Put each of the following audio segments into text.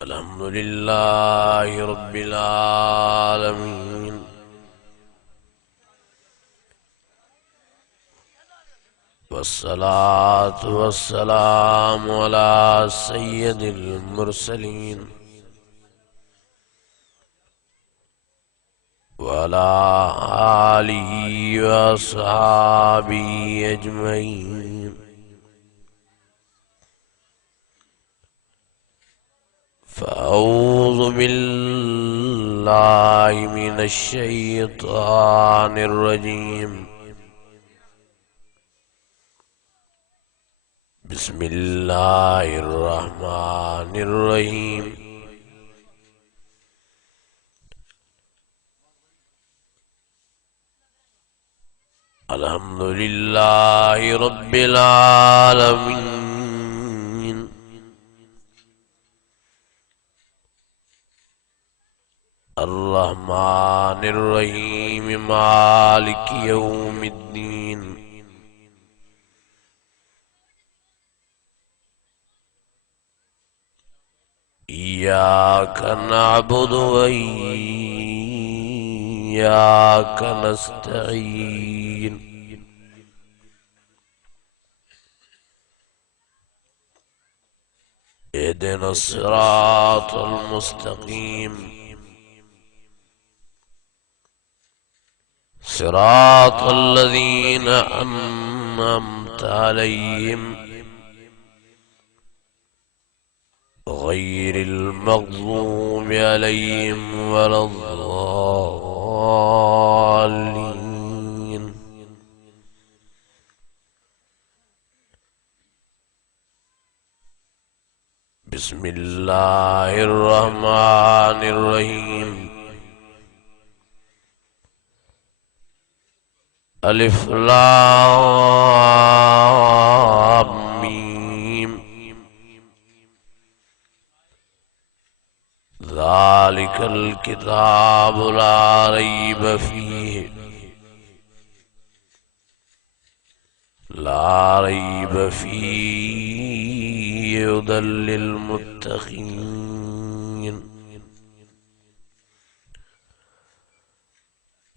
अल्हम्दुलिल्लाहि रब्बिल आलमीन वस्सलातु वस्सलामु अला सय्यदिल मुरसलीन व अला आलिहि व अस्हाबिहि अजमईन। फ़अऊज़ु बिल्लाहि मिनश शैतानिर रजीम। बिस्मिल्लाहिर रहमानिर रहीम। अल्हम्दुलिल्लाहि रब्बिल आलमीन। अर्रहमानिर रहीम मालिकि यौमिद्दीन। इय्याका नअबुदु व इय्याका नस्तईन। इहदिनस सिरातल मुस्तकीम। सिरातल लज़ीना अन्अमता अलैहिम गैरिल मग़ज़ूबि अलैहिम वलद्दाल्लीन। बिस्मिल्लाहिर रहमानिर रहीम। अलिफ लाम मीम। ज़ालिकल किताबु ला रैब फ़ीहि हुदल लिल मुत्तक़ीन।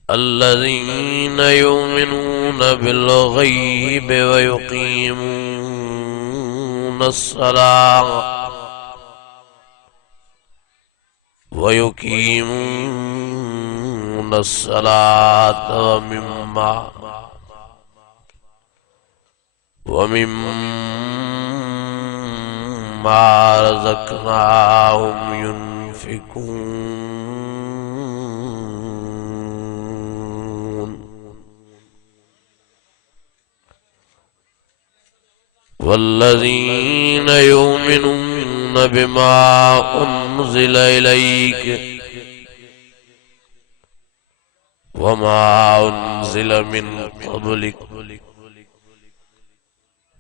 अल्लज़ीना युमिनूना बिल गैबि व युक़ीमूनस सलात व मिम्मा रज़क़नाहुम युनफ़िक़ून। वल्लज़ीना युमिनूना बिमा उन्ज़िला इलैक वमा उन्ज़िला मिन क़ब्लिक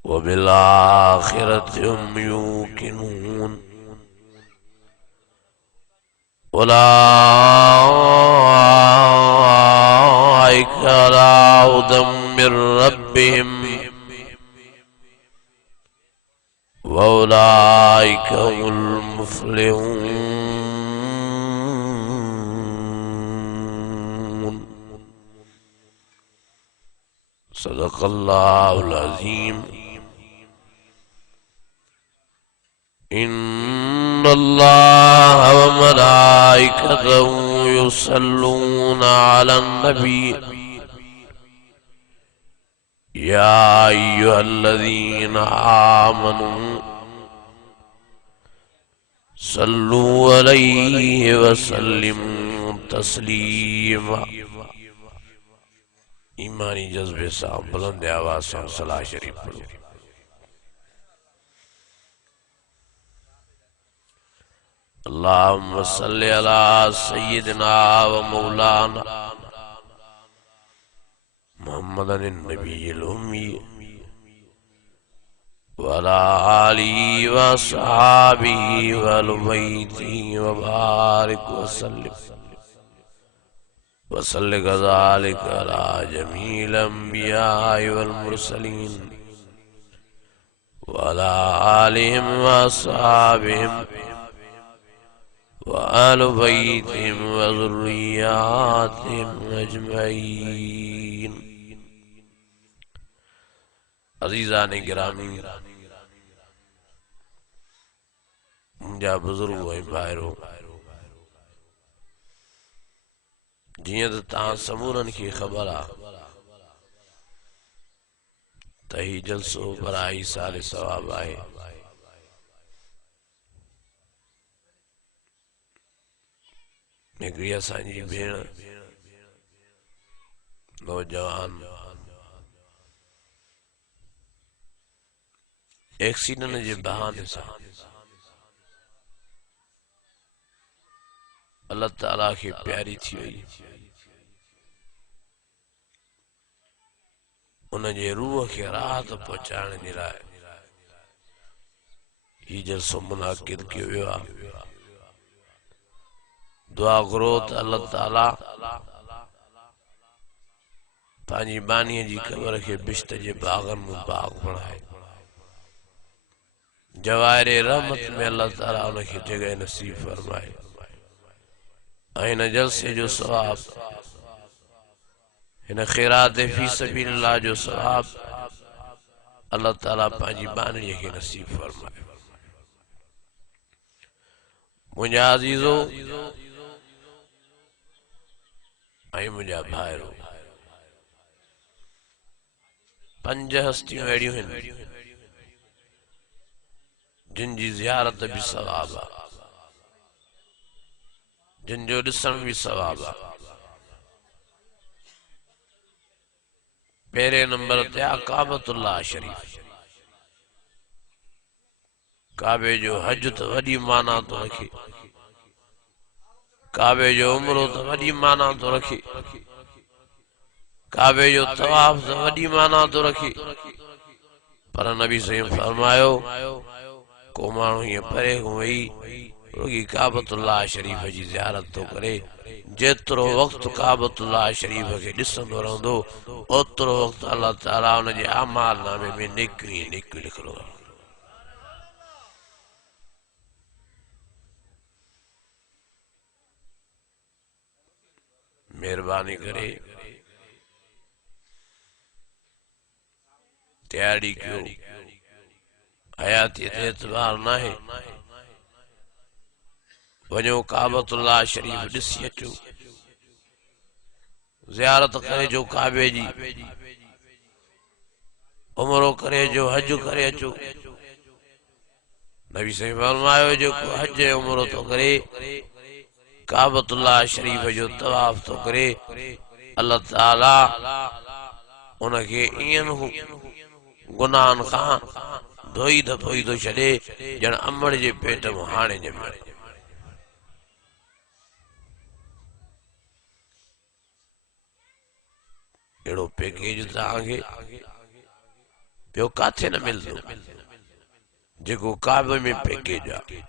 वबिल आखिरति हुम यूक़िनून। उलाइका अला हुदम मिर रब्बिहिम व उलाइका हुमुल मुफ़्लिहून। सदक़ल्लाहुल अज़ीम। इन्नल्लाह व मलाइकतहु युसल्लूना अलन नबी या अय्युहल्लज़ीना आमनू सल्लू अलैहि व सल्लिमू तस्लीमा। ईमानी जज्बे साहब बुलंद आवाज़ से सलाह शरीफ पढ़ो। अल्लाहुम्मा सल्लि अला सय्यिदिना व मौलाना मुहम्मदिन नबिय्यिल उम्मी व अला आलिहि व अस्हाबिहि व अहलि बैतिहि व बारिक व सल्लिम व सल्लि कज़ालिका अला जमील अंबियाइ वल मुरसलीन व अला आलिहिम व अस्हाबिहिम وآل بيتهم وذرياتهم أجمعين. अज़ीज़ान गिरामी, मुंहिंजा बुज़ुर्ग ऐं भाइरो, जीअं त तव्हां समूरनि खे ख़बर आहे त ही जलसो बराई साल सवाब आहे। हिकिड़ी असांजी भेण नौजवान एक्सीडेंट जे बहाने सां अल्लाह ताला खे प्यारी थी वई। उन जे रूह खे राहत पहुचाइण जे लाइ ही जलसो मुनाकिद कयो वियो आहे। दुआ करो त अल्लाह ताला पंहिंजी बानीअ जी क़बर खे बिश्त जे बागनि में बाग बणाए। जवाहिर रहमत में अल्लाह ताला उनखे जगह नसीब फरमाए। हिन जलसे जो सवाब, हिन खैरात फी सबीलिल्लाह जो सवाब अल्लाह ताला पंहिंजी बानीअ खे नसीब फरमाए। मुंहिंजा अज़ीज़ो ऐं मुंहिंजा भाइरो, 5 हस्तियूं अहिड़ियूं आहिनि जिन जी ज़ियारत भी सवाब आहे, जिन जो ॾिसण भी सवाब आहे। पहिरें नंबर ते आहे काबतुल्लाह शरीफ। काबे जो हज तो वॾी माना तो रखे, काबे जो उमरो तो वॾी माना तो रखे, काबे जो तवाफ तो वॾी माना तो रखे। पर नबी सही फरमायो को माण्हू हीअं परे वही रुगी काबतुल्लाह शरीफ जी ज़ियारत तो करे, जेतिरो वक़्तु काबतुल्लाह शरीफ खे ॾिसंदो रहंदो ओतिरो वक़्तु अल्लाह ताला उन जे आमाल नामे में नेकियूं ई नेकियूं लिखंदो। मेहरबानी करे तैयारी कयो। हयाती ते एतबार न आहे, वञो काबतुल्लाह शरीफ ॾिसी अचो, ज़ियारत करे जो काबे जी, उमरो करे जो, हज करे अचो। नबी सही फरमायो जेको हज ऐं उमरो तो करे, काबतुल्लाह शरीफ जो तवाफ तो करे, अल्लाह ताला उनखे ईअं गुनाहनि खां धोई तो छॾे ॼण अमड़ जे पेट में हाणे ॼमियो। अहिड़ो पैकेज तव्हांखे ॿियो काथे न मिलंदो जेको काबे में पैकेज आहे।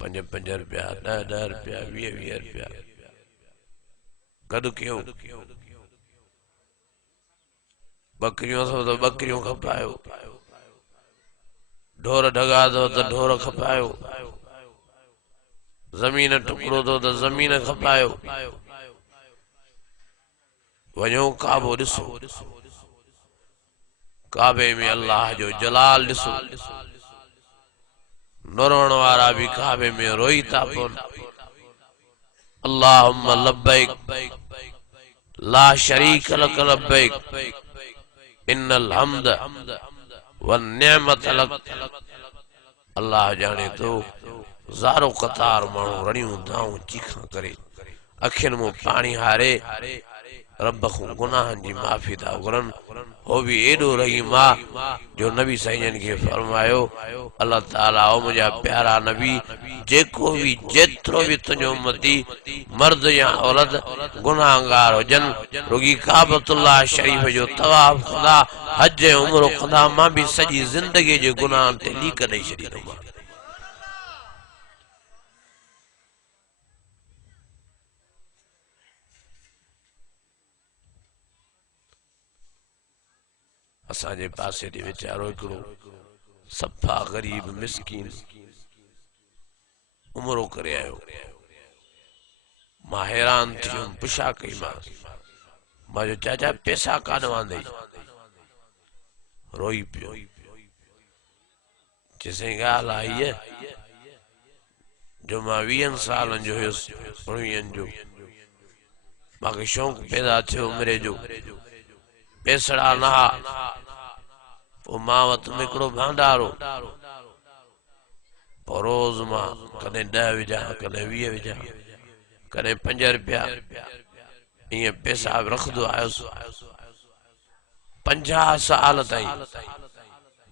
₹5 रुपया, ₹10 रुपया, ₹20 रुपया गॾु कयो। बकरियूं अथव त बकरियूं खपायो, ढोर ढगा अथव त ढोर खपायो, ज़मीन टुकड़ो अथव त ज़मीन खपायो। वञो काबो ॾिसो, काबे में अल्लाह जो जलाल ॾिसो। नरोण वारा भी काबे में रोई था पवन, अल्लाहुम्मा लब्बैक ला शरीक लक लब्बैक इन्नल हम्द वन निअमत लक। अल्लाह जाने तो ज़ारो कतार माण्हू रड़ियूं दाऊं चीखा करे अखियुनि में पानी हारे रब को गुनाहनि जी माफ़ी था घुरनि। हो भी एॾो रहीम आहे जो नबी साईं खे फरमायो अल्लाह ताला ओ मुंहिंजा प्यारा नबी जेको भी जेतिरो भी तुंहिंजो उम्मती मर्द या औरत गुनाहगार हुजनि रुगी काबतुल्लाह शरीफ जो तवाफ कंदा, हज ऐं उमरो कंदा, मां भी सॼी ज़िंदगी जे गुनाहनि ते लीक ॾेई छॾींदुमि। असांजे पासे दे वीचारो हिकिड़ो सफ़ा गरीब मिस्कीन उमरो करे आयो। मां हैरान थी वियुमि, पुछा कई मां जो चाचा पैसा कान वांदई, रोई पियो। चइसई ॻाल्हि आई है जो मां 20 सालन जो हुयुसि, 19 जो मांखे शौक़ पैदा थियो उमिरि जो, पैसड़ा न हा। पोइ मां वटि हिकिड़ो भंडारो, पोइ रोज़ मां कॾहिं 10 विझां, कॾहिं 20 विझां, कॾहिं 5 रुपया ईअं पैसा रखंदो आयुसि। 50 साल ताईं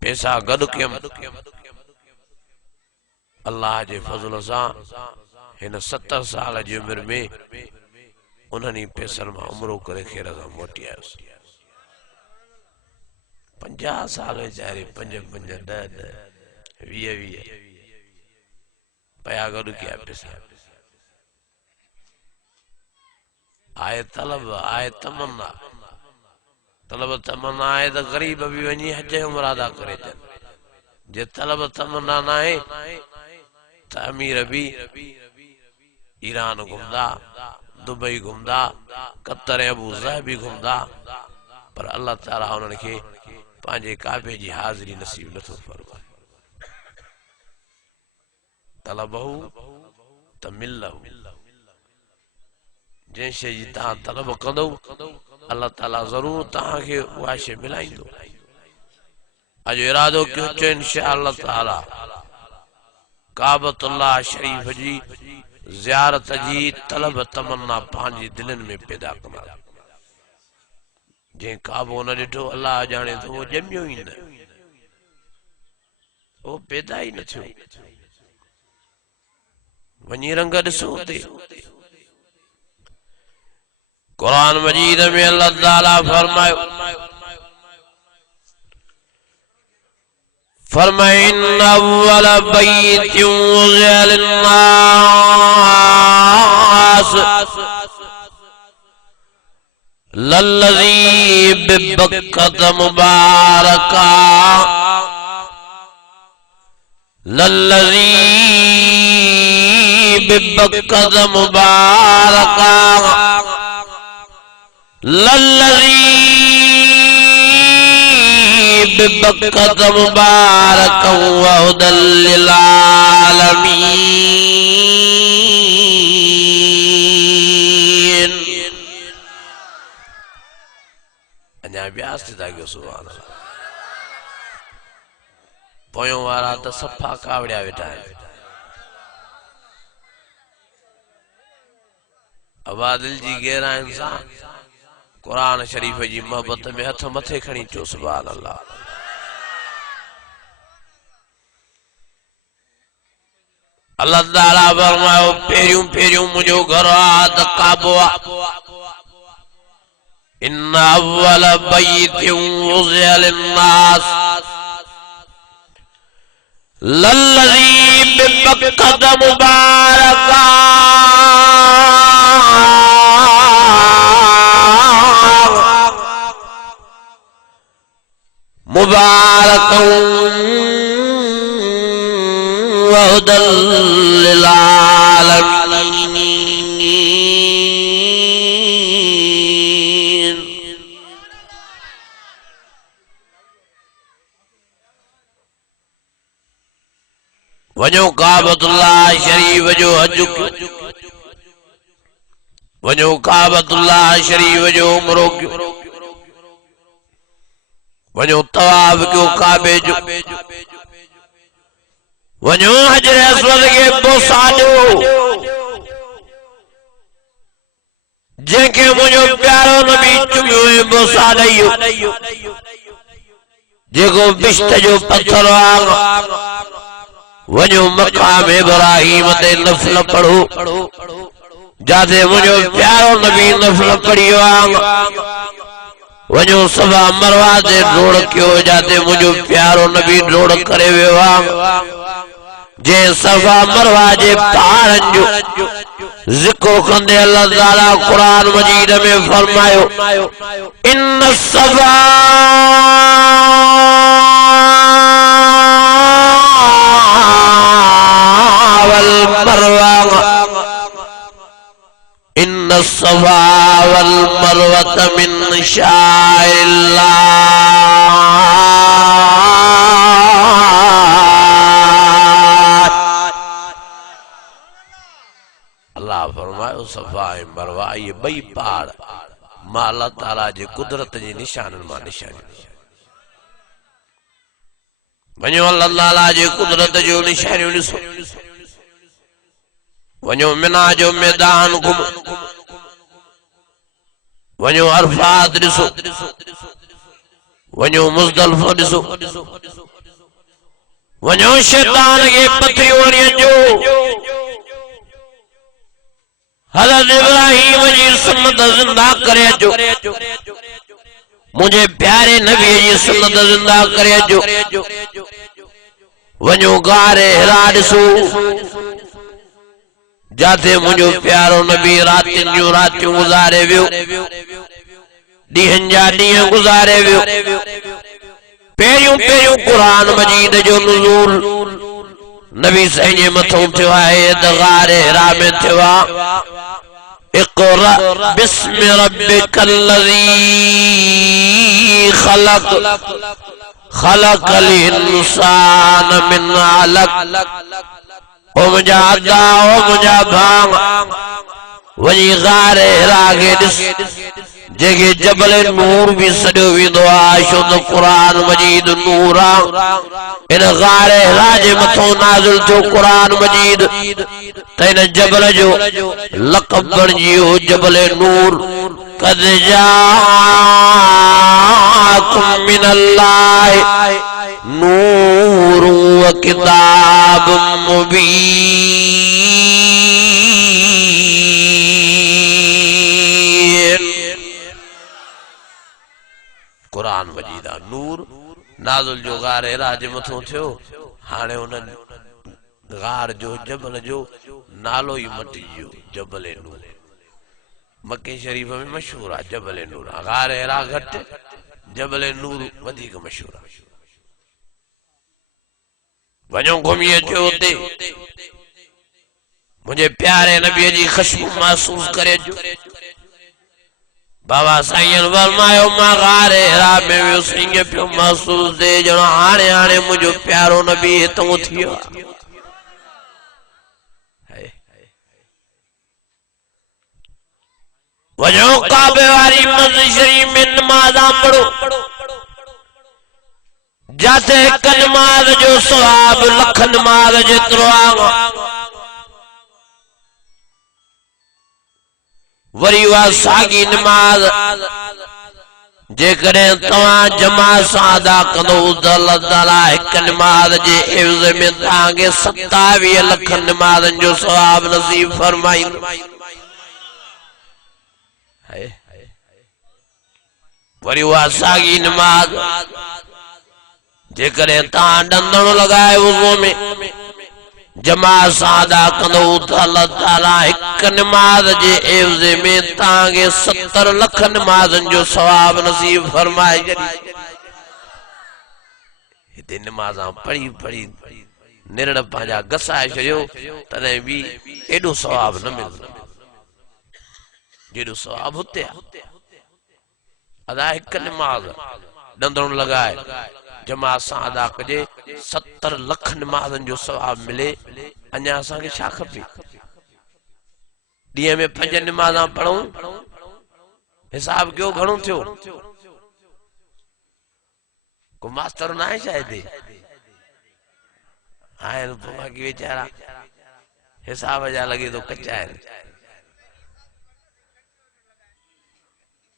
पैसा गॾु कयमि। अल्लाह जे फज़ल सां हिन 70 साल जी उमिरि में उन्हनि पैसनि मां उमरो करे खेर सां मोटी आयुसि। 50 साल वीचारे 5 5 10 10 20 20 पया गॾु कया पैसा। आए तलब, आए तमन्ना, तलब तमन्ना आए तो गरीब भी वही हज उमरादा करे। जे तलब तमन्ना ना है तो अमीर भी Iran घुमदा, Dubai घुमदा, Qatar Abu Dhabi घुमदा, पर अल्लाह ताला उन्हनि खे पंहिंजे काबे जी हाज़िरी नसीब नथो फरमाए। तलबहु तमिल्लहु, जंहिं शइ जी तव्हां तलब कंदो अल्लाह ताला ज़रूर तव्हांखे उहा शइ मिलाईंदो। अॼु इरादो कयो चयो इंशाअल्लाह ताला काबतुल्लाह शरीफ जी ज़ियारत जी तलब तमन्ना पंहिंजी दिलनि में पैदा कंदा। जंहिं काबो न ॾिठो अल्लाह ॼाणे थो, उहो ॼमियो ई न, उहो पैदा ई न थियो। वञी रंग ॾिसो हुते। कुरान मजीद में अल्लाह ताला फरमायो, इन्न अव्वल बैतिन वुज़िअ लिन्नास लल्लज़ी बिबक्कत मुबारका, लल्लज़ी बिबक्कत मुबारका, लल्लज़ी बिबक्कत मुबारका व हुदल लिल आलमीन। अञा ब्यास थी था कयो सुभान अल्लाह। पोयों वारा तो सफ़ा कावड़िया वेठा आहिनि। अबादिल जी गहराइनि सां कुरान शरीफ जी मोहब्बत में हथ मथे खणी चो सुभान अल्लाह। अल्लाह ताला फरमायो पहिरियों पहिरियों मुंहिंजो घर आहे त काबो आहे। इन्न अव्वल बैतिन वुज़िअ लिन्नास लल्लज़ी बिबक्कत मुबारका, मुबारका व हुदल लिल आलमीन। वञो काबतुल्लाह शरीफ जो हज कयो, वञो काबतुल्लाह शरीफ जो उमरो कयो, वञो तवाफ कयो काबे जो, वञो हजर अस्वद खे बोसा ॾियो, जंहिंखे मुंहिंजो प्यारो नबी चुमियो बोसा ॾेयो, जेको बिश्त जो पत्थर आहे। वञो मक़ाम इब्राहिम ते नफ़ल पढ़ो, जाते मुंहिंजो प्यारो नबी नफ़ल पढ़ियो आहे। वञो सफ़ा मरवा ते डोड़ कयो, जाते मुंहिंजो प्यारो नबी डोड़ करे वियो आहे। जे सफ़ा मरवा जे पहाड़नि जो ज़िक्र कंदे अल्लाह ताला कुरान मजीद में फरमायो, इन्न सफ़ा सफा वल मरवत मिन शाइरिल्लाह। अल्लाह फरमायो सफा ऐं मरवा ये बई पहाड़ मां अल्लाह ताला जे कुदरत जी निशानन मां निशानी। वञो अल्लाह ताला जे कुदरत जो निशानियूं ॾिसो। वञो मिना जो मैदान घुमो, वञो अरफात ॾिसो, वञो मुज़दलिफ़ो ॾिसो, वञो शैतान खे पथरियूं हणी अचो। हज़रत इब्राहीम जी सुन्नत ज़िंदा करे अचो, मुझे प्यारे नबी जी सुन्नत ज़िंदा करे अचो। वञो गारे हिरा ॾिसो, जाते मुझो प्यारो नबी रातियुनि जूं रातियूं गुज़ारे वियो, ॾींहंनि जा ॾींहं गुज़ारे वियो। पहिरियों पहिरियों क़ुरान मजीद जो नुज़ूल नबी साईं जे मथां थियो आहे त गारे हिरा में थियो आहे। इक़रा बिस्मि रब्बिकल लज़ी ख़लक़ ख़लक़ल इंसान मिन अलक़। ओ मुंहिंजा अदा ओ मुंहिंजा भाउ, वञी गारे हिरा खे ॾिस, जेके जबल नूर भी सॾियो वेंदो आहे, छो त क़ुरान मजीद नूर आहे। इन गारे हिरा जे मथां नाज़िल थियो क़ुरान मजीद, त इन जबल जो लक़ब बणिजी वियो जबल नूर। क़द जाअकुम मिनल्लाहि नूरुन व किताबुम मुबीन। कुरान मजीद नूर नाज़िल जो गार हिरा जे मथां थियो। हाणे उन गार जो जबल जो नालो ही मटी वियो, जबल नूर। मक्के शरीफ में मशहूर आहे जबल नूर। गार हिरा घटि, जबल नूर वधीक मशहूर आहे। वञो घुमी अचो उते, मुंहिंजे प्यारे नबीअ जी ख़ुशबू महसूस करे अचो। बाबा साईं फरमायो मां गारे हिरा में वियुसि, ईअं पियो महसूस थिए ॼणो हाणे हाणे मुंहिंजो प्यारो नबी हितां थी वियो आहे। वञो काबे वारी मस्जिद शरीफ में नमाज़ पढ़ो, जाते हिक नमाज जो सवाब लख नमाज जेतिरो आहे। वरी उहा साॻी नमाज जेकॾहिं तव्हां जमात सां अदा कंदो त अल्लाह ताला हिक नमाज जे हिफ्ज़ में तव्हांखे 27 लख नमाज़नि जो सवाब नसीब फरमाईंदो। वरी उहा साॻी नमाज जेकॾहिं तव्हां ॾंदणो लगाए वुज़ू में जमात सां अदा कंदो त अल्लाह ताला हिक नमाज जे एवज़ में तव्हांखे 70 लख नमाज़नि जो सवाब नसीब फरमाए छॾी। हिते नमाज़ां पढ़ी पढ़ी निरड़ पंहिंजा घसाए छॾियो, तॾहिं बि एॾो सवाब न मिलंदो जेॾो सवाब हुते आहे। अदा हिक नमाज ॾंदणो लगाए जमात सां अदा कजे, 70 लख नमाज़नि जो सवाब मिले। अञा असांखे छा खपे? ॾींहं में 5 नमाज़ां पढ़ूं, हिसाब कयो घणो थियो। को मास्टर न आहे छा हिते? आहिनि बाक़ी वीचारा हिसाब जा लॻे थो कचा आहिनि।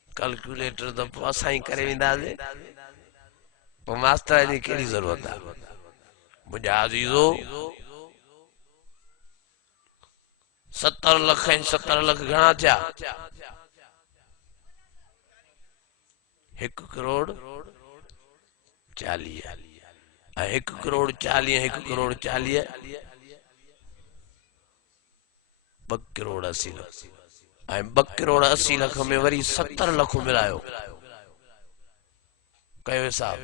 कैलकुलेटर तो असां ही करे वेंदासीं, पोइ मास्टर जी कहिड़ी ज़रूरत आहे? मुंहिंजा अज़ीज़ो 70 लख ऐं 70 लख घणा थिया? 1 करोड़ 40 ऐं 1 करोड़ 40 1 करोड़ 40 2 करोड़ 80 लख ऐं 2 करोड़ 80 लख में वरी 70 लख मिलायो, कयो हिसाब।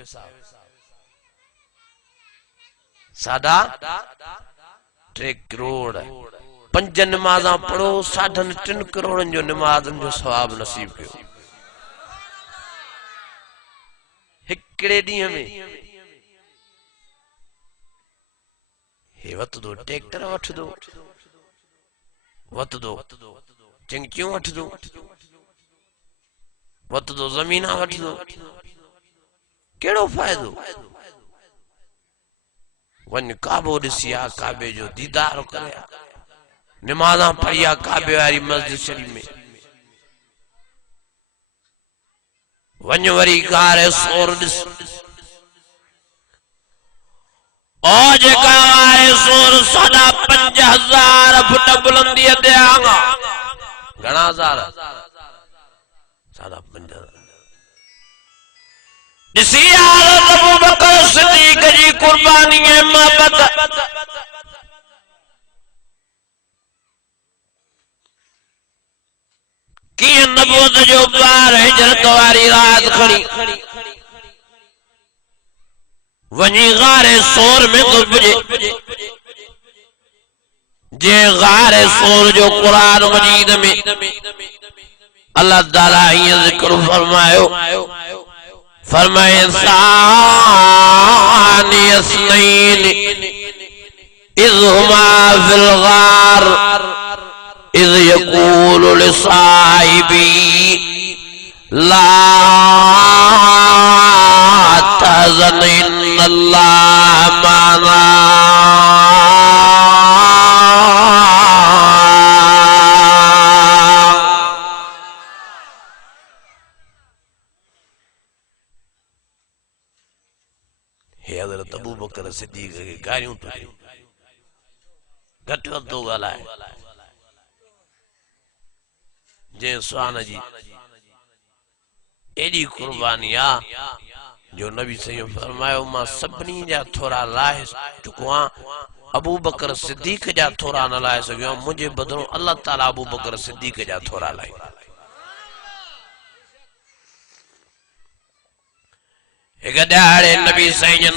साढा 3 करोड़ पंज नमाज़ा पढ़ो 3.5 करोड़ जो नमाज़न जो सवाब नसीब कयो हिकड़े ॾींहं में हे वठदो ट्रैक्टर वठदो चंगियूं वठदो ज़मीना वठदो केड़ो फ़ायदो वन काबो ॾिसी आ काबे जो दीदार करे नमाज़ा पढ़िया काबे वारी मस्जिद शरीफ में वन वरी गारे सोर ॾिस ओ जेका वारे सोर 5,500 फुट बुलंदी ते आगा घणा हज़ार 5,500 ॾिसी हज़रत अबू बकर सिद्दीक़ जी कुर्बानी ऐं मोहब्बत कीअं नबूवत जो ॿार हिजरत वारी रात खणी वञी गारे सोर में तो पुजे जे गारे सोर जो कुरान मजीद में अल्लाह ताला हीअं ज़िक्र फरमाए सानी अस्नैन इज़ हुमा फिल गार इज़ यक़ूलु लिसाहिबी ला तहज़न इन्नल्लाह माना हज़रत अबू बकर सिद्दीक़ के गारियों तो घट वधो ॻाल्हाए जे सुहान जी एडी कुर्बानी आ जो नबी सही फरमायो मां सभनी जा थोरा लाहे चुको आ अबू बकर सिद्दीक़ जा थोरा न लाहे सघियो मुझे बदलो अल्लाह ताला अबू बकर सिद्दीक़ जा थोरा लाए एक ॾाड़े नबी सईजन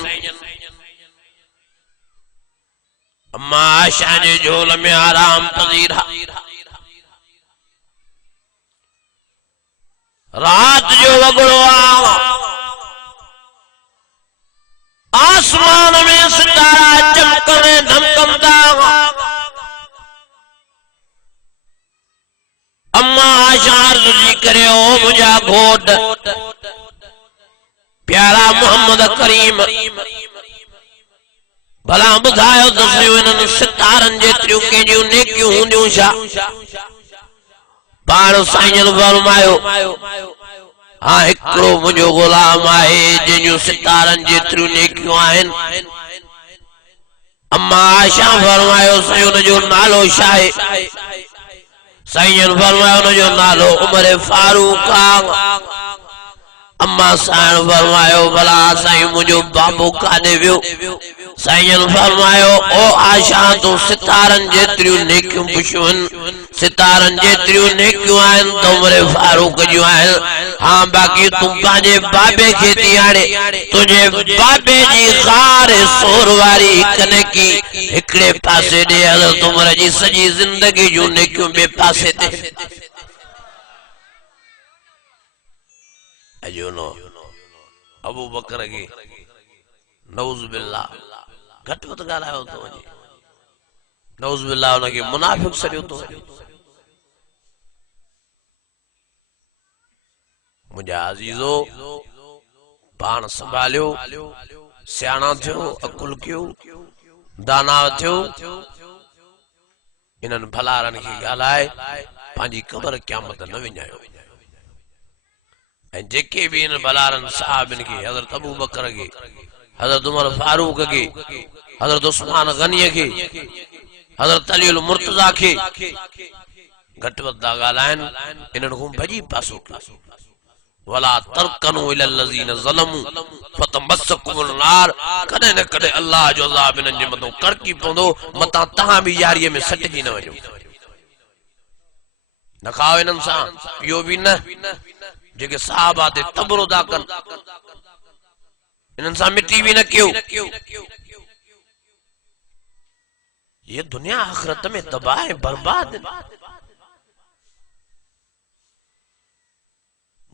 अम्मा आयशा जे झोल में आराम पज़ीर रात जो वगड़ो आसमान में सितारा चमकने धमकंदा अम्मा आयशा अर्ज़ करे ओ मुझा घोट प्यारा मोहम्मद करीम भला बुधायो दसियो इन्हनि सितारनि जेतिरियूं कंहिंजियूं नेकियूं हूंदियूं छा पाण साईं फरमायो हाँ हिकिड़ो मुंहिंजो गुलाम आहे जंहिंजूं सितारनि जेतिरियूं नेकियूं आहिनि अम्मा आयशा फरमायो साईं हुनजो नालो छा आहे साईं फरमायो हुनजो नालो उमर फारूक आहे अम्मा साईं फरमायो भला साईं मुंहिंजो बाबू काॾे वियो साईं फरमायो ओ आयशा तूं सितारनि जेतिरियूं नेकियूं पुछियूं आहिनि सितारनि जेतिरियूं नेकियूं आहिनि त उमर फारूक जूं आहिनि हाँ बाक़ी तूं पंहिंजे बाबे खे थी हाणे तुंहिंजे बाबे जी गार सोर वारी हिक नेकी हिकिड़े पासे ॾे हज़रत उमर जी सॼी ज़िंदगी जूं नेकियूं ॿिए पासे ते अजो नो अबू बकर के नऊज़ बिल्लाह घट वध ॻाल्हायो तो वञे नऊज़ बिल्लाह उनके मुनाफिक सॾियो तो मुंहिंजा अज़ीज़ो पाण संभालियो सियाणा थियो अकुल कयो दाना थियो इन्हनि भलारनि खे ॻाल्हाए पंहिंजी क़बर क़यामत न विञायो ऐं जेके भी इन भलारनि साहबनि खे हज़रत अबू बकर के हज़रत उमर फारूक के हज़रत उस्मान गनी के हज़रत अली मुर्तज़ा के घट वध ॻाल्हाइनि इन्हनि खां भॼी पासो वला तरकनु इलल लज़ीन ज़लमू फतमस्सकुमुन नार कॾहिं न कॾहिं अल्लाह जो अज़ाब इन्हनि जे मथां कड़की पवंदो मतां तव्हां बि यारीअ में सटिजी न वञो न खाओ इन्हनि सां पियो बि न जेके साहबा ते तबरुदा कनि इन्हनि सां मिटी बि न कयो ये दुनिया आखिरत में तबाह बर्बाद,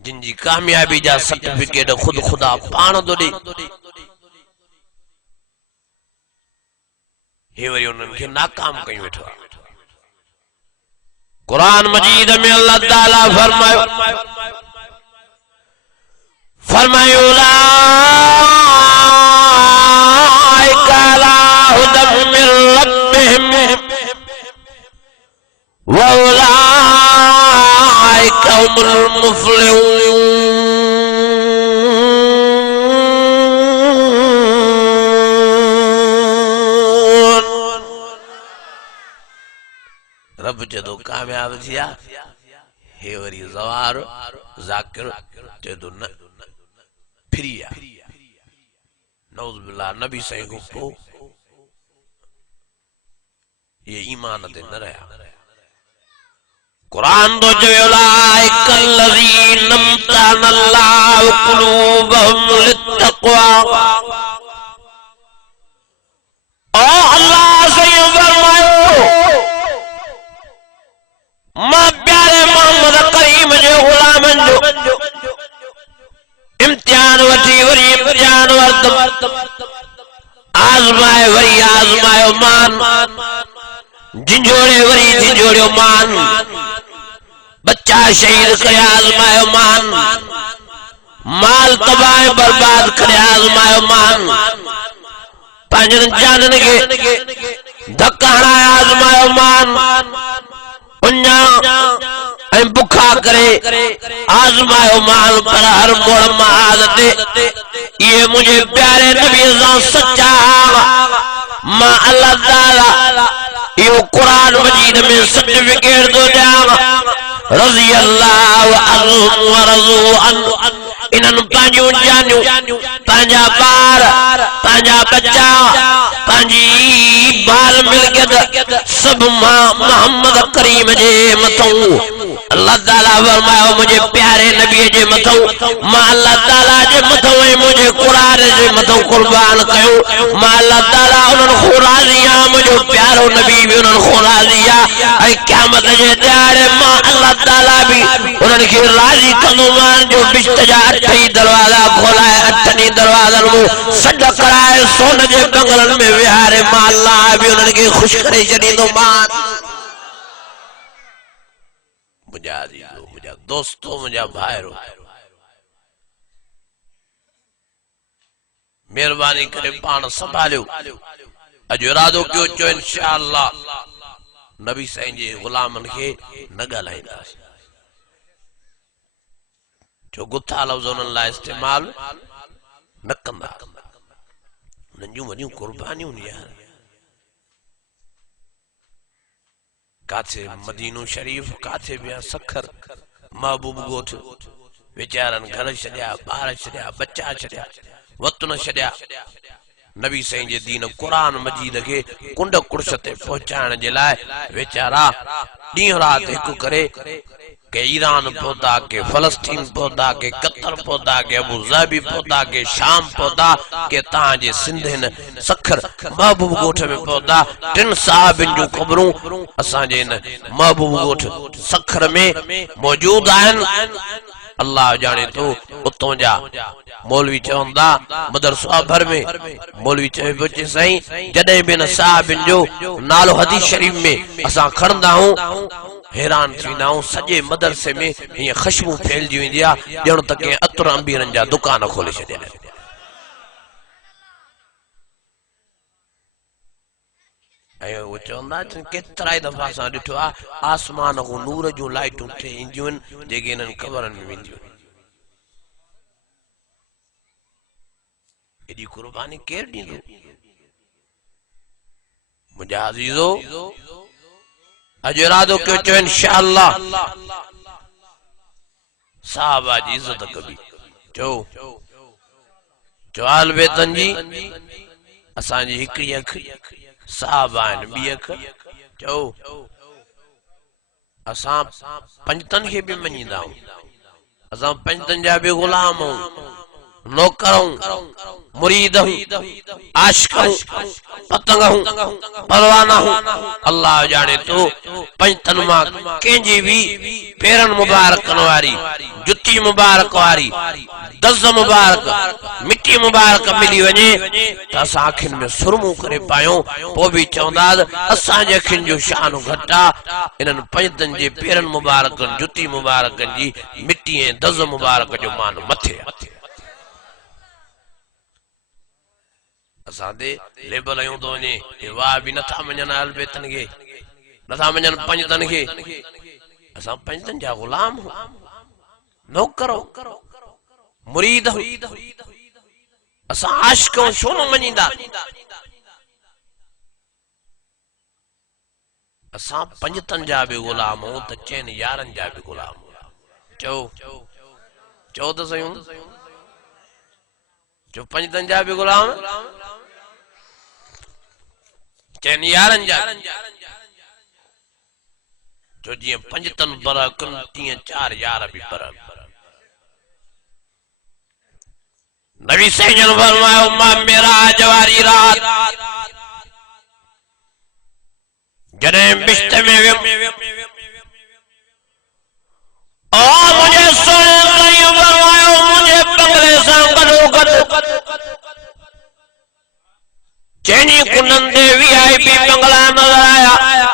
जिनकी कामयाबी जा सर्टिफिकेट खुद खुदा पाण तो ॾे, हे वरी उन्हनि खे नाकाम कई वेठो आहे। कुरान मजीद में अल्लाह ताला फरमायो उलाइका अला हुदम मिन रब्बिहिम व उलाइका हुमुल मुफ्लिहून। रब जदो कामयाब थिया, हे वरी ज़वार ज़ाकिर जदो न फिरिया, नौज़ बिल्लाह नबी सही को ये ईमान ते न रहा। कुरान तो जो उलाइकल्लज़ीना इम्तहनल्लाहु क़ुलूबहुम लित्तक़वा, ओ अल्लाह से फरमायो मां प्यारे मोहम्मद करीम जो गुलामन जो इम्तिहान वठी वरी इम्तिहान वरतम, आज़माए वरी आज़मायो मान, झिंझोड़े वरी झिंझोड़ियो मान, बच्चा शहीद करे आज़मायो मान, माल तबाह बर्बाद करे आज़मायो मान, पंहिंजनि जाननि खे धक्का हणाए आज़मायो मान, उन्या बुखा करे आज़मायो मान, पर हर मोड़ महाद ते ये मुझे प्यारे नबी सा सच्चा मां अल्लाह ताला यो कुरान मजीद में सर्टिफिकेट दो जावा रज़ी अल्लाह अन्हुम व रज़ू अन्हु। इन्हनि पंहिंजियूं जानियूं, पंहिंजा ॿार, पंहिंजा बच्चा, पंहिंजी बाल मिल्कियत सभु मां मोहम्मद करीम जे मथऊं अल्लाह ताला फरमायो मुझे प्यारे नबी जे मथऊं मां अल्लाह ताला जे मथऊं ऐं मुझे कुरान जे मथऊं कुर्बान कयो। मां अल्लाह ताला उन्हनि खो राज़ी आहियां, मुंहिंजो प्यारो नबी भी उन्हनि खो राज़ी आहे, ऐं क़यामत जे ॾियारे मां अल्लाह ताला भी उन्हनि खे राज़ी कंदोमान जो बिश्त जा 8 दरवाजा खोलाए, 8 दरवाजनि में सॾ कराए सोन जे बंगलनि में विहारे मां अल्लाह भी उन्हनि खे ख़ुशि करे छॾींदोमान। मुझा अज़ीज़ो, मुझा दोस्तो, मुझा भाइरो, मेहरबानी करे पाण संभालियो। अॼु इरादो कयो चो इंशाअल्लाह नबी साईं जे गुलामनि खे न ॻाल्हाईंदासीं, जो गुथा लफ़्ज़ उन्हनि लाइ इस्तेमाल न कंदा। उन्हनि जूं वॾियूं कुर्बानियूं यार, काथे मदीनो शरीफ, काथे बिया सखर, महबूब गोठ, वीचारनि घर छॾिया, ॿार छॾिया, बच्चा छॾिया, वतन छॾिया, नबी साईं जे दीन कुरान मजीद खे कुंड कुर्श ते पहुचाइण जे लाइ वीचारा ॾींहुं राति हिकु करे के ईरान पहुता, के फलस्तीन पहुता, के कतर पहुता, के अबू ज़ाबी पहुता, के शाम पहुता, के तव्हांजे सिंध हिन सखर महबूब गोठ में पहुता। 3 साहबनि जूं ख़बरूं असांजे हिन महबूब गोठ सखर में मौजूद आहिनि। अल्लाह जाने तो उतों जा मौलवी चवंदा मदरसा भर में मौलवी चवे पियो साईं जॾहिं बि न साहबनि जो नालो हदीस शरीफ में असां खणंदा आहियूं हैरान थींदा आहियूं, सॼे मदरसे में हीअं ख़ुशबू फैलिजी वेंदी आहे ॼण त कंहिं अतर अंबीरनि जा दुकान खोले छॾिया आहिनि। ऐं उहे चवंदा केतिरा ई दफ़ा असां ॾिठो आहे आसमान खां नूर जूं लाइटूं ठही ईंदियूं आहिनि जेके हिननि क़बरनि में वेंदियूं आहिनि। एॾी कुर्बानी केरु ॾींदो? मुंहिंजा अज़ीज़ो, अॼु इरादो कयो चयो इंशाअल्लाह साहबा जी इज़त कबी। चओ आल बेतन जी असांजी हिकिड़ी अखि साहबा आहिनि, ॿी अखि चओ असां पंजतनि खे बि मञींदा आहियूं, असां पंजतनि जा बि ग़ुलाम आहियूं, नौकरों मुरीद हूँ आशिक हूँ पतंग हूँ परवाना हूँ अल्लाह जाने तो पंचतन मां कंहिंजी भी पेरन मुबारक वारी जुती मुबारक वारी दज़ मुबारक मिट्टी मुबारक मिली वने त असां अखियुनि में सुरमू करे पायूं पोइ बि चवंदा असांजे अखियुनि जो शान घटि आहे इन्हनि पंजतनि जे पेरन मुबारक जुती मुबारक जी मिट्टी ऐं दज़ मुबारक जो मान मथे आहे असांदे लेबल आयूं तो वने वाह भी नथा मञनि अहल बैतन खे नथा मञनि पंजतन खे असां पंजतन जा गुलाम हूं नौकर मुरीद असां आशिक छो न मञींदा असां पंजतन जा भी गुलाम हूं त चइनि यारनि जा भी गुलाम चओ चओ त सही जो पंजतन जा भी गुलाम चइनि यारनि जा जो जीअं पंजतन बरकन तीअं चार यार भी बरक नबी सैयद फरमायो मां मेराज वारी रात जॾहिं बिश्त में वियुमि ओ मुझे सोने साईं फरमायो मुझे बंगले सां गॾोगॾु चइनी कुंडनि ते VIP बंगला नज़र आया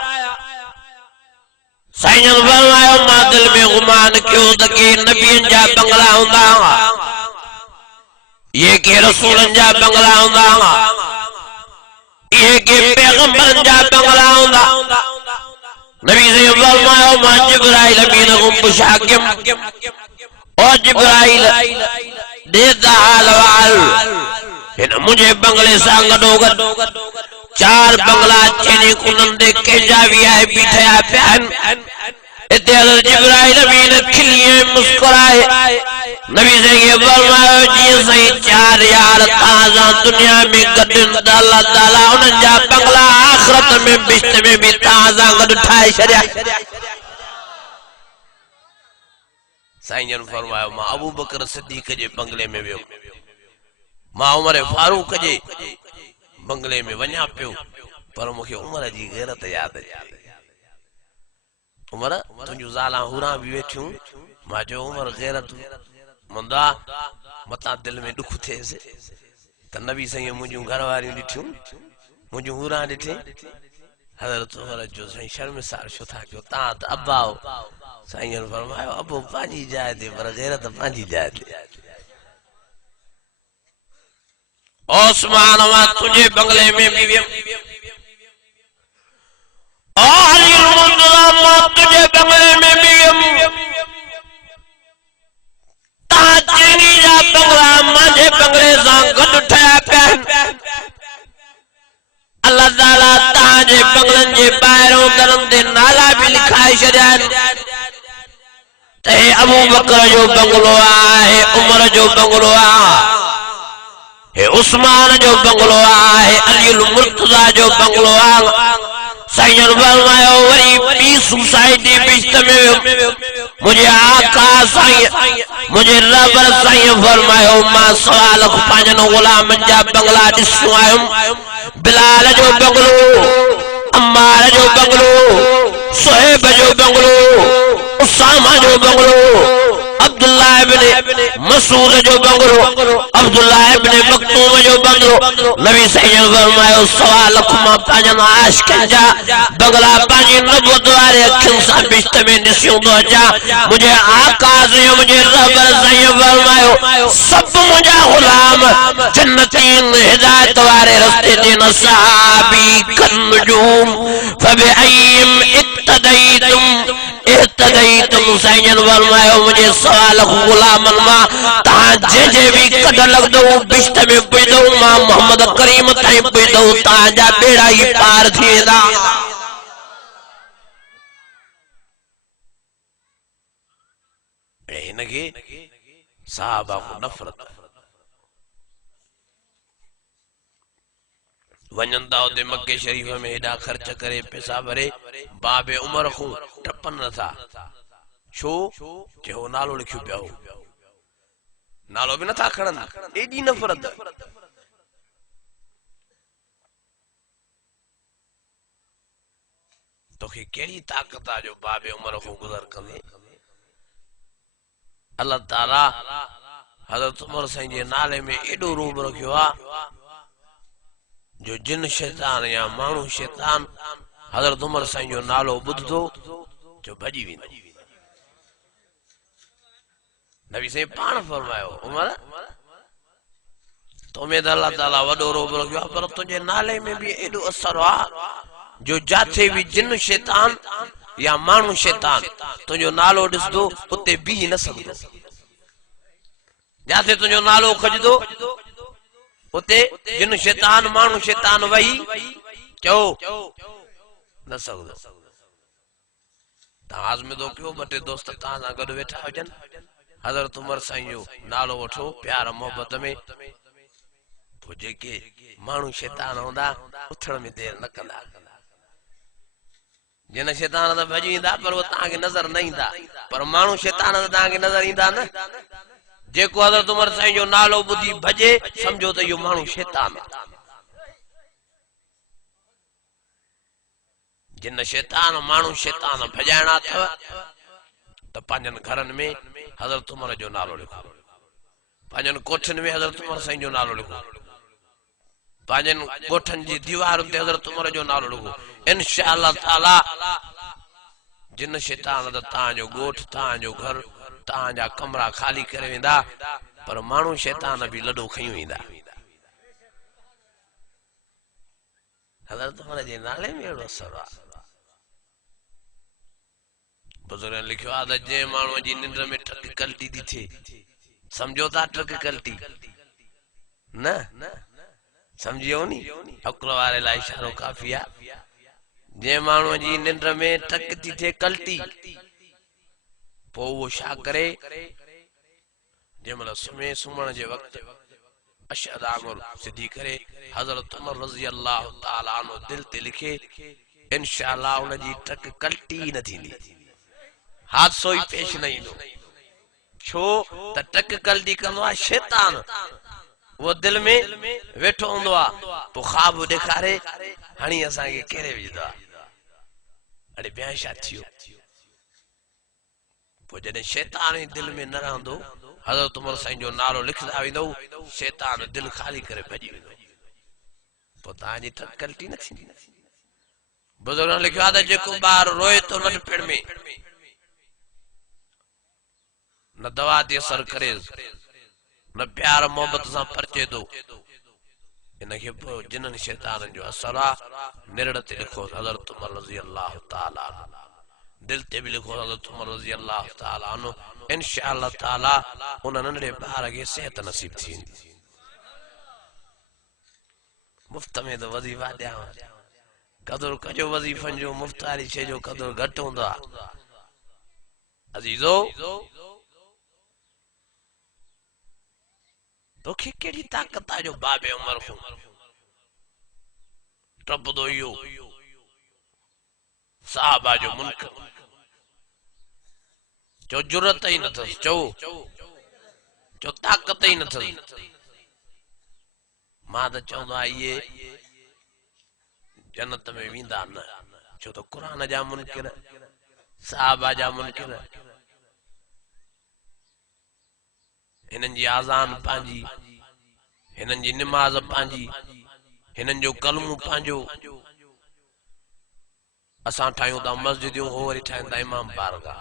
साईं फरमायो मां दिल में गुमान कयो त के नबियनि जा बंगला हूंदा ये के रसूलन जा बंगला हूंदा ये के पैगंबरन जा बंगला हूंदा नबी से फरमायो मां जिब्राइल अमीन को मुशाकिम ओ जिब्राइल देता हाल वाल इन मुझे बंगले सां गॾोगॾु चार बंगला चइनी कुननि ते कंहिंजा VIP ठहिया पिया आहिनि इते हज़रत जिब्राइल अमीन खिली मुस्कुराए नबी से फरमायो जीअं साईं चार यार ताज़ा दुनिया में गॾनि त अल्लाह ताला उन्हनि जा बंगला आख़िरत में बिश्त में भी ताज़ा गॾु ठाहे छॾिया साईं जन फरमायो मां अबू बकर सिद्दीक़ जे बंगले में वियो मां उमर फारूक जे बंगले में वञा पियो पर मूंखे उमर जी गैरत याद अचे उमर तुंहिंजूं ज़ालां हुरां भी वेठियूं मां चयो उमर गैरत मुंदा मता दिल में दुख थिएसि त नबी साईं मुंहिंजूं घर वारियूं ॾिठियूं मुंहिंजूं हुरां ॾिठे हज़रत उमर जो साईं शर्मिसार छो था कयो तव्हां त अब्बा हो साईं जन फरमायो अबो पंहिंजी जाइ ते पर गैरत पंहिंजी जाइ ते ओस्मान मां तुझे बंगले में भी मां तुझे बंगले में भी जा बंगला मुझे बंगले सां गॾु ठहिया पिया अल्लाह ताला तव्हांजे बंगलनि जे ॿाहिरों दरनि ते नाला भी लिखाए छॾिया आहिनि त हे अबू बकर जो बंगलो आहे उमर जो बंगलो आहे हे उस्मान जो बंगलो आहे अली मुर्तजा जो बंगलो आहे साईं फरमायो वरी ॿी सोसाइटी बिश्त में मुझे आका साईं मुझे रब साईं फरमायो मां सवा लख पंहिंजनि गुलामनि जा बंगला ॾिसो आयुमि बिलाल जो बंगलो अम्मार जो बंगलो सुहेब जो बंगलो उसामा जो बंगलो अब्दुल्लाह इब्न मसूद जो बंगलो अब्दुल्लाह इब्न मक्तूम जो बंगलो नबी सैयद फरमायो सवा लख मां पंहिंजनि आशिकनि जा बंगला पंहिंजी नबूवत वारे अखियुनि सां बिश्त में ॾिसियूं थो अचां मुंहिंजे आका साईं मुंहिंजे रब साईं फरमायो सभु मुंहिंजा गुलाम जन्नतीन हिदायत वारे रस्ते ते न सहाबी कन्नुजूम फबिअय्यिम इक्तदैतुम इहतदैतुम साईं फरमायो मुंहिंजे सवा लख गुलामनि मां तव्हां जंहिंजे भी कढ लॻंदो बिश्त में पुॼंदो मां मोहम्मद करीम ताईं पुॼंदो तव्हांजा बेड़ा ई पार थी वेंदा हिनखे साहबा को नफ़रत वञनि था उते मके शरीफ में हेॾा ख़र्च करे पैसा भरे बाबे उमर को टपनि नथा छो जो नालो लिखियो पिया हो नालो भी नथा खणन एडी नफ़रत तोखे केड़ी ताकत आ जो बाबे उमर को गुज़र कंदे अल्लाह ताला हज़रत उमर साईं जे नाले में एडो रूब रखियो आ जो जिन शैतान या मानू शैतान हज़रत उमर साईं जो नालो बुधदो जो भजी विंदो नबी साईं पाण फरमायो उमर तो में अल्लाह ताला वडो रूब रखियो पर तुझे नाले में भी एडो असर आ जो जाथे भी जिन शैतान या मानू शैतान तुझो नालो दिसदो उते भी न सकदो जाथे तुझो नालो खजदो उते जिन शैतान मानू शैतान वही चो न सकदो ताज में दो क्यों बटे दोस्त ताना गड बैठा हुजन हज़रत उमर साईं जो नालो वठो प्यार मोहब्बत में पुजे के मानू शैतान होंदा उथण में देर न कंदा जिन शैतान तो भजी इंदा पर वो ताके नजर न इंदा पर मानू शैतान तो ताके नजर इंदा न जेको हज़रत उमर साईं जो नालो बुधी भजे समझो तो यो मानू शैतान जिन शैतान मानू शैतान भजाइणा अथव तो पंहिंजनि घरनि में हज़रत उमर जो नालो लिखो पंहिंजनि कोठनि में हज़रत उमर साईं जो नालो लिखो पंहिंजनि कोठनि जी दीवारुनि ते हज़रत उमर जो नालो लिखो इंशाअल्लाह ताला जिन शैतान त तव्हांजो ॻोठ तव्हांजो घर तव्हांजा कमरा खाली करे वेंदा पर माण्हू शैतान भी लॾो खई वेंदा हज़रत उमर जे नाले में अहिड़ो असर आहे बुजुर्गनि लिखियो आहे त जंहिं माण्हूअ जी निंड में टक कल्टी थी थिए समझो था टक कल्टी न समझियो नी अकुल वारे लाइ इशारो काफ़ी आहे जंहिं माण्हूअ जी निंड में टक थी थिए कल्टी पोइ उहो छा करे जंहिं महिल सुम्हण जे वक़्तु अशहद आंगुर सिधी करे हज़रत उमर रज़ी अल्लाह ताला अन्हु दिल ते लिखे इंशाअल्लाह उन जी टक कल्टी न थींदी हादसो ही पेश न ईंदो छो त टक कल्टी कंदो आहे शैतान वो दिल में वेठो हूंदो आहे पोइ ख्वाब ॾेखारे हाणे असांखे कहिड़े विझंदो आहे अड़े ॿिया छा थियो पोइ जॾहिं शैतान ई दिल में न रहंदो हज़रत उमर साईं जो नालो लिखंदा वेंदो शैतान दिल खाली करे भॼी वेंदो पोइ तव्हांजी टक कल्टी न थींदी बुजुर्गनि लिखियो आहे त जेको ॿार रोए थो नंढपिण में न दवा ते असर करे न प्यार मोहब्बत सां परचे थो इनखे पोइ जिन्हनि शैताननि जो असर आहे निरड़ ते लिखो हज़रत उमर रज़ी अल्लाह ताला दिल ते भी लिखो हज़रत उमर रज़ी अल्लाह ताला अन्हु इंशाअल्लाह ताला उन नंढड़े ॿार खे सेहत नसीब थींदी मुफ्त में तो वज़ीफ़ा ॾियांव क़दुरु कजो वज़ीफ़नि जो मुफ्त वारी शइ जो क़दुरु घटि हूंदो आहे अज़ीज़ो तोखे केड़ी ताकत आहे जो बाबे उमर को टपदो इहो साहबा जो मुल्क जो जुरत ही न थस जो ताकत ही न थस मां त चवंदो आहे इहे जन्नत में वेंदा न छो त क़ुरान जा मुनकिर साहबा जा मुनकिर हिननि जी आज़ान पंहिंजी हिननि जी निमाज़ पंहिंजी हिननि जो कलमू पंहिंजो असां ठाहियूं था मस्जिदियूं हो वरी ठाहिनि था इमाम बारगाह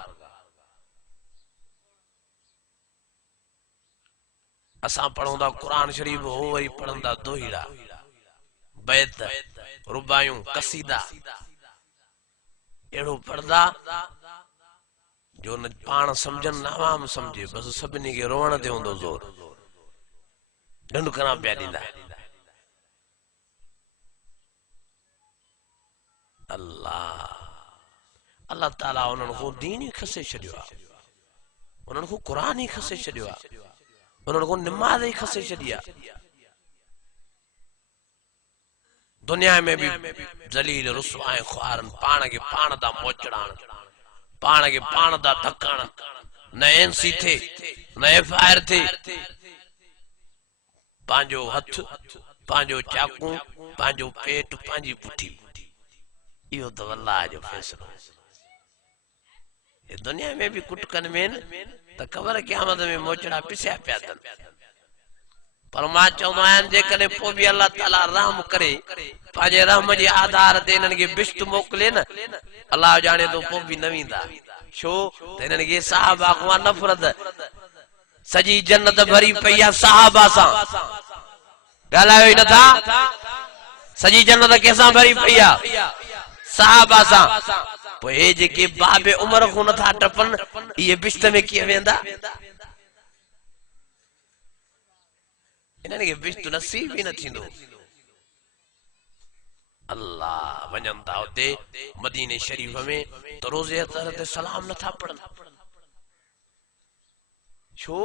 असां पढ़ूं था क़ुरान शरीफ़ हो वरी पढ़नि था दोहिड़ा बैत रुबायूं कसीदा अहिड़ो पढ़ंदा जो न पाण समझन न आवाम समझे बस सभिनी खे रोअण ते हूंदो ज़ोर ढंढकणा पिया ॾींदा अल्लाह अल्लाह ताला उन्हनि खां दीन ही खसे छॾियो आहे उन्हनि खां क़ुरान ही खसे छॾियो आहे उन्हनि खां निमाज़ ही खसे छॾी आहे दुनिया में भी ज़लील रुसवा ऐं ख्वारनि पाण खे पाण था मोचड़ाइण पाण खे पाण था धकण न एनसी थे न एफआईआर थे पांजो हथ पांजो चाकू पांजो पेट पांजी पुठी इहो तो अल्लाह जो फैसलो ये दुनिया में भी कुटकन में त ख़बर क़यामत में मोचड़ा पिसिया पिया अथन पर मां चवंदो आहियां जेकॾहिं पोइ बि अल्लाह ताला रहम करे पंहिंजे रहम जे आधार ते इन्हनि खे बिश्त मोकिले न अल्लाह ॼाणे थो पोइ बि न वेंदा छो त इन्हनि खे सहाबा खां नफ़रत सॼी जन्नत भरी पई आहे सहाबा सां ॻाल्हायो ई नथा सॼी जन्नत कंहिंसां भरी पई आहे सहाबा सां पोइ हे जेके बाबे उमर खां नथा टपन इहे बिश्त में कीअं वेंदा इन्हनि खे बिश्त नसीब ई न थींदो अल्लाह वञनि था हुते मदीने शरीफ में त रोज़े अतहर ते सलाम नथा पढ़नि छो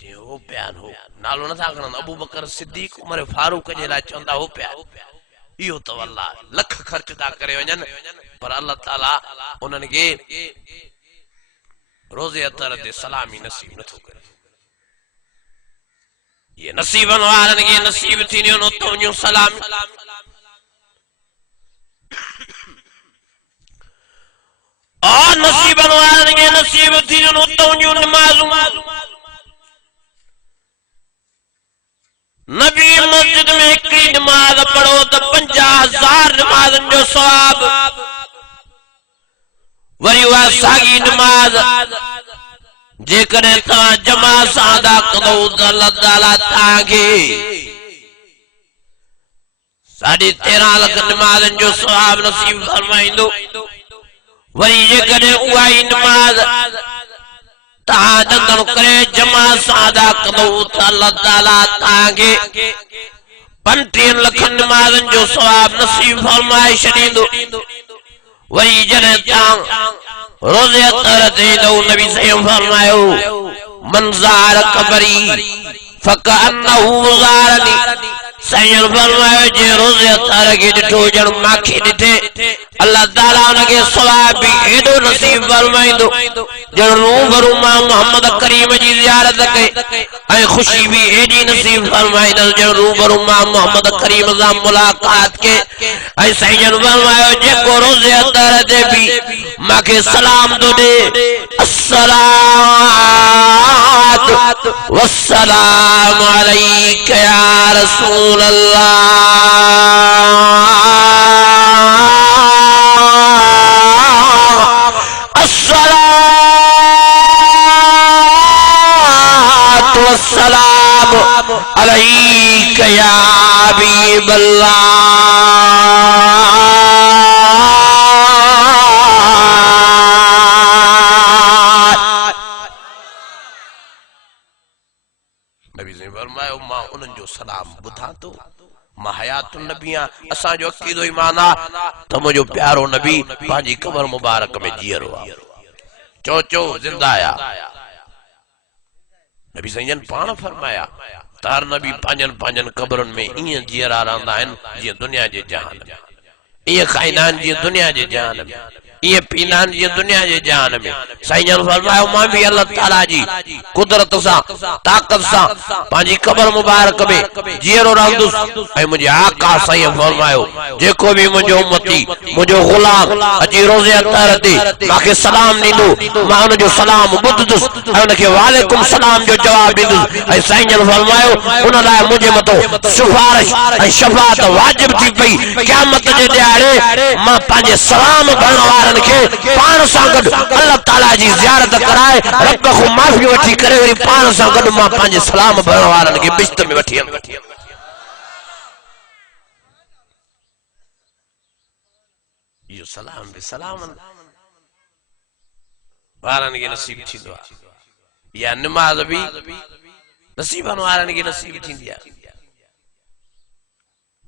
जे हो बयान हो नालो नथा खणनि अबू बकर सिद्दीक उमर फारूक जे लाइ चवंदा हो पिया इहो त अल्लाह लख ख़र्च था करे वञनि पर अल्लाह ताला उन्हनि खे रोज़े अतहर ते सलाम ई नसीब नथो करे ये नसीबन वारन के नसीब थी न तो न्यू सलाम और नसीबन वारन के नसीब थी न तो न्यू नमाज नबी मस्जिद में एक नमाज पढ़ो तो 50,000 नमाजन जो सवाब वरी वा सागी नमाज जेकॾहिं तव्हां जमा सां अदा कंदो त अल्लाह ताला तव्हांखे 13.5 लाख नमाज़नि जो सवाब नसीब फरमाईंदो वरी जेकॾहिं उहा ई नमाज तव्हां जंदड़ करे जमा सां अदा कंदो त अल्लाह ताला तव्हांखे 35 लाख नमाज़नि जो सवाब नसीब फरमाए छॾींदो वरी जॾहिं तव्हां रोज़े अतहर ते नबी सल्लल्लाहु फरमायो मंज़ार कबरी फकअन्नहु ज़ारनी सैयद फरमायो जे रोज़े अतहर के ॾिठो ॼण माखे ॾिठे अल्लाह ताला उनखे सवाब भी एॾो नसीब फरमाईंदो ॼण रूबरू मां मोहम्मद करीम जी ज़ियारत कई ऐं ख़ुशी भी एॾी नसीब फरमाईंदो ॼण रूबरू मां मोहम्मद करीम सां मुलाक़ात के ऐं सैयद फरमायो जेको रोज़े अतहर ते भी माखे सलाम तो दे अस्सलातु वस्सलाम अलैका या रसूल अल्लाह अस्सलातु वस्सलाम अलैका या हबीब अल्लाह सलाम बुधा तो मां हयातुन नबी असांजो अकीदो ईमान आ त मुंहिंजो प्यारो नबी पंहिंजी कबर मुबारक में जीअरो आहे चो जिंदा आया नबी सैयन पाण फरमाया त हर नबी पंहिंजनि कबरनि में ईअं जीअरा रहंदा आहिनि जीअं दुनिया जे जहान में ईअं खाईंदा आहिनि जीअं दुनिया जे जहान में ये पीना ये दुनिया जे जान में साईं फरमायो मां भी अल्लाह ताला जी कुदरत सा ताकत सा पांजी कबर मुबारक में जीरो रहंदुस ऐं मुझे आका साईं फरमायो जेको भी मुझो उम्मती मुझो गुलाम अजी रोज़े अतहर ते माके सलाम नींदो मां उन जो सलाम ॿुधदुस ऐं उन के वालेकुम सलाम जो जवाब ॾींदुस ऐं साईं फरमायो उन लाइ मुझे मतो सिफारिश ऐं शफाअत वाजिब थी पई क़यामत जे ॾियारे मां पंहिंजे सलाम भरण वारनि खे पाण सां गॾु अल्लाह ताला जी ज़ियारत कराए रब खां माफ़ी वठी करे वरी पाण सां गॾु मां पंहिंजे सलाम भरण वारनि खे बिश्त में वठी वेंदुमि इहो सलाम बि सलाम वारनि खे नसीब थींदो आहे या नमाज़ बि नसीबनि वारनि खे नसीब थींदी आहे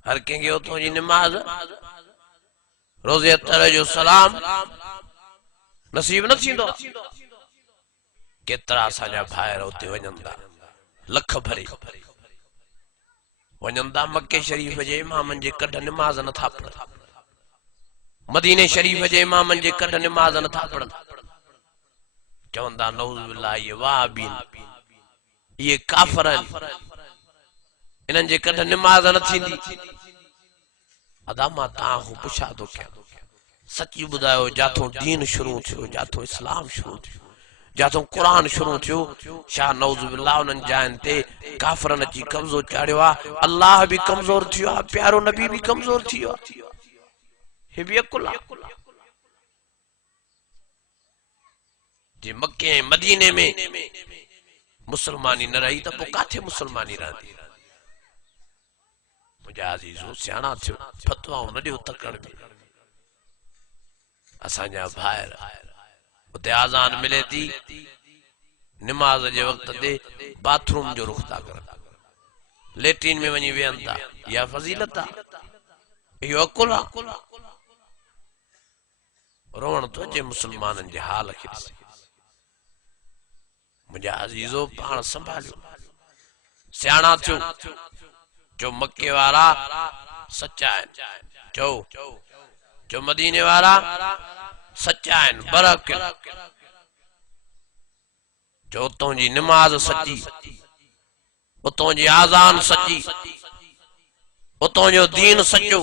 हर कंहिंखे उथो जी नमाज़ रोज़े अतहर जो सलाम नसीब न थींदो केतिरा असांजा भाइर उते वञनि था लख भरे वञनि था मके शरीफ जे इमामनि जे कढ नमाज़ नथा पढ़नि मदीने शरीफ जे इमामनि जे कढ नमाज़ नथा पढ़नि चवंदा नऊज़ बिल्लाह ये वाहबीन ये काफर आहिनि इन्हनि जे कढ निमाज़ न थींदी। अदा मां तव्हां पुछा थो कयां, सची ॿुधायो जाथों दीन शुरू थियो, जाथों इस्लाम शुरू थियो, जाथों क़ुरान शुरू थियो, शाह नऊज़ बिल्लाह उन्हनि जाइन ते काफ़रनि अची कब्ज़ो चाढ़ियो आहे। अल्लाह भी कमज़ोर थियो आहे, प्यारो नबी भी कमज़ोर थियो आहे। हे भी अकुल आहे। जे मक्के मदीने में मुसलमानी न रही त पोइ काथे मुसलमानी रहंदी। मुंहिंजा अज़ीज़ो सियाणा थियो, फतवाऊं न ॾियो तकड़ में। असांजा भाइर उते आज़ान मिले थी, निमाज़ जे वक़्त ते बाथरूम जो रुख था करनि, लेट्रिन में वञी वेहनि था। इहा फज़ीलत आहे, इहो अकुल आहे। रोअण थो अचे मुसलमाननि जे हाल खे ॾिसी। मुंहिंजा अज़ीज़ो पाण संभालियो, सियाणा थियो। जो मक्के वारा सच्चा आहिनि, जो मदीने वारा सच्चा आहिनि, बरक जो उतों जी निमाज़ सच्ची, उतों जी आज़ान सच्ची, उतों जो दीन सच्चो,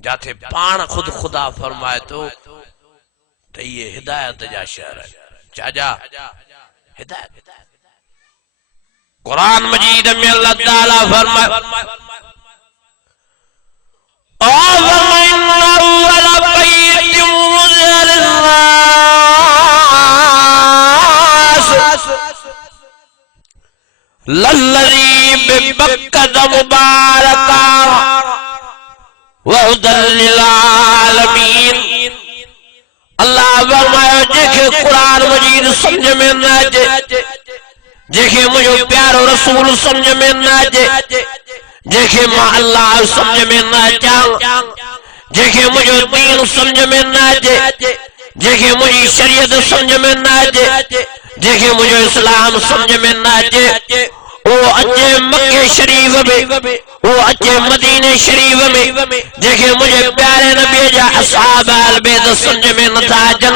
जाथे पाण खुद खुदा फरमाए तो त ये हिदायत जा शहर है। चाजा हिदायत कुरान मजीद में अल्लाह ताला फरमाए, लल्लज़ी बिबक्कत मुबारका वहुदल लिल आलमीन। अल्लाह फरमायो जेके कुरान मजीद समझ में न अचे, जेके मुझो प्यारो रसूल समझ में न अचे, जेके मां अल्लाह समझ में न अचां, जेके मुझो दीन समझ में न अचे, जेके मुझी शरीयत समझ में न अचे, जेके मुझो इस्लाम समझ में न अचे, वो अचे मक्के शरीफ में, वो अचे मदीने शरीफ में। जेके मुझे प्यारे नबी जा असहाब अहल बैत समझ में नथा अचन,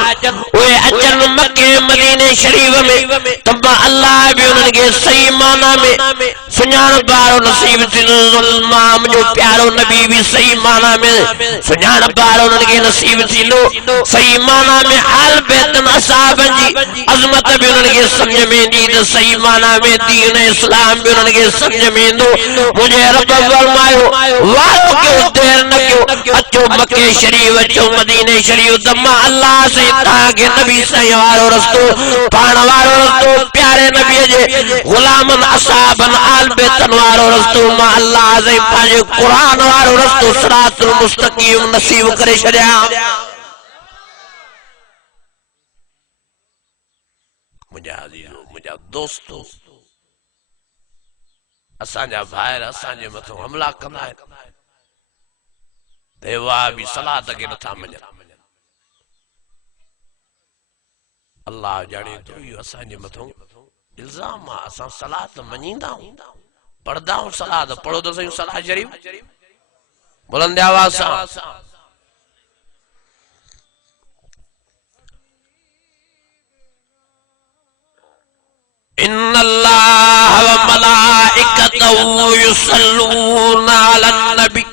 वे अचन मक्के मदीने शरीफ में। तब अल्लाह भी उन्हनि खे सही माना में सुञाण पारो नसीब थींदो। मां मुझो प्यारो नबी भी सही माना में सुञाण पारो उन्हनि खे नसीब थींदो। सही माना में अहल बैत असहाबनि जी अज़मत भी उन्हनि खे समझ में ईंदी त सही माना में दीन इस्लाम भी उन्हनि खे समझ में ईंदो। मुझे रब फरमायो वारो क्यों देर न क्यों, अचो मक्के शरीफ, अचो मदीने शरीफ। त मां अल्लाह से तव्हांखे नबी साईं वारो रस्तो, पाण वारो रस्तो, प्यारे नबीअ जे गुलामन असहाबन आल बैतन वारो रस्तो, मां अल्लाह से पंहिंजे क़ुरान वारो रस्तो सिरातुल मुस्तक़ीम नसीब करे छॾियां। मुंहिंजा अज़ीज़ो, मुंहिंजा दोस्तो, असांजा भाइर असांजे मथां हमला कंदा आहिनि, देवा भी सलात के नथा मञनि। अल्लाह जाने तो इहो असांजे मथां इल्ज़ाम आहे। असां सलात मञींदा आहियूं, पढ़ंदा आहियूं सलात, पढ़ो त सही सलाह शरीफ बुलंद आवाज़ सां। इन्नल्लाह व मलाइकतहु युसल्लूना अलन नबी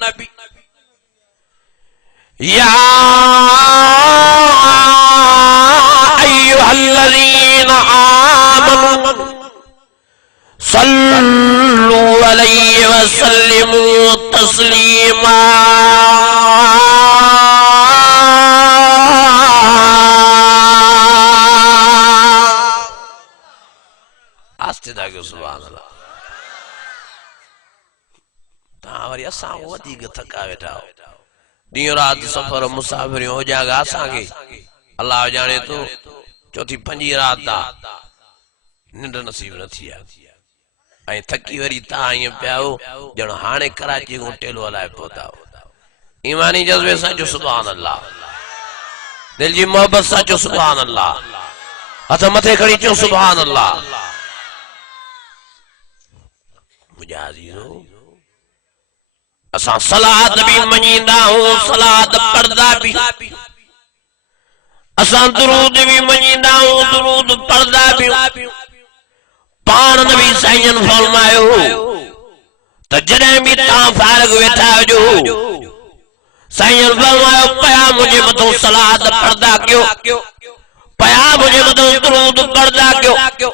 या अय्युहल्लज़ीना आमनू सल्लू अलैहि व सल्लिमू तस्लीमा। सुभान अल्लाह। तव्हां वरी असां वधीक थका वेठा हो, ॾींहुं राति सफ़र मुसाफ़िरियूं हुजागा असांखे अल्लाह ॼाणे थो। चौथी पंजी रात आहे, निंड नसीब न थी आहे, ऐं थकी वरी तव्हां ईअं पिया हो ॼण हाणे कराची खां टेलो हलाए पहुता हो। ईमानी जज़्बे सां चओ सुभान अल्लाह, दिल जी मोहब्बत सां चओ सुभान अल्लाह, हथ मथे खणी चओ सुभान अल्लाह। मुझे अज़ीज़ो, असां सलात भी मञींदा आहियूं, सलात पढ़दा भी, असां दुरूद भी मञींदा आहियूं, दुरूद पढ़दा भी। पान नबी साईं फरमायो त जॾहिं बि तव्हां फारिग वेठा हुजो साईं फरमायो पया मुझे मथों सलात पढ़दा कयो पया मुझे मथों दुरूद पढ़दा कयो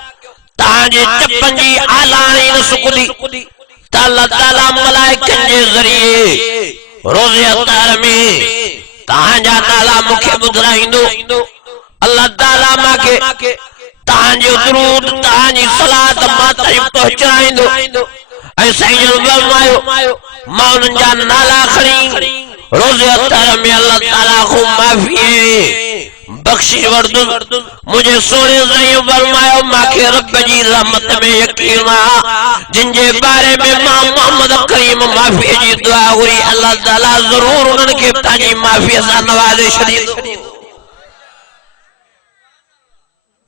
ताजे चपन जी आलाणी न सुकुदी त अल्लाह ताला मलाइकन जे ज़रिए रोज़े अतार में तव्हांजा नाला मूंखे ॿुधाईंदो अल्लाह ताला मांखे तव्हांजो दुरूद तव्हांजी सलात मां ताईं पहुचाईंदो ऐं साईं फरमायो मां उन्हनि जा नाला खणी रोज़े अतार में अल्लाह ताला को माफ़ी बख्शी वरदुन मुझे सोने साईं फरमायो मांखे रब जी रहमत में यकीन जिन जे बारे में मां मोहम्मद करीम माफ़ी जी दुआ घुरी अल्लाह ताला जरूर उन्हनि खे पंहिंजी माफ़ीअ सां नवाज़े छॾींदो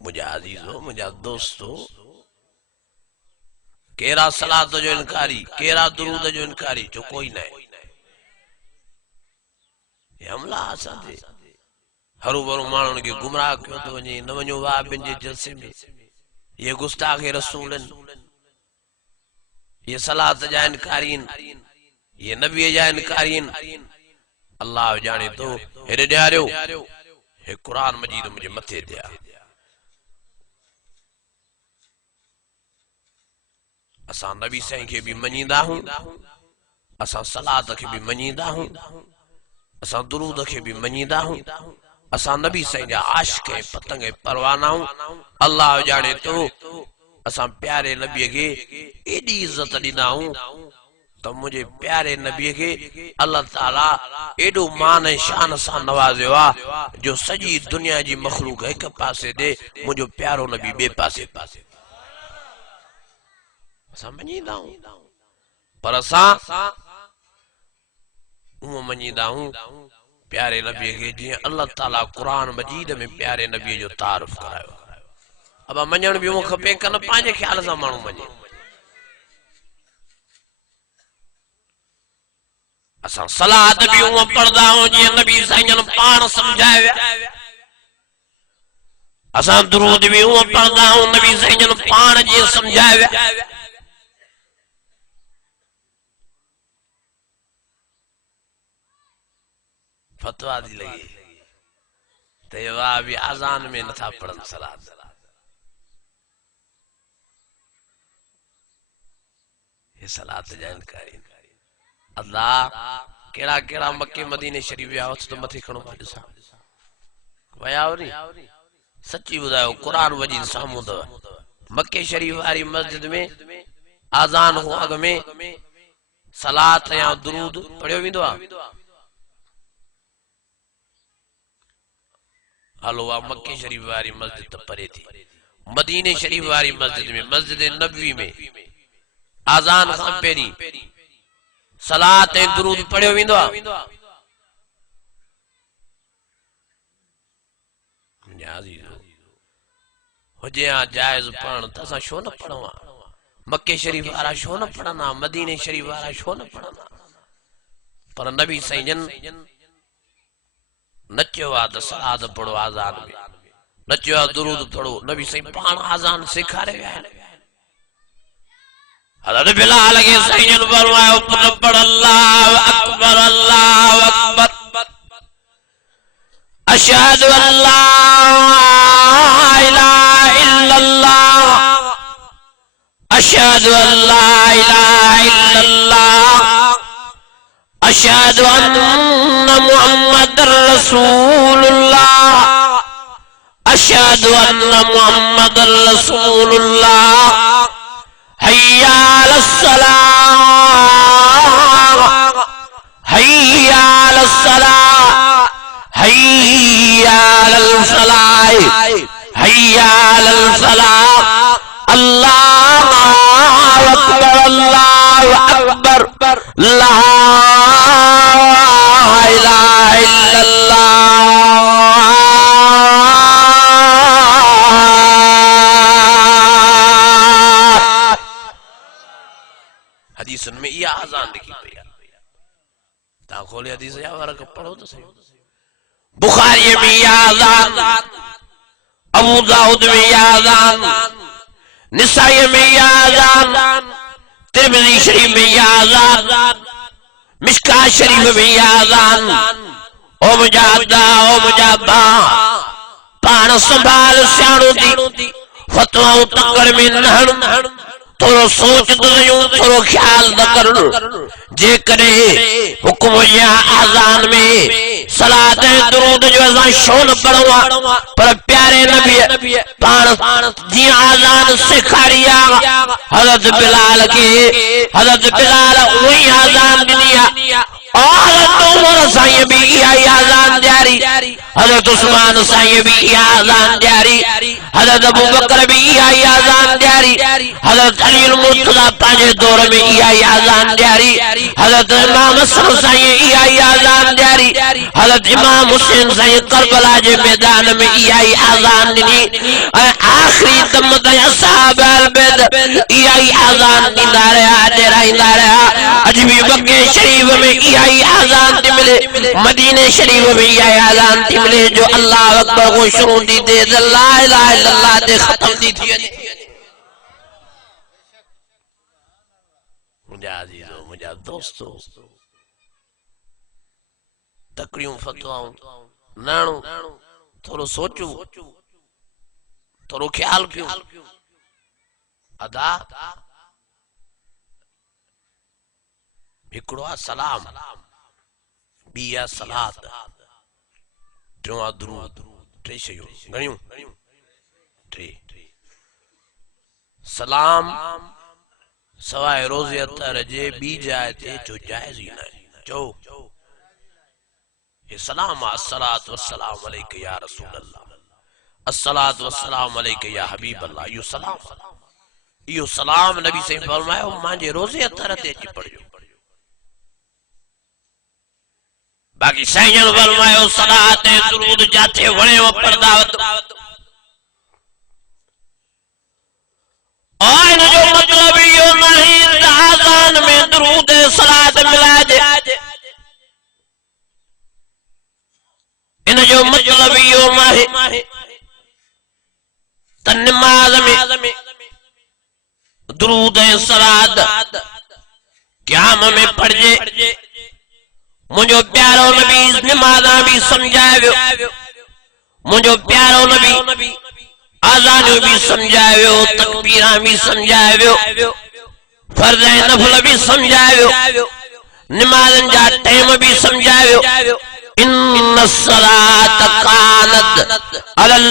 मुझा अजीजो मुझा दोस्तो केरा सलात जो इनकारी केरा दुरूद जो इनकारी जो कोई न हमला असांजे हरू भरू माण्हुनि खे गुमराह कयो थो वञे न वञो वाह ॿिनि जे जलसे में ये गुस्ताखे रसूल ये सलात जा इनकारीन ये नबी जा इनकारीन अल्लाह जाने तो हेॾे ॾियारियो हे कुरान मजीद मुझे मथे दिया असां नबी साईं खे भी मञींदा हूं असां सलात खे भी मञींदा हूं असां दुरूद खे भी मञींदा हूं असां नबी साईं जा आशिक ऐं पतंग ऐं परवाना हूं अल्लाह जाने तो असां प्यारे नबी खे एडी इज्जत ॾींदा हूं त मुझे प्यारे नबी खे अल्लाह ताला एडो मान ऐं शान सां नवाज़ियो आहे जो सॼी दुनिया जी मखलूक हिक पासे ॾे मुंहिंजो प्यारो नबी ॿिए पासे असां मञींदा हूं पर असां उहो मञींदा हूं प्यारे नबी के जीअं अल्लाह ताला कुरान मजीद में प्यारे नबी जो तारुफ करायो अब मञण भी वो खपे कन पंहिंजे ख्याल सां माण्हू मञे असां सलात भी उहो पढ़दा हूं जीअं नबी साईं पाण समझाया असां दुरूद भी उहो पढ़दा हूं नबी साईं पाण जीअं समझाया फतवा दी लगी तो वाह भी आजान में नथा पढ़न सलात ये सलात जा इनकारी अल्लाह केड़ा केड़ा मक्के मदीने शरीफ या तो मथे खणो ॾिसां वया हो नी सच्ची बुधायो कुरान वजीद सामू दव मक्के शरीफ वाली मस्जिद में आजान हो अग में सलात या दुरूद पढ़ियो वेंदो आहे हलो आ मक्के शरीफ वाली मस्जिद तो परे थी मदीने शरीफ वाली मस्जिद में मस्जिद नबवी में आजान खां पहिरीं सलात ऐं दुरूद पढ़ियो वेंदो आहे हुजे हा जायज़ पढ़ण त असां छो न पढ़ूं मक्के शरीफ वारा छो न पढ़ंदा मदीने शरीफ वारा छो न पढ़ंदा पर नबी साईं जन नचो आ त सलात पढ़ो आजान में नचो आ दुरूद पढ़ो नबी साईं पाण आजान सिखारे विया आहिनि हज़रत बिलाल के साईं ने फरमायो पुट पढ़ अल्लाहु अकबर अशहदु अल्ला इलाहा इल्लल्लाह अशहदु अल्ला इलाहा इल्लल्लाह अशहदु अन्ना मुहम्मदर रसूलुल्लाह अशहदु अन्ना मुहम्मदर रसूलुल्लाह हय्या अलस्सलाह हय्या अलस्सलाह हय्या अलफलाह हय्या अलफलाह अल्लाहु अकबर ला इलाहा इल्लल्लाह हदीस में ये आजान लिखी हुई है ता खोले हदीस या वाला पढ़ो तो सही बुखारी में ये आजान अबू दाऊद में ये आजान निसाई में या अज़ान, तिरमिज़ी शरीफ में या अज़ान, मिशका शरीफ में या अज़ान। ओ मुजादा ओ मुजाबा पान संभाल सियाणो दी फतवाऊं तंगड़ में नहण थोड़ो सोच दयूं थोड़ो ख्याल न कर जे करे हुक्म या आजान में सलात दुरूद जो असा शो न पढ़वा पर प्यारे नबी पान जी आजान सिखारिया हजरत बिलाल के हजरत बिलाल वही आजान दिया हजरत उमर साईं भी यही आजान जारी हजरत उस्मान साईं भी यही आजान जारी हजरत अबू बकर भी यही आजान जारी हजरत अली मुर्तज़ा पांचे दौर में यही आजान जारी हजरत इमाम हसन साईं यही आजान जारी हजरत इमाम हुसैन साईं करबला के मैदान में यही आजान दी आखिरी दम तक असहाब अल बैत यही आजान दींदा रहा डेराईंदा रहा अजमी बग्गे शरीफ में यही आजान थी मिले मदीने शरीफ में यही आजान थी मिले जो अल्लाह अकबर को शुरू दी दे ला इलाहा इल्लल्लाह दे खत्म दी थी मुझा अजीजो मुझा दोस्तों तकड़ियों फतवाऊं नाणो थोड़ो सोचो थोड़ो ख्याल क्यों अदा हिकड़ो सलाम बिया सलात टियों दुरूद टे शयूं घणियूं टे सलाम सवाए रोज़े अतर जे बी जाए थे जो जायज ही नहीं चो ये सलाम अस्सलातु वस्सलाम अलैका या रसूल अल्लाह अस्सलातु वस्सलाम अलैका या हबीब अल्लाह यो सलाम नबी से फरमायो मांजे रोज़े अतर ते जी पढ़ियो बाकी साईं फरमायो सलात दुरूद जाते वणे वो पढ़दावत और जो मतलब यो नहीं आजान में दुरूद सलात मिला दे इन जो मतलब यो नहीं नमाज में दुरूद सलात क़याम में पढ़जे मुझो प्यारो नबी नमाज़ा भी समझायो मुझो प्यारो नबी आजान भी समझायो तकबीरा भी समझायो फर्ज़ नफल भी समझायो नमाज़न जा टाइम भी समझायो इन्न सलात कानत अलल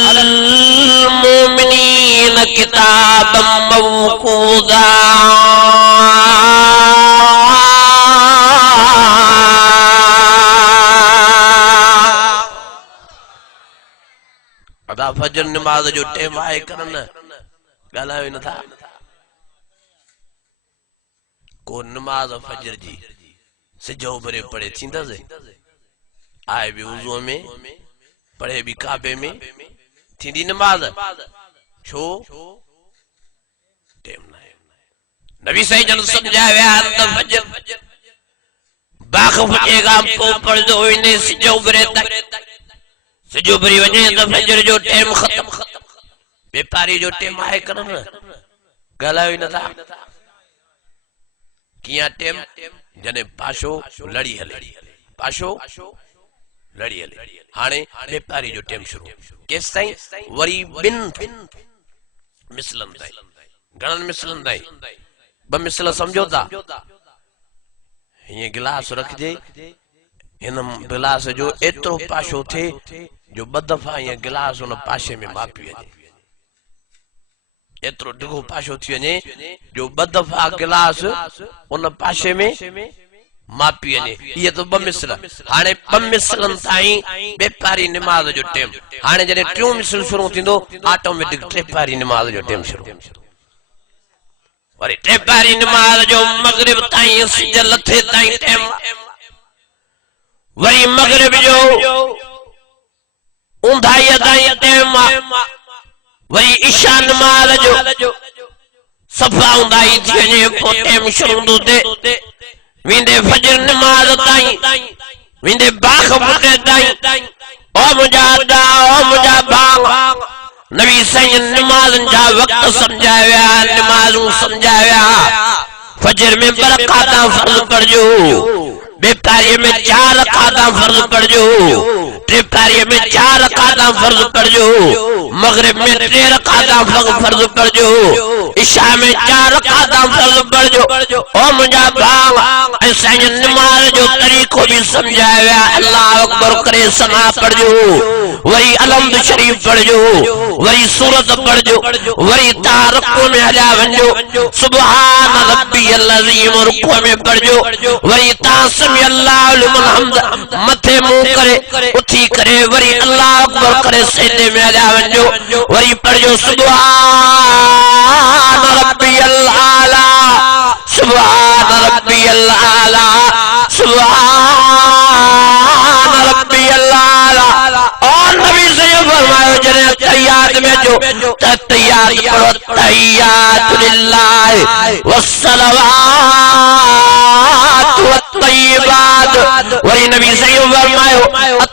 मुमिनीन किताबम मवक़ूदा अदा फजर नमाज जो टाइम आए करन गालायो न था को नमाज फजर जी सिजो भरे पढ़े थींदा से आए भी वुज़ू में पढ़े भी काबे में थींदी नमाज छो टाइम ना नबी सही जन समझाया अंत फजर बाख फजेगा पो पढ़ दो इने सिजो भरे तक सिजो भरी वने तो फजर जो टाइम खत्म व्यापारी जो टाइम आए करन गालायो न था किया टाइम जने पाशो लड़ी हले पाशो लड़ी हले हाने व्यापारी जो टाइम शुरू केस ताई वरी बिन मिसलन ताई गणन मिसलन ताई ब मिसल समझोता ये गिलास रख दे इन गिलास जो एतरो पाशो थे जो ब दफा ये गिलास उन पाशे में मापी वने एतरो डिगो पाशो थी वने जो ब दफा गिलास उन पाशे में मापी वने ये तो ब मिसल हाने ब मिसलन ताई व्यापारी नमाज जो टाइम हाने जने टियों मिसल शुरू थींदो ऑटोमेटिक व्यापारी नमाज जो टाइम शुरू वरी व्यापारी नमाज जो मगरिब ताई सिजल थे ताई टाइम वरी मगरिब जो उंधाई ताई टाइम वरी इशा नमाज जो सफा उंधाई थी वने को टाइम शुरू दे विंदे फजर नमाज ताई विंदे बाख बुटे ताई ओ मुजा दा ओ मुजा भांग नबी सैयद नमाज जा वक्त समझाया, नमाजू समझाया। फजर में बरकाता फर्ज पढ़जो, बेतारी में 4 रकाता फर्ज पढ़जो, त्रितारी में 4 रकाता फर्ज पढ़जो, मगरिब में 3 रकाता फर्ज पढ़जो, इशा में 4 रकाता फर्ज पढ़जो। ओ मुझा भाग ऐसा नमाज जो तरीको भी समझाया। अल्लाह अकबर करे सना पढ़जो, वरी अलहम्द शरीफ पढ़जो, वरी सूरत पढ़जो, वरी तारको में हला वञो, सुभान रब्बियल अज़ीम रुको में पढ़जो, वरी तासमी अल्लाह लिमन हम्द मथे मुंह करे उठी करे, वरी अल्लाह अकबर करे सजदे में हला वञो, वरी पढ़जो सुभान रब्बियल आला, सुभान रब्बियल आला, सुभान रब्बियल आला। और नबी से फरमायो जने तैयार में जो तैयार पढ़ो, तैयार लिल्लाह वस्सलावात वत्तय्यिबात। वही नबी से फरमायो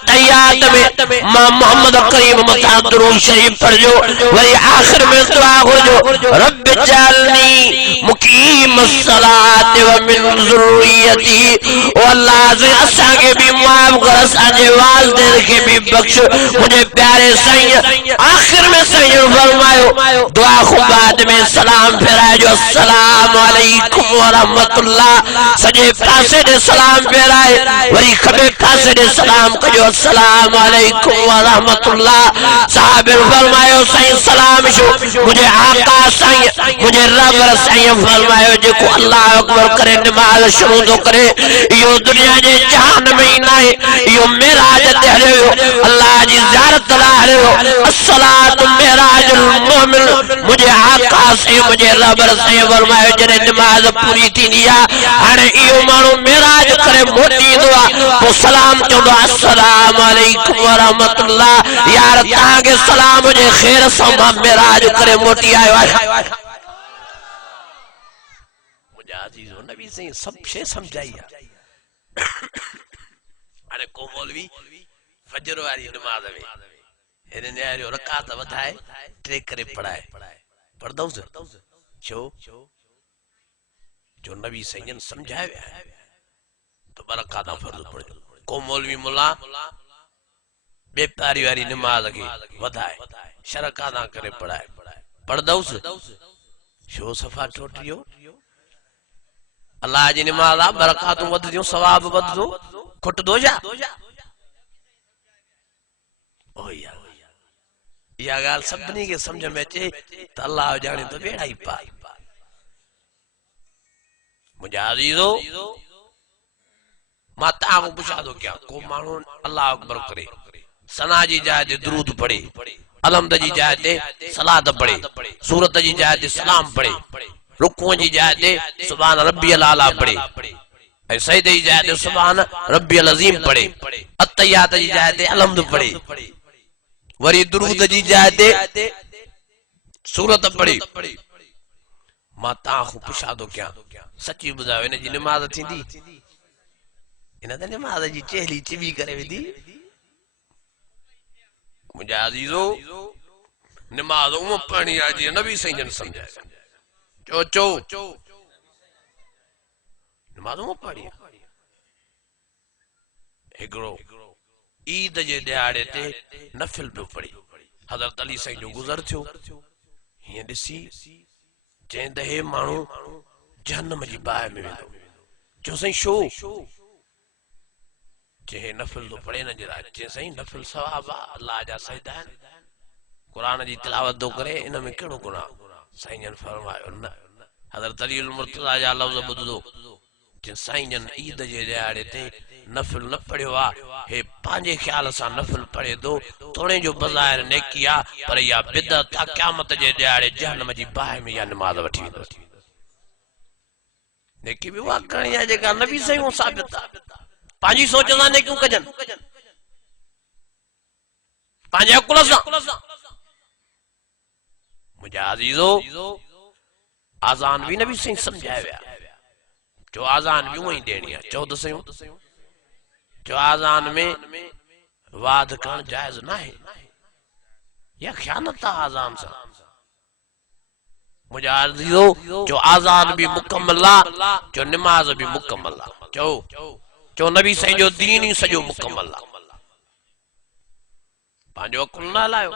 तैयार में मां मोहम्मद करीम मता दुरूद शरीफ पढ़ो, वही आखिर में दुआ हो जो रब जअलनी मुकीमस सलात व मिन ज़ुर्रियती। ओ अल्लाह से असा के भी माफ कर, साजे वालिदैन के भी बख्श। मुझे प्यारे सैयद आखिर में सैयद फरमायो दुआ को बाद में सलाम फेराए जो अस्सलाम वालेकुम व रहमतुल्लाह। सजे पासे दे सलाम फेराए, वरी खबे पासे दे सलाम कजो अस्सलाम वालेकुम व रहमतुल्लाह। साहब फरमायो सैयद सलाम शो मुझे आका सैयद मुझे रब सैयद फरमायो जेको अल्लाह अकबर करे नमाज शुरू तो करे, यो दुनिया जे जहान में ही नहीं, यो मेराज ते हलियो, अल्लाह जी ज़ियारत ला हलियो। अस्सलातु मेराजुल मोमिन। मुझे आका से मुझे रब से फरमायो जने नमाज पूरी थींदी आ, हाणे इहो माण्हू मेराज करे मोटी ईंदो आ, पोइ सलाम चवंदो अस्सलाम वालेकुम व रहमतुल्लाह। यार तव्हांखे सलाम हुजे, ख़ैर सां मां मेराज करे मोटी आयो आहियां। मुंहिंजा अज़ीज़ो नबी साईं सभु शइ समझाई आहे। हाणे को मौलवी फजर वारी नमाज में हिन न्यारो रकात वधाए 3 करे पढ़ाए, पढ़दउसि छो जो नबी सैयद समझाया तो बरकात फर्ज पढ़ो। को मौलवी मुल्ला बेतारी वारी नमाज के वधाए शरकात करे पढ़ाए, पढ़दउसि छो सफ़ा टोटियो। अल्लाह जी नमाज आ, बरकातूं वधदियूं, सवाब वधदो, खुटदो जा। ओ या इहा ॻाल्हि सभिनी खे सम्झ में अचे त अल्लाह ॼाणे तो बेड़ा ई पार। मुंहिंजा अज़ीज़ो मां तव्हां पुछा थो कयां, को माण्हू अल्लाह अकबर करे, सना जी जाइ ते दुरूद पढ़े, अलहम्द जी जाइ ते सलात पढ़े, सूरत जी जाइ ते सलाम पढ़े, रुकूअ जी जाइ ते सुभान रब्बियल आला पढ़े, ऐं सजदे जी जाइ ते सुभान रब्बियल अज़ीम पढ़े, अत्तहियात जी जाइ ते अलहम्द पढ़े, वरी दुरूद जी जाइ ते सूरत पढ़े। मां तव्हां पुछा थो कयां, सची ॿुधायो हिन जी नमाज़ थींदी? हिन त नमाज़ जी चहली चिबी करे विधी। मुंहिंजा अज़ीज़ो नमाज़ उहो पढ़णी आहे जीअं नबी सैयद सम्झाए। चो नमाज़ उहो पढ़णी आहे। हिकिड़ो ईद जे ॾियारे ते नफ़िल पियो पढ़े, हज़रत अली साईं जो गुज़र थियो, हीअं ॾिसी चईं त हे माण्हू जहन्नम जी बाहि में वेंदो। चयो साईं छो? चए नफ़िल तो पढ़े न जरा। चए साईं नफ़िल सवाब आहे, अल्लाह जा सजदा आहिनि, क़ुरान जी तिलावत तो करे, इन में कहिड़ो गुनाह? साईं जन फरमायो न। हज़रत अली मुर्तज़ा जा लफ़्ज़ ॿुधो, चए साईं जन ईद जे ॾियारे ते नफ़िल न पढ़ियो आहे, हे पंहिंजे ख़्याल सां नफ़िल पढ़े थो, तोड़े जो बज़ाहिर नेकी आहे, पर इहा बिदअत आहे, क़यामत जे ॾियारे जहन्नम जी बाहि में इहा नमाज़ वठी वेंदो। नेकी भी उहा करणी आहे जेका नबी सही साबित आहे। पंहिंजी सोच सां नेकियूं कजनि, पंहिंजे अकुल सां। मुंहिंजा अज़ीज़ो आज़ान भी नबी सही समझाया विया, जो आज़ान भी उहो ई ॾियणी आहे। चओ त सयूं, जो आज़ान में वाद करण जायज़ न आहे, या ख़यानत आज़ान से मुझे अर्ज़ो जो आज़ान भी मुकम्मल आ जो नमाज भी मुकम्मल आ जो नबी साईं जो दीन ही सजो मुकम्मल आ पांजो अकुल ना लायो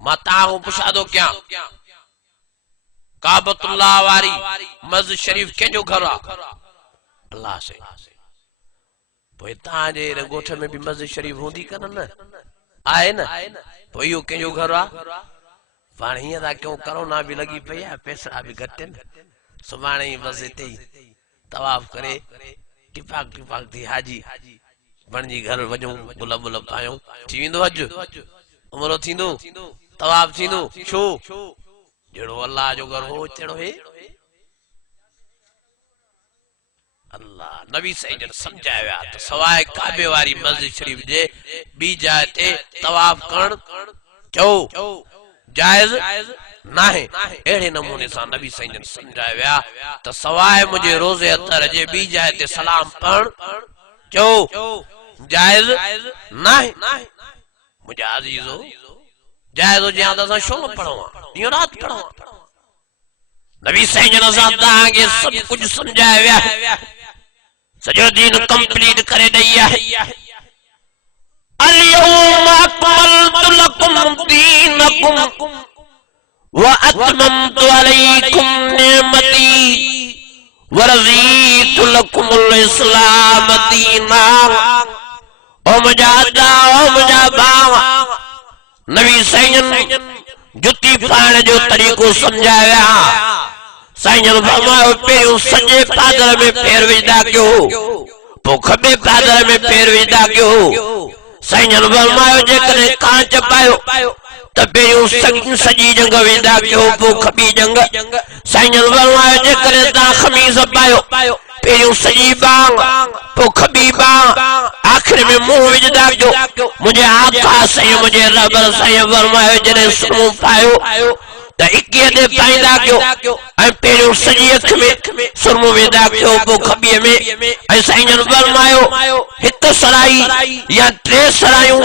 मां ताऊ पुछा दो क्या काबतुल्लाह वारी मस्जिद शरीफ केजो घर आ अल्लाह से पोइ ताजे गोठ में भी मस्जिद शरीफ होंदी कन न आए न पोइ यो केजो घर आ पाण हिय ता क्यों कोरोना भी लगी पई है पैसा भी घट न सुभाणे ही मस्जिद ते तवाफ करे टिपाक थी हाजी बनजी घर वजो बुला बुला पायो थी विंदो अज उमरो थींदो तवाफ थींदो छो जेड़ो अल्लाह जो घर हो चढ़ो है अल्लाह नबी सही जन समझाया तो सवाए काबे वारी मस्जिद शरीफ जे बी जाए ते तवाफ करण चो जायज नाहे एड़े नमूने सा नबी सही जन समझाया तो सवाए मुझे रोजे अतर जे बी जाए ते सलाम पढ़ चो जायज नाहे मुझे अजीजो जायज हो ज्यादा सा शो पढ़ो दियो रात पढ़ो नबी सही जन ज़ात आगे सब कुछ समझाया सजो दीन कंप्लीट करे दईया अल-यौम अकमलतु लकुम दीनकुम व अतममतु अलैकुम निअमती व रज़ीतु लकुमुल इस्लाम दीना ओ मुजादा ओ मुजाबा नबी सैयद जुती पाण जो तरीको समझाया साईं फरमायो पहिरियों सजे पादर में पैर विझदा कयो पोइ खबे पादर में पैर विझदा कयो साईं फरमायो जेकॾहिं कांच पायो त पहिरियों सजी जंग विझदा कयो पोइ खबी जंग साईं फरमायो जेकॾहिं तव्हां खमीस पायो पहिरियों सजी बांग पोइ खबी बांग आखिर में मुंह विझदा कयो मुझे आका साईं मुझे रब साईं फरमायो जॾहिं सुम्हूं पायो त 21 दे पाइंदा कयो ऐं पहिरियों सजी अख में सुरमो विझदा कयो पोइ खबीअ में ऐं साईं जन फरमायो हिकु सराई या 3 सरायूं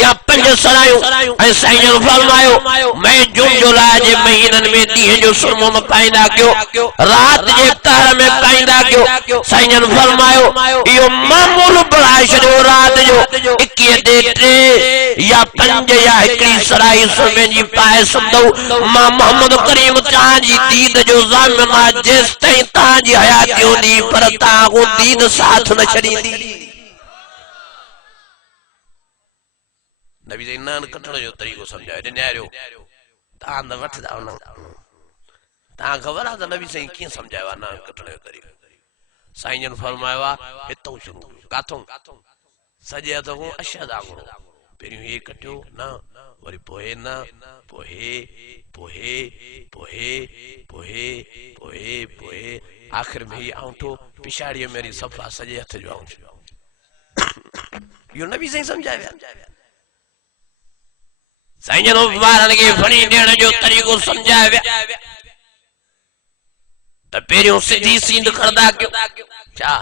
या 5 सरायूं ऐं साईं जन फरमायो मैं जून जुलाई जे महीननि में ॾींहं जो सुरमो न पाइंदा कयो रात जे तार में पाइंदा कयो साईं जन फरमायो इहो मामूल बणाए छॾियो रात जो 21 दे 3 या 5 या हिकिड़ी सराई सुरमे जी पाए सघंदो मोहम्मद करीम ताजी दीद जो ज़ामिन आ जेस ताईं ताजी हयाती होंदी पर तागो दीद साथ न छड़ींदी नबी जी नान कटण जो तरीको समझायो ॾियारियो तां न वठदा न तां खबर आ त नबी सही कीअं समझायो आहे नान कटण जो तरीको साईं जन फरमायो आहे हितों शुरू काथों सजे हथ को अशद आंगुरो पहिरियों हे कटियो न वरी पोहे न पोहे पोहे पोहे पोहे पोहे पोहे आखिर में ही आउंठो पिछाड़ीअ मेरी सफ़ा सजे हथ जो आउंठो यो नबी सही समझाया साईं जन ॿारनि खे फणी ॾियण जो तरीक़ो समझाया त पहिरियों सिधी सींध खणंदा कयो छा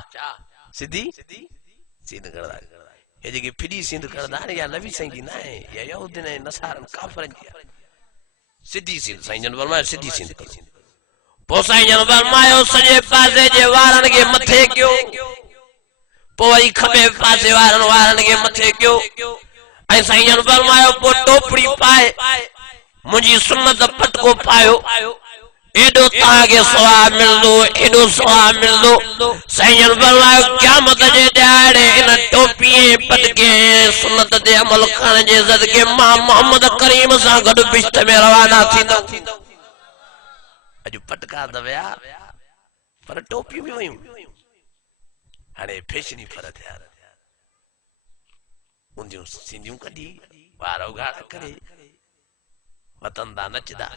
सिधी सींध खणंदा ये जेके फिडी सिंध खणंदा या नबी साईं जी न आहे या यहूदीन ऐं नसारनि काफ़रनि जी सिधी सिंध साईं जन फरमायो सिधी सिंध पोइ साईं जन फरमायो सॼे पासे जे वारनि खे मथे कयो पोइ वरी खॿे पासे वारनि खे मथे कयो ऐं साईं जन फरमायो पोइ टोपड़ी पाए मुंहिंजी सुन्नत पटको पायो एडो तागे सवाब मिलदो एडो सवाब मिलदो साईं जन फरमायो क़यामत जे ॾियारे इन टोपीअ पटके सुन्नत ते अमल करण जे ज़रिए मां मोहम्मद करीम सां गॾु बिश्त में रवाना थींदो अॼु पटका त विया पर टोपियूं बि वयूं हाणे फैशनी पर थिया उंदियूं सिंधियूं कढी वार उघाड़ करे वतन दा नचदा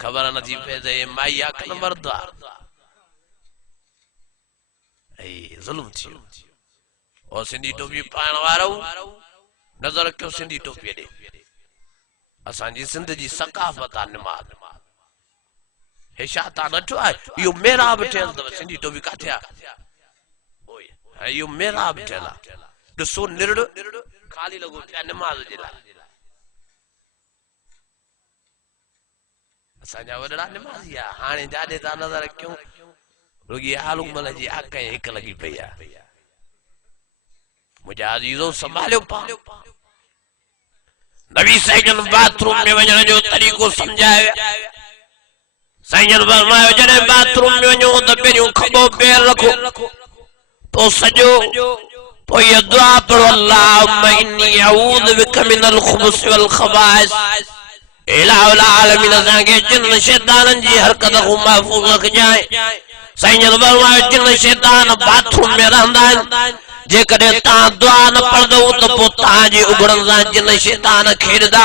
खबर नथी पए त हे माई आहे कन मर्द आहे ज़ुल्म थियो और सिंधी टोपी पाइण वारो नज़र कयो सिंधी टोपी ॾे असांजी सिंध जी सकाफ़त आहे निमाज़ हे छा तव्हां ॾिठो आहे इहो मेराब ठहियल अथव सिंधी टोपी किथे आहे इहो मेराब ठहियल आहे ॾिसो निरड़ खाली लॻो पिया निमाज़ जे लाइ असांजा वॾड़ा निमाज़ी आ हाणे जाॾे ता नज़र क्यों रुगी आलूमल जी अख हिक लगी पई आ मुझे अजीजो संभालियो पा नबी साईं बाथरूम में वञण जो तरीक़ो समझाया साईं फरमायो जॾहिं बाथरूम में वञो त पहिरियों खॿो पेर रखो तो सजो तो ये दुआ पढ़ो अल्लाहुम्मा इन्नी अऊज़ु बिका मिनल खुबुस वल खबाइस इलाहुल आलमीन असांखे जिन शैताननि जी हरकत खां महफूज़ रखजाए साईं फरमायो जिन शैतान बाथरूम में रहंदा आहिनि जेकॾहिं तव्हां दुआ न पढ़ंदव त पोइ तव्हांजे उघड़नि सां जिन शैतान खेॾंदा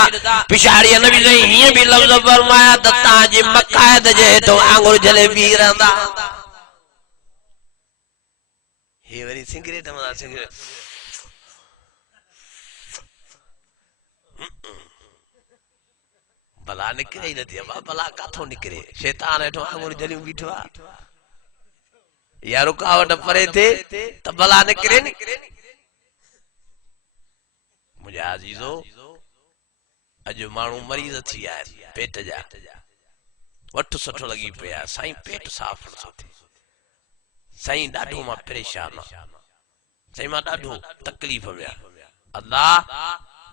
पिछाड़ीअ नबी साईं हीअं बि लफ़्ज़ फरमाया त तव्हांजी मक़ायद जे हेठो आङुर झले बीह रहंदा हे वरी सिगरेट मां सिगरेट भला निकिरे ई नथी भला काथों निकिरे शैतान हेठो आङुर झलियूं बीठो आहे या रुकावट परे थे त भला निकिरे मुझे अजीजो अॼु माण्हू मरीज़ थी आया पेट जा वठ सुठो लगी पिया साईं पेट साफ़ नथो थिए साईं ॾाढो मां परेशान साईं मां ॾाढो तकलीफ़ में अल्लाह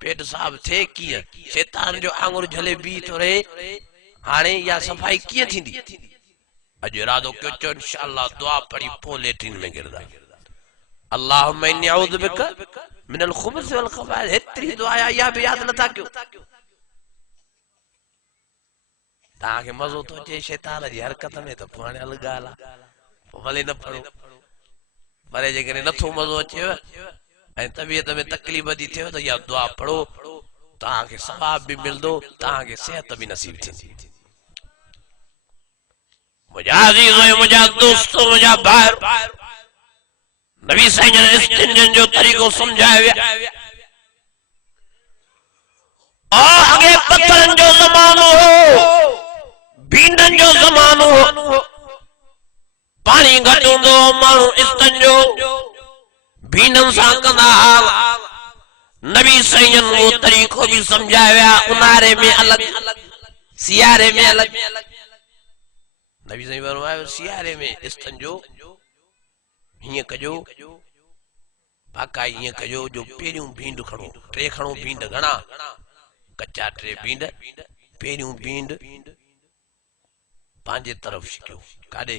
पेट साफ़ थे कीअं शैतान जो आङुर झले बी तो रहे हाणे या सफ़ाई कीअं थींदी अॼु इरादो कयो चो इंशाअल्लाह दुआ पढ़ी पोइ लेट्रिन में गिरदा अल्लाहुम्मा इन्नी अऊज़ु बिका मिनल खुबुस वल खबाइस हेतरी दुआ या बि याद नथा कयो तव्हांखे मज़ो तो अचे शैतान जी हरकत में त पोइ हाणे अलॻि ॻाल्हि आहे पोइ भले न पढ़ो पर जेकॾहिं नथो मज़ो अचेव ऐं तबियत में तकलीफ़ थी थिएव त इहा दुआ पढ़ो तव्हांखे सवाब बि मिलंदो तव्हांखे सेहत बि नसीब थींदी मुझा अजीज़ो मुझा दोस्तो मुझा भाइर नबी साईं जन इस्तिंजन जो तरीक़ो समझाया आगे पत्थरन जो ज़मानो हो भींडन जो ज़मानो हो पानी घटि हूंदो माण्हू इस्तन जो भींडन सां कंदा नबी साईं जन वो तरीक़ो भी समझाया उन्हारे में अलॻि सियारे में अलॻि नबी साईं फरमायो सियारे में इस्तन जो हीअं कजो बाक़ा हीअं कजो जो पहिरियों भींड खणो टे खणो भींड घणा कच्चा टे भींड पहिरियों भींड पंहिंजे तरफ़ छिकियो काॾे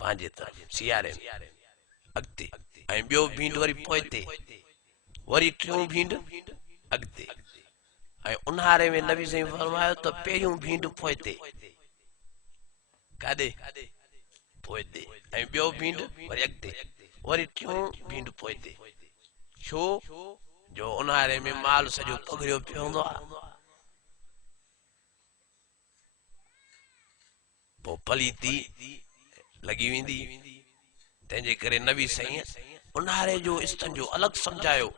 पंहिंजे तरफ़ सियारे में अॻिते ऐं ॿियो भींड वरी पोइते वरी टियों भींड अॻिते ऐं उन्हारे में नबी साईं फरमायो त पहिरियों भींड पोइते काॾे पोइते ऐं ॿियो भींड वरी अॻिते वरी टियों भींड पोइते छो जो उन्हारे में माल सॼो पघरियो पियो हूंदो आहे पोइ पलीती लगी वेंदी तंहिंजे करे नबी साईं उन्हारे जो इस्तन जो अलॻि समझायो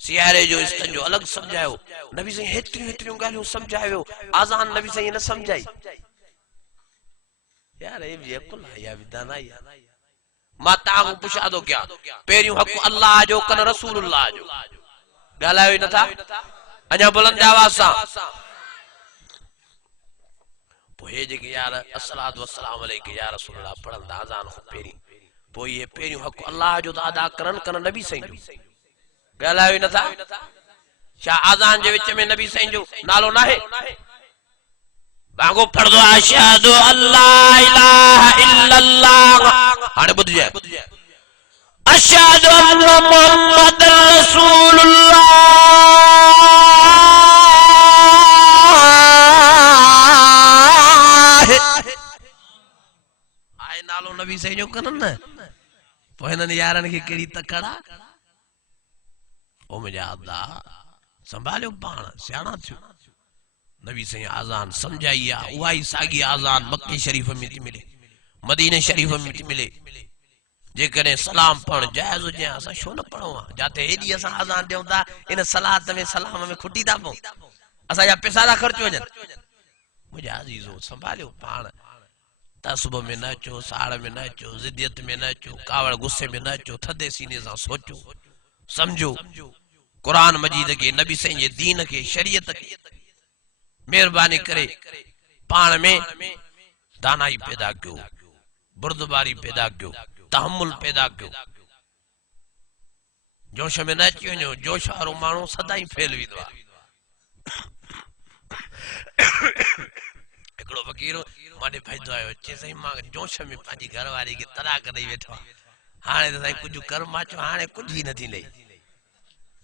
सियारे जो इस्तन जो अलॻि समझायो नबी साईं हेतिरियूं ॻाल्हियूं समझायो आज़ान नबी साईं न समझाई यार ये भी अकुल है या भी दानाई मां तव्हां पुछा थो कयां पहिरियों हक़ अल्लाह जो कन रसूलुल्लाह जो ॻाल्हायो नथा अञा बुलंद आवाज़ सां पोइ हे जेके यार अस्सलातु वस्सलाम अलैका या रसूलुल्लाह पढ़ंदा अज़ान खां पहिरीं पोइ ये पहिरियों हक़ अल्लाह जो त अदा करन कन नबी साईं जो ॻाल्हायो नथा छा अज़ान जे विच में नबी साईं जो नालो नाहे बागो पढ़दो अशहदु अल्ला इलाहा इल्लल्लाह हाणे ॿुधजे अशहदु अन्न मुहम्मद रसूलुल्लाह आए नालो नबी साईं जो कन न पोइ हिननि यारनि खे कहिड़ी तकड़ आहे ओ मुंहिंजा अल्लाह संभालियो पाण सियाणा थियो नबी साईं आज़ान समझाई आहे उहा ई साॻी आज़ान मक्के शरीफ़ में थी मिले मदीने शरीफ़ में थी मिले जेकॾहिं सलाम पढ़णु जाइज़ हुजे असां छो न पढ़ूं जाते हेॾी असां आज़ान ॾियूं था इन सलात में सलाम में खुटी था पऊं असांजा पैसा था ख़र्च वञनि मुंहिंजा अज़ीज़ो संभालियो पाण तसब में न अचो साड़ में न अचो ज़िद्दियत में न अचो कावड़ गुस्से में न अचो थधे सीने सां सोचो समझो क़ुरान मजीद के नबी साईं जे दीन के शरीयत के मेहरबानी करे पान में दानाई पैदा कयो, बुर्दबारी पैदा कयो, तहम्मुल पैदा कयो। जोश में न अची वञो, जोश वारो माण्हू सदाई फेल वेंदो आहे। हिकिड़ो फ़कीर मां फायदो आयो, चए साईं मां जोश में पंहिंजी घरवारी खे तलाक ॾेई वेठो आहे, हाणे त साईं कुझु कर, मां चयो हाणे कुझु ई नथी लही,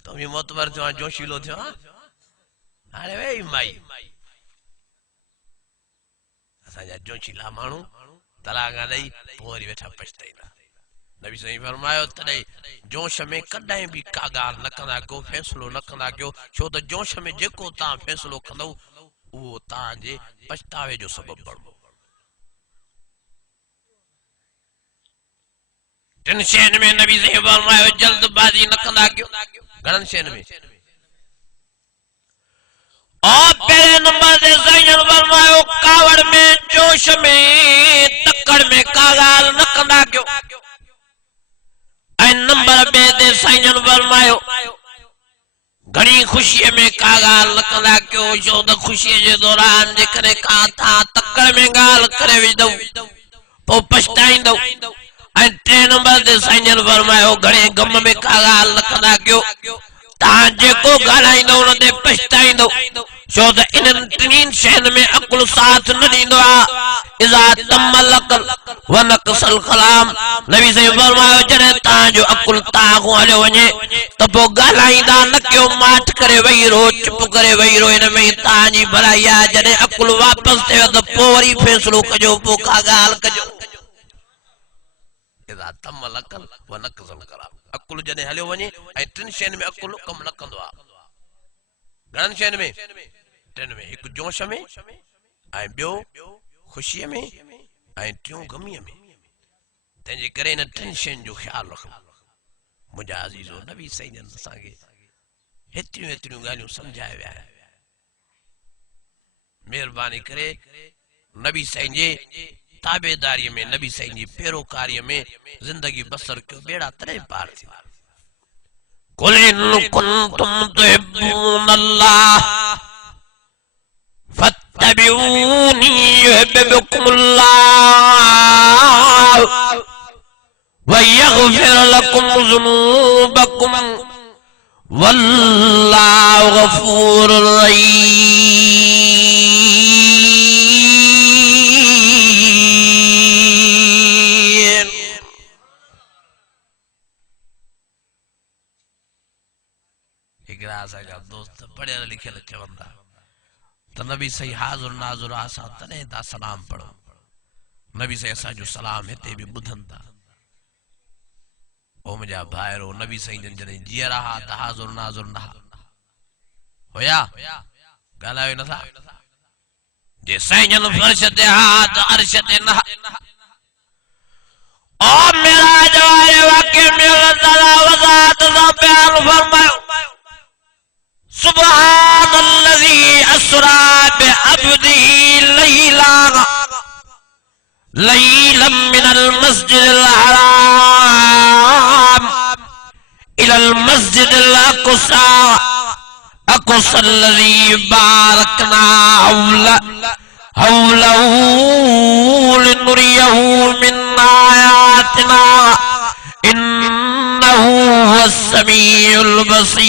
तो बि मोतबर थियो आहे, जोशीलो थियो आहे। हाणे वेई माई असांजा जोशीला माण्हू तलाक ॾेई पोइ वरी वेठा पछताईंदा। नबी साईं फरमायो तॾहिं जोश में कॾहिं बि का ॻाल्हि न कंदा कयो, फ़ैसिलो न कंदा कयो, छो त जोश में जेको तव्हां फ़ैसिलो कंदव उहो तव्हांजे पछतावे जो सबबु बणंदो। टिन शयुनि में नबी साईं फरमायो जल्दबाज़ी न कंदा कयो। घणनि शयुनि में? और पहले नंबर ते साईं फरमायो कावड़ में, जोश में, तकड़ में का ॻाल्हि न कंदा कयो। नंबर बे ते साईं फरमायो घणी खुशीअ में का ॻाल्हि न कंदा कयो, छो त खुशीअ जे दौरान जेकॾहिं का तव्हां तकड़ में ॻाल्हि करे विझंदव पोइ पछताईंदव। ऐं टे नंबर ते साईं फरमायो घणे गम में का ॻाल्हि न कंदा कयो, तव्हां जेको ॻाल्हाईंदव उन ते पछताईंदव, छो त इन्हनि टिनि शयुनि में अकुल साथ न ॾींदो आहे। इज़ा तम्मल अक़ल व नक़सल कलाम, नबी साईं फरमायो जॾहिं तव्हांजो अकुल तव्हां खां हलियो वञे त पोइ ॻाल्हाईंदा न कयो, माठ करे वेही रहो, चुप करे वेही रहो, हिन में तव्हांजी भलाई आहे। जॾहिं अकुल वापसि थिए त पोइ वरी फ़ैसिलो कजो, पोइ का ॻाल्हि कजो। इज़ा तम्मल अक़ल व नक़सल कलाम, अकुल जॾहिं हलियो वञे ऐं टिनि शयुनि में अकुल कमु न कंदो आहे। घणनि शयुनि में? टिनि में। हिकु जोश में, ऐं ॿियो खुशीअ में, ऐं टियों गमीअ में। तंहिंजे करे इन टिनि शयुनि जो ख़्यालु रखो। मुंहिंजा अज़ीज़ो, नबी साईं जन असांखे हेतिरियूं हेतिरियूं ॻाल्हियूं सम्झाए विया आहिनि। महिरबानी करे नबी साईं जे ताबेदारीअ में, नबी साईं जी पैरोकारीअ में ज़िंदगी बसर कयो, बेड़ा तॾहिं पार थींदा। कुल इन कुंतुम तुहिब्बूनल्लाह फत्तबिऊनी युहिब्बुकुमुल्लाह व यग़फिर लकुम ज़ुनूबकुम वल्लाहु गफ़ूरुर रहीम। हिकिड़ा असांजा दोस्त पढ़ियल लिखियल चवनि था त नबी साईं हाज़ुर नाज़ुर असां तॾहिं था सलाम पढ़ो, नबी साईं असांजो सलाम हिते बि ॿुधनि था। ओ मुंहिंजा भाइरो, नबी साईं जन जॾहिं जीअर हा त हाज़ुर नाज़ुर न हुया, ॻाल्हायो नथा। जे साईं जन फर्श ते हा त अर्श ते न। ओ मेराज वारे वाक़े में अल्लाह ताला वज़ात सां बयान फरमायो सुब्हानल्लज़ी अस्रा बिअब्दिही लैलन मिनल मस्जिदिल हराम इलल मस्जिदिल अक़सल्लज़ी बारकना हौलहू लिनुरियहू मिन आयातिना इन्नहू हुवस समीउल बसीर।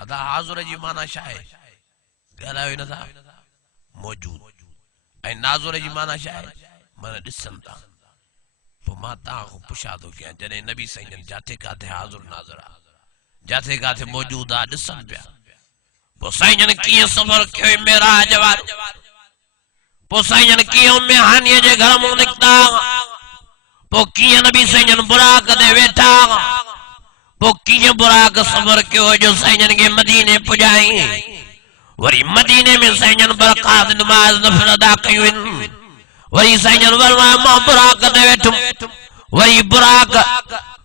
अदा हाज़ुर जी माना छा आहे? ॻाल्हायो नथा। मौजूद। ऐं नाज़ुर जी माना छा आहे? माना ॾिसनि था। पोइ मां तव्हां खां पुछा थो कयां, जॾहिं नबी साईं जन जाथे काथे हाज़ुर नाज़ुर आहे, जाथे काथे मौजूद आहे, ॾिसनि पिया, पोइ साईं जन कीअं सफ़र कयो मेराज वारो, पोइ साईं जन कीअं उम्मे हानीअ जे घर मां निकिता, पोइ कीअं नबी साईं जन बुराक ते वेठा, पोइ कीअं बुराक सफ़र कयो जो साईं जन खे मदीने पुॼाई। वरी मदीने में साईं जन बरक़ात नमाज़ नफ़िल अदा कयूं आहिनि। वरी साईं जन फरमायो मां बुराक ते वेठुमि। वरी बुराक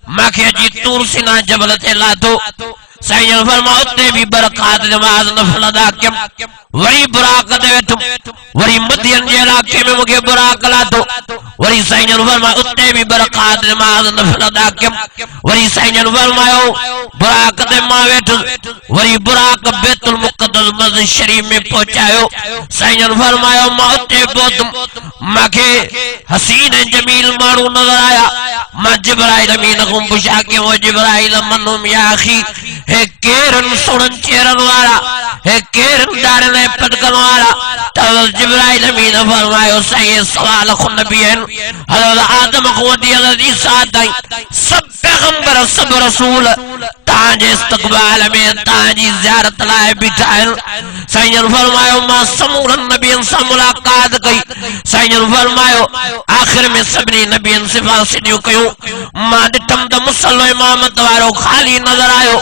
मूंखे अची तूर सीना जबल ते लाथो। साईं फरमा उते भी बरक़ात नमाज नफल अदा कयम वरी बुराक ते वेठुम वरी मदियन जे इलाके में मुखे बुराक लातो वरी साईं फरमा उते भी बरक़ात नमाज नफल अदा कयम वरी साईं फरमायो बुराक ते मां वेठुस वरी बुराक बैतुल मुक़द्दस मस्जिद शरीफ में पहुंचायो साईं फरमायो मां उते पहुतुम माखे हसीन जमील मानू नजर आया मां जिब्राइल अमीन को पुछा के वो जिब्राइल मनुम या अखी है केरन सुनन चेरन वाला है केरन दाड़ने पटकन वाला तब जिब्राइल अमीन फरमायो साईं सवाल खुद नबी हैं हज़रत आदम को वडी हज़रत ईसा ताईं सब पैगंबर सब रसूल ताजे इस्तक़बाल में ताजी ज़ियारत लाए बिठा हैं साईं फरमायो मां समूरन नबियन से मुलाकात कई साईं फरमायो आखिर में सभी नबियन से फासिदियो कयो मां डिठम त मुसल्लो इमामत वारो खाली नजर आयो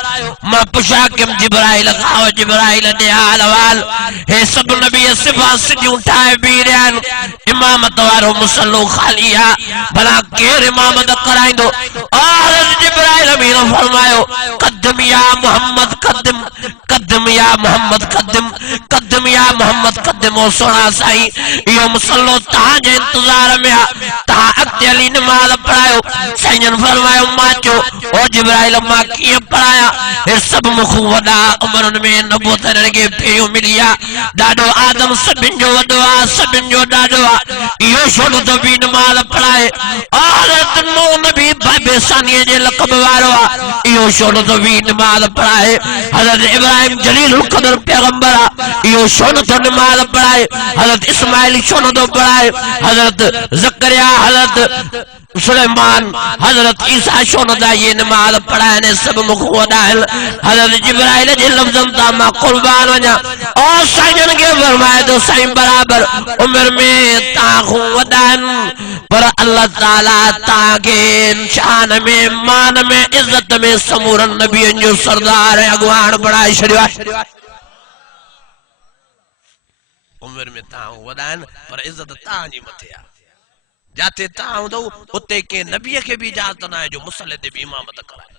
मां पुछा के जिब्राइल खाओ जिब्राइल दे हाल वाल हे सब नबी से फासिदियो ठाए भी रहन इमामत वारो मुसल्लो खाली आ भला केर इमामत कराइंदो और जिब्राइल अमीन फरमायो कदम या मोहम्मद कदम कदम या मोहम्मद कदम कदम या मोहम्मद कदम ओ सोना साईं यो मुसल्लो तां जे इंतजार में आ तां अॻिते हली नमाज़ पढ़ायो साईं फरमायो मां चयो ओ जिब्राइल मां कीअं पढ़ाया हे सब मुखों वॾा उमरनि में नबूवत खे फेरियूं मिली आहे ॾाढो आदम सभिनि जो वॾो आहे सभिनि जो ॾाढो आहे इहो छो नथो बि नमाज़ पढ़ाए औरत नूह नबी बाबे सानीअ जे लक़ब वारो आहे इहो छो नथो बि नमाज़ पढ़ाए हज़रत इब्राहिम जलीलुल क़दर पैगंबर आहे इहो छो नथो नमाज़ पढ़ाए हज़रत इस्माइल छो नथो पढ़ाए हज़रत ज़करिया हज़रत सुलेमान हज़रत ईसा छो नथा ये नमाज़ पढ़ाइनि सब मुख वॾा आहिनि हज़रत जिब्राइल जे लफ़्ज़नि तां मां क़ुर्बान वञा और साईं खे फरमाए थो साईं बराबर उमिरि में तां खां वॾा आहिनि पर अल्लाह ताला तां खे शान में मान में इज़त में समूरन नबियनि जो सरदार अॻवान बणाए छॾियो आहे उमिरि में तां वॾा आहिनि पर इज़त तव्हांजी मथे आहे जाते तां हूंदो उते के नबी के भी इजाज़त न आहे जो मुसल्ले ते भी इमामत कराए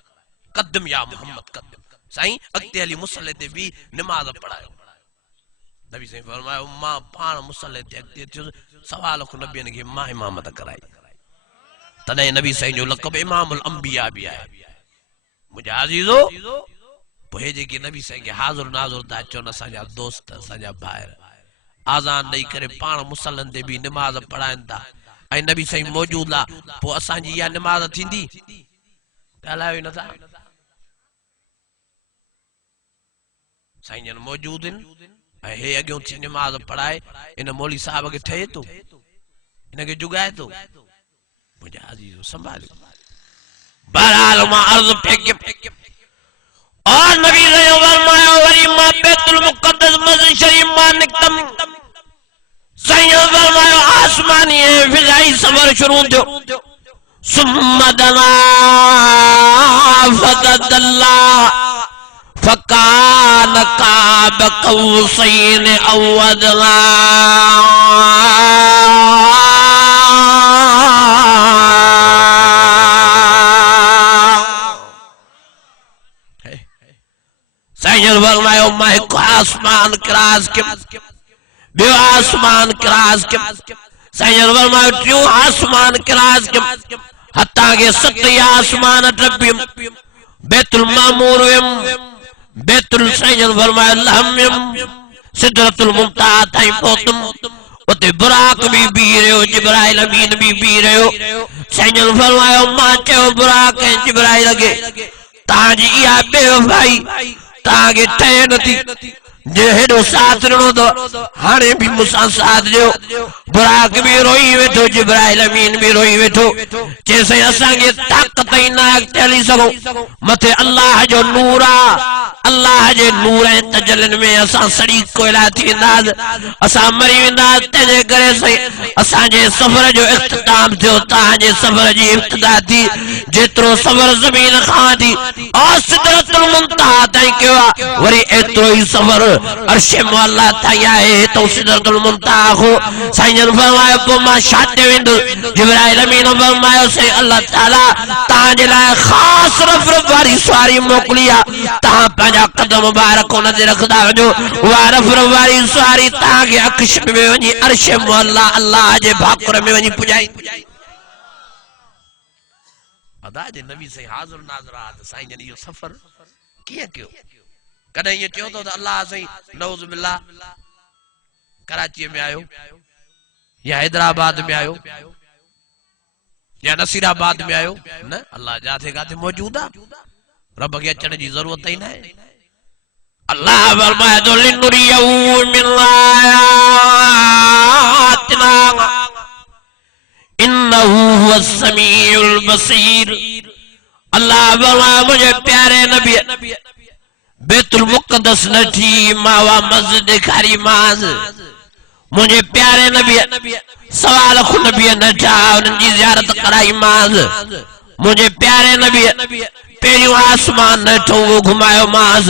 कदम या मोहम्मद कदम साईं अॻिते हली मुसल्ले ते भी नमाज़ पढ़ायो नबी साईं फरमायो मां पाण मुसल्ले ते अॻिते थियो सवाल को नबियन खे मां इमामत कराई तॾहिं नबी साईं जो लक़ब इमामुल अंबिया भी आहे मुंहिंजा अज़ीज़ो पोइ जेके नबी साईं खे हाज़िर नाज़िर था अचनि असांजा दोस्त असांजा भाइर आज़ान ॾेई करे पाण मुसल्लनि ते भी नमाज़ पढ़ाइनि था ऐं नबी साईं मौजूद आहे पोइ असांजी इहा नमाज़ थींदी ॻाल्हायो ई नथा साईं जन मौजूद आहिनि ऐं हे अॻियों थी नमाज़ पढ़ाए इन मौली साहब खे ठहे थो इनखे जुगाए थो मुंहिंजा अज़ीज़ो संभालियो बहरहाल मां अर्ज़ फेंकियमि और नबी साईं फरमायो वरी मां बैतुल मुक़द्दस मस्जिद शरीफ मां निकतम साईं फरमायो आसमानी फिजाई सफर शुरू थियो सुम्मा दना फददल्ला फकान काब कौसैन औ अदना साईं फरमायो मां हिकु आसमान क्रॉस कयो बियो आसमान क्रॉस कयो साईं फरमायो टियों आसमान क्रॉस कयो हत्ता के 7 आसमान टपियुमि बैतुल मामूर वियुमि बैतुल साईं फरमायो लहम सिदरतुल मुंतहा ताईं पहुतुमि उते बुराक भी बीह रहियो जिब्राइल अमीन भी बीह रहियो साईं फरमायो मां चयो बुराक ऐं जिब्राइल खे तव्हांजी इहा बेवफ़ाई ताके ठहे नथी जे हेडो साथ ॾिनो तो हाणे भी मुसां साथ ॾियो बुराक भी रोई वेठो जिब्राइल अमीन भी रोई वेठो जे साईं असांखे ताक़त ई न अॻिते हली सघूं मथे अल्लाह जो नूर आहे अल्लाह जे नूर ऐं तजल्लियुनि में असां सड़ी कोयला थी वेंदासीं असां मरी वेंदासीं तंहिंजे करे साईं असांजे सफ़र जो इख़्तिताम थियो तव्हांजे सफ़र जी इब्तिदा थी जेतिरो सफ़र ज़मीन खां थी और सिदरतुल मुंतहा ताईं किया वरी एतरो ही सफर अर्श मौला ताई आए तो सिदरतुल मुंतहा हो साईं फरमायो को मां शाते वेंदो जिब्राइल अमीन फरमायो से अल्लाह ताला तां जे लाए खास रफ़ वारी सवारी मोकलिया तां पंहिंजा कदम मुबारक उन ते रखदा वञो उहा रफ़ वारी सवारी तां के अक्ष में वञी अर्श मौला अल्लाह जे भाकुर में वञी पुॼाई अदा जे नबी से हाज़िर नाज़िर आ त साईं जन इहो सफ़र कीअं कयो कॾहिं इहो चयो त अल्लाह साईं नऊज़ बिल्लाह कराची में आयो या हैदराबाद में आयो या नसीराबाद में आयो न अल्लाह जाते काथे मौजूद आ रब के अचण जी जरूरत ही न है अल्लाह फरमाए तो लिनुरियहु मिन आयातिना इन्नहु हुवस समीउल बसीर अल्लाह फरमाए मुझे प्यारे नबी बैतुल मुक़द्दस नठी मावा मस्जिद खारी माज मुझे प्यारे नबी सवाल खु नबी नठा उनकी ज़ियारत कराई माज मुझे प्यारे नबी पेरियों आसमान नठो वो घुमायो माज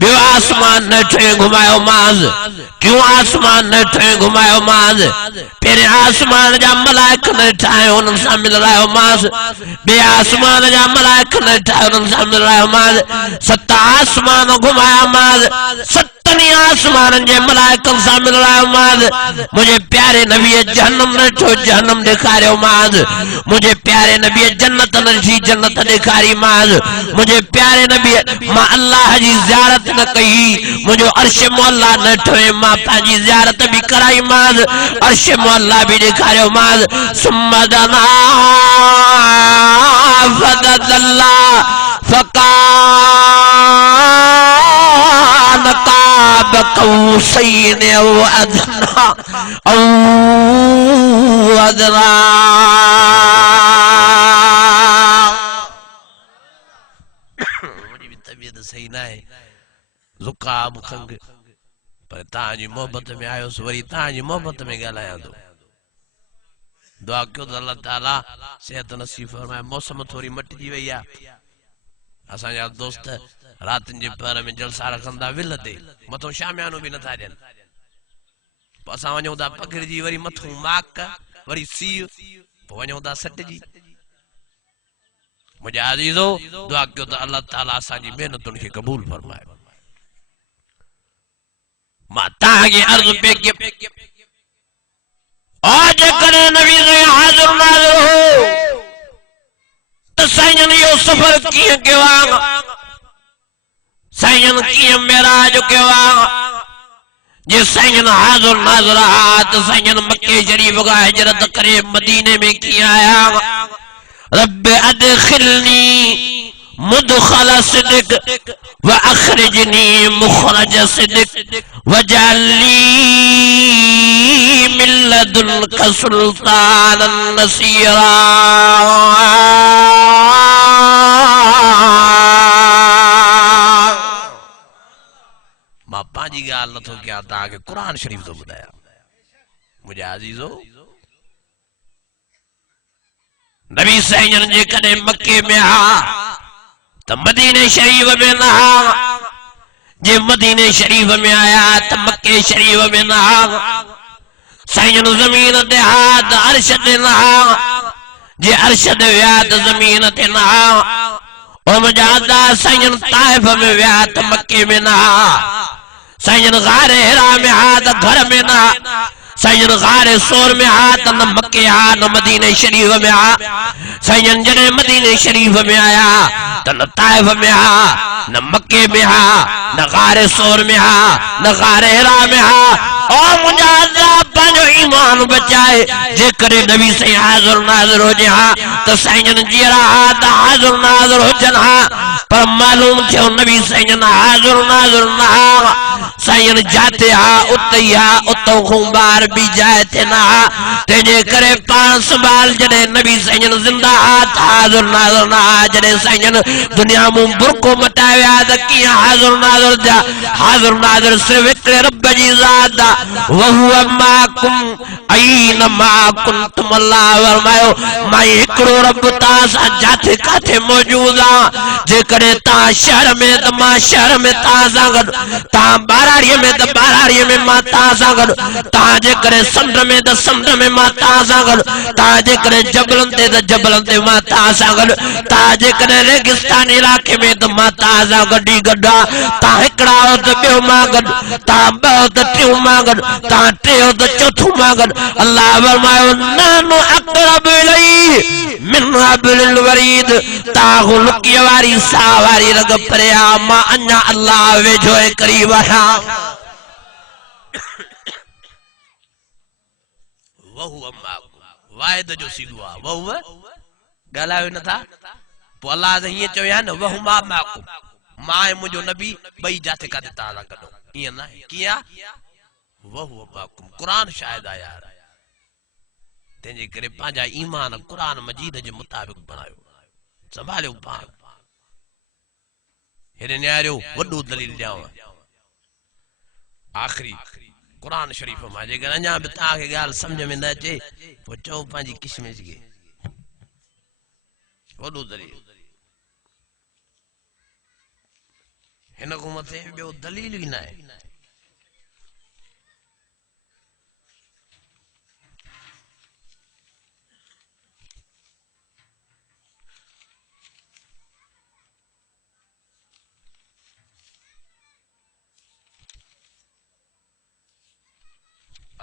बियो आसमान नठे घुमायो माज क्यों आसमान नठे घुमायो माज पेरे आसमान जा मलाइक नठाए उन सां मिलायो माज बे आसमान जा मलाइक नठाए उन सां मिलायो माज सत आसमान घुमाया माज सतनी आसमान जे मलाइकन सां मिलायो माज मुझे प्यारे नबी जहन्नम नठो जहन्नम दिखारियो माज मुझे प्यारे नबी जन्नत नठी जन्नत दिखारी माज मुझे प्यारे नबी मां अल्लाह जी ज़ियारत न कही मुझो अर्श मौला नठो मां पंहिंजी ज़ियारत भी कराई माज अर्श मौला भी दिखारियो माज सुम्मदना फददल्ला फकान काब कौसैन औ अदना औ अदना मुझी भी तबीयत सही ना है जुकाम खंग पर ताजी मोहब्बत में आयो वरी ताजी मोहब्बत में गालाया तो दुआ क्यों तो अल्लाह ताला सेहत नसीब फरमाए मौसम थोड़ी मटजी वई आ असा जा दोस्त रात जे पर में जलसा रखंदा विल ते मथो शामियानो भी नथा ॾियनि पोइ असां वञूं था पकड़जी वरी मथो माक वरी सीउ पोइ वञूं था सटजी मुंहिंजा अज़ीज़ो दुआ कयो त अल्लाह ताला असांजी महिनतुनि खे क़बूल फरमाए मां तव्हांखे अर्ज़ पे कयो आज करे नबी से हाज़िर नाज़िर हो त साईं इहो सफ़र कीअं कयो आहे साईं कीअं मेराज कयो आहे जे साईं हाज़िर नाज़िर आहे त साईं मक्के शरीफ खां हिजरत करे मदीने में कीअं आया रब अदखिलनी मुदखल सिद्क व अखरिजनी मुखरज सिद्क वजअलनी मिन लदुनक सुल्तानन नसीरा मां पंहिंजी ॻाल्हि नथो कयां तव्हांखे क़ुरान शरीफ़ थो ॿुधायां मुंहिंजा अज़ीज़ो नबी साईं जे कॾहिं मक्के में हा त मदीने शरीफ में न हा जे मदीने शरीफ में आया त मक्के शरीफ में न हा साईं ज़मीन ते हा त अर्श ते न हा जे अर्श ते विया त ज़मीन ते न हा ओ मुंहिंजा अदा साईं ताइफ़ में विया त मक्के में न हा साईं गारे हिरा में हा त घर में न हा साईं गारे सोर में हा त न मक्के हा न मदीने शरीफ में हा साईं जॾहिं मदीने शरीफ में आया त न ताइफ़ में हा न मक्के में हा न गारे सोर में हा न गारे हिरा में हा ओ मुंहिंजा अज़ा पंहिंजो ईमान बचाए जेकॾहिं नबी साईं हाज़िर नाज़िर हुजे हा त साईं जीअरा हा त हाज़िर नाज़िर हुजनि हा पर मालूम थियो नबी साईं हाज़िर नाज़िर न हा साईं जाते हा उते ई हा उतो खां ॿार बि जाए थे न हा तंहिंजे करे पाण संभाल जॾहिं नबी साईं ज़िंदा हा त हाज़िर नाज़िर न हा जॾहिं साईं दुनिया में बुरको मटाए विया त कीअं हाज़िर नाज़िर जा हाज़िर नाज़िर सिर्फ़ हिकिड़े रब जी ज़ात आहे वहुव माकुम ऐनमा कुंतुम। अल्लाह फरमायो मां हिकिड़ो रब तव्हां सां जाथे काथे मौजूद आ। जेकॾहिं तव्हां शहर में त मां शहर में तव्हां सां गॾु, तव्हां बाराड़ीअ में त बाराड़ीअ में मां तव्हां सां गॾु, तव्हां जेकॾहिं समुंड में त समुंड में मां तव्हां सां गॾु, तव्हां जेकॾहिं जबलनि ते त जबलनि ते मां तव्हां सां गॾु, तव्हां जेकॾहिं रेगिस्तान इलाइक़े में त मां तव्हां सां गॾु ई गॾु आ। तव्हां हिकिड़ा हो त ॿियो मां गॾु, तव्हां ॿ हो त टियों मां गॾु, तव्हां टे हो त चौथों मां गॾु। अल्लाह फरमायो नानु अक़रबु इलैहि मिन हब्लिल वरीद। तव्हां लुकीअ वारी साह वारी रग परे आ, मां अञा अल्लाह वेझो ऐं करीब आहियां। वहुव माकुम वाहिद जो सीधो आ। वहुव ॻाल्हायो नथा, पोइ अल्लाह त हीअं चयो आहे न वहुमा माकुम, मां ऐं मुंहिंजो नबी ॿई जाथे काथे तव्हां सां गॾु। ईअं न आहे, कीअं वहुव माकुम। क़ुरान शायद आहे यार, तंहिंजे करे पंहिंजा ईमान क़ुरान मजीद जे मुताबिक़ बणायो, संभालियो पाण। हेॾे नियारियो वॾो दलील ॾियांव आख़िरी क़ुरान शरीफ़ मां। जेकर अञा बि तव्हांखे ॻाल्हि सम्झ में न अचे पोइ चओ पंहिंजी किशमिश खे। वॾो दलील हिन खां मथे ॿियो दलील ई न आहे।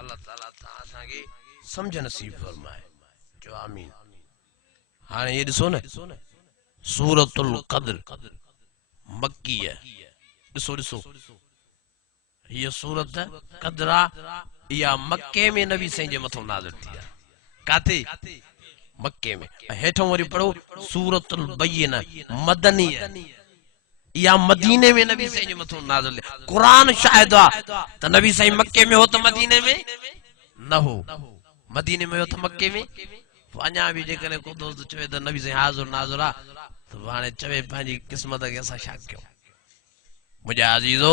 अल्लाह ताला असांखे समझ नसीब फरमाए, जो आमीन। हाणे ये ॾिसो न सूरतुल क़द्र मक्की है। ॾिसो ॾिसो ये सूरत क़द्र या मक्के में नबी साईं जे मथो नाज़िल थी आहे। काथे? मक्के में। हेठों वरी पढ़ो सूरतुल बय्यिना मदनी है, या मदीने में नबी साईं जे मथो नाज़िल। कुरान शायद आ त नबी साईं मक्के में हो त मदीने में न हो, मदीने में हो त मक्के में। अञा भी जेकॾहिं को दोस्त चवे त नबी साईं हाज़ुर नाज़ुर आ त हाणे चवे पंहिंजी क़िस्मत खे असां छा कयूं। मुंहिंजा अज़ीज़ो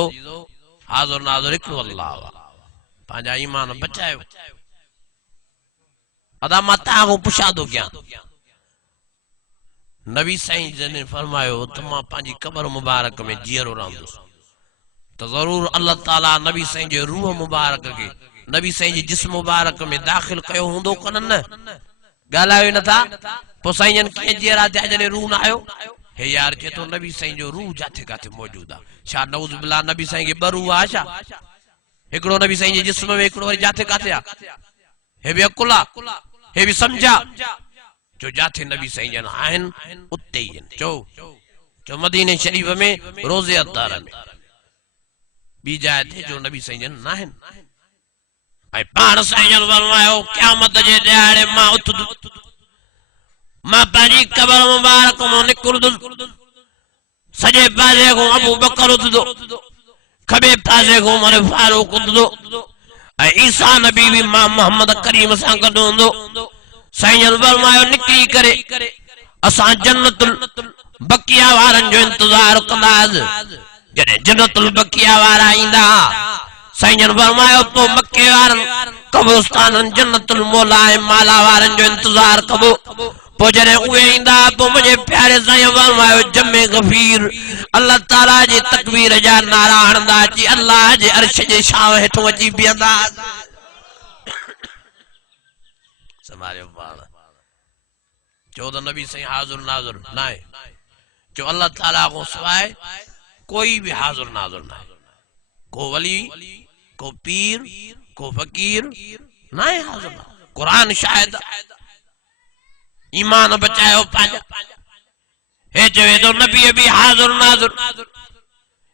हाज़ुर नाज़ुर हिकिड़ो अल्लाह आ, पंहिंजा ईमान बचायो। अदा मां तव्हां पुछां थो कयां, नबी साईं जने फरमायो त मां पंहिंजी कब्र मुबारक में जीअरो रहंदुसि त ज़रूर अल्लाह ताला नबी साईं जे रूह मुबारक खे नबी साईं जे जिस्म मुबारक में दाख़िल कयो हूंदो कोन न? ॻाल्हायो नथा। पोइ साईं जन कीअं जीअरा थिया जॾहिं रूह न आयो? हे यार चए थो नबी साईं जो रूह जाथे काथे मौजूद आहे। छा नऊज़ बिल्लाह नबी साईं खे ॿ रूह आहे छा? हिकिड़ो नबी साईं जे जिस्म में, हिकिड़ो वरी जाथे काथे आहे। हे बि अकुल आहे, हे बि सम्झा। जो जाथे नबी साईं जन आहिनि उते ई आहिनि। चो मदीने शरीफ में रोज़े अतार में ॿी जाइ ते जो नबी साईं जन न आहिनि। ऐं पाण साईं जन फरमायो क़यामत जे ॾियारे मां उथंदुसि, मां पंहिंजी कब्र मुबारक मां निकिरंदुसि। सॼे पासे खां अबू बकर उथंदो, खॿे पासे खां उमर फारूक उथंदो, ऐं ईसा नबी बि मां मोहम्मद करीम सां गॾु हूंदो। साईं जन फरमायो निकिरी करे असां जन्नतुल बकिया वारनि जो इंतज़ार कंदासीं। जॾहिं जन्नतुल बकिया वारा ईंदा साईं जन फरमायो पोइ मके वारनि कब्रिस्ताननि जन्नतुल मौला ऐं माला वारनि जो इंतज़ार कबो। पोइ जॾहिं उहे ईंदा पोइ मुंहिंजे प्यारे साईं फरमायो जमे गफ़ीर अल्लाह ताला जी तकबीर जा नारा हणंदा अची अल्लाह जे अर्श जे छांव हेठों अची बीहंदा। संभालियो पाण। चो त नबी साईं हाज़ुर नाज़ुर न आहे। चो अल्लाह ताला को सवाइ कोई भी हाज़ुर नाज़ुर न आहे। को वली, को पीर, को फकीर न आहे हाज़ुर। कुरान शायद ईमान बचायो पंहिंजा। हे चवे तो नबी भी हाज़ुर नाज़ुर,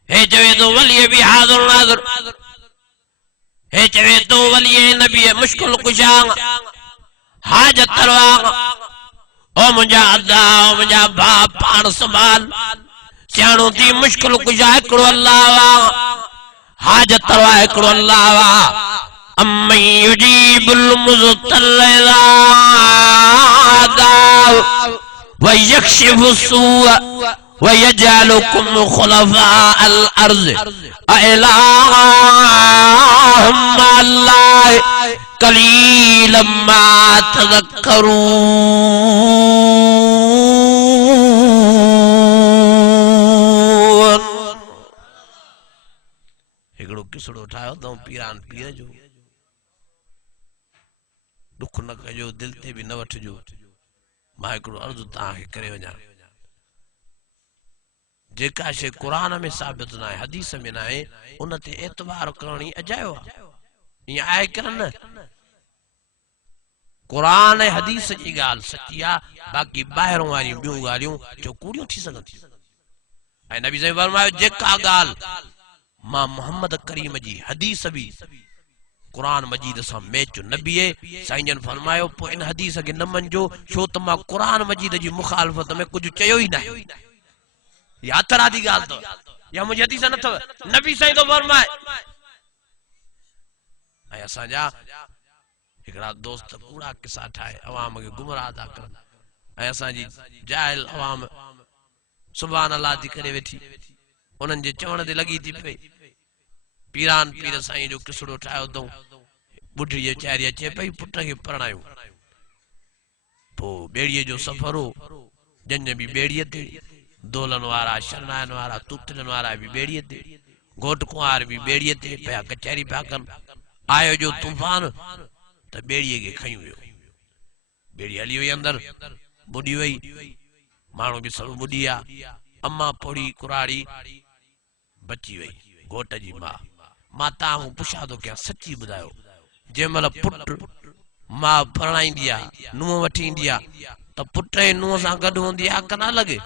हे चवे तो वली भी हाज़ुर नाज़ुर, हे चवे तो वली नबी मुश्किल कुशा हाजत तरवा। ओ मुंहिंजा अदा ओ मुंहिंजा भाउ पाण संभाल, सियाणो थी मुश्किल कुशा हिकिड़ो अल्लाह वा, हाजत तरवा हिकिड़ो अल्लाह वा। अम्मन युजीबुल मुज़तर्रा वयक्शिफु सुअ वयजअलुकुम खुलफाअल अर्ज़ अइलाहुम अल्लाह कलीलन मा तज़क्करून। हिकिड़ो किसड़ो ठाहियो अथऊं पीरान पीर जो, दुख न कजो, दिल ते भी न वठिजो। मां हिकिड़ो अर्ज़ तव्हांखे करे वञा, जेका शइ क़ुरान में साबित न आहे, हदीस में न आहे, उन ते एतबार करणी अजायो आहे। ईअं आहे कि न? क़ुरान ऐं हदीस जी ॻाल्हि सची आहे, बाक़ी ॿाहिरों वारियूं ॿियूं ॻाल्हियूं जो कूड़ियूं थी सघनि थियूं। ऐं नबी साईं फरमायो जेका ॻाल्हि मां मोहम्मद करीम जी हदीस बि कुरान मजीद सां मैच न बीहे, साईं जन फरमायो पोइ इन हदीस खे न मञिजो, छो त मां कुरान मजीद जी मुखालफ़त में कुझु चयो ई न आहे। या हथरादी ॻाल्हि अथव या मुंहिंजी हदीस न अथव, नबी साईं थो फरमाए। ऐं असांजा हिकिड़ा दोस्त कूड़ा किसा ठाहे अवाम खे गुमराह था करनि, ऐं असांजी जाहिल अवाम सुभान अल्लाह थी करे वेठी, उन्हनि जे चवण ते लॻी थी पई। पीरान पीर साईं जो किसड़ो ठाहियो अथऊं, बुढ़ी वेचारी अचे पई पुट खे परणायूं, पोइ ॿेड़ीअ जो सफ़र हो, जंहिंजे बि ॿेड़ीअ ते, दोलन वारा शरनायन वारा तूतरनि वारा बि ॿेड़ीअ ते, घोट कुंवार बि ॿेड़ीअ ते पिया कचहरी पिया कनि। आयो जो तूफ़ान त ॿेड़ीअ खे खयूं वियो, ॿेड़ी हली वई अंदरि, बुॾी वई, माण्हू बि सभु बुॾी विया, अम्मा पोड़ी कुराड़ी बची वई, घोट जी मां। मां तव्हां पुछां थो कयां, सची ॿुधायो, जंहिं महिल पुट मां परणाईंदी आहे, नुंहुं वठी ईंदी आहे, त पुट ऐं नुंहुं सां गॾु हूंदी आहे कि न लॻे?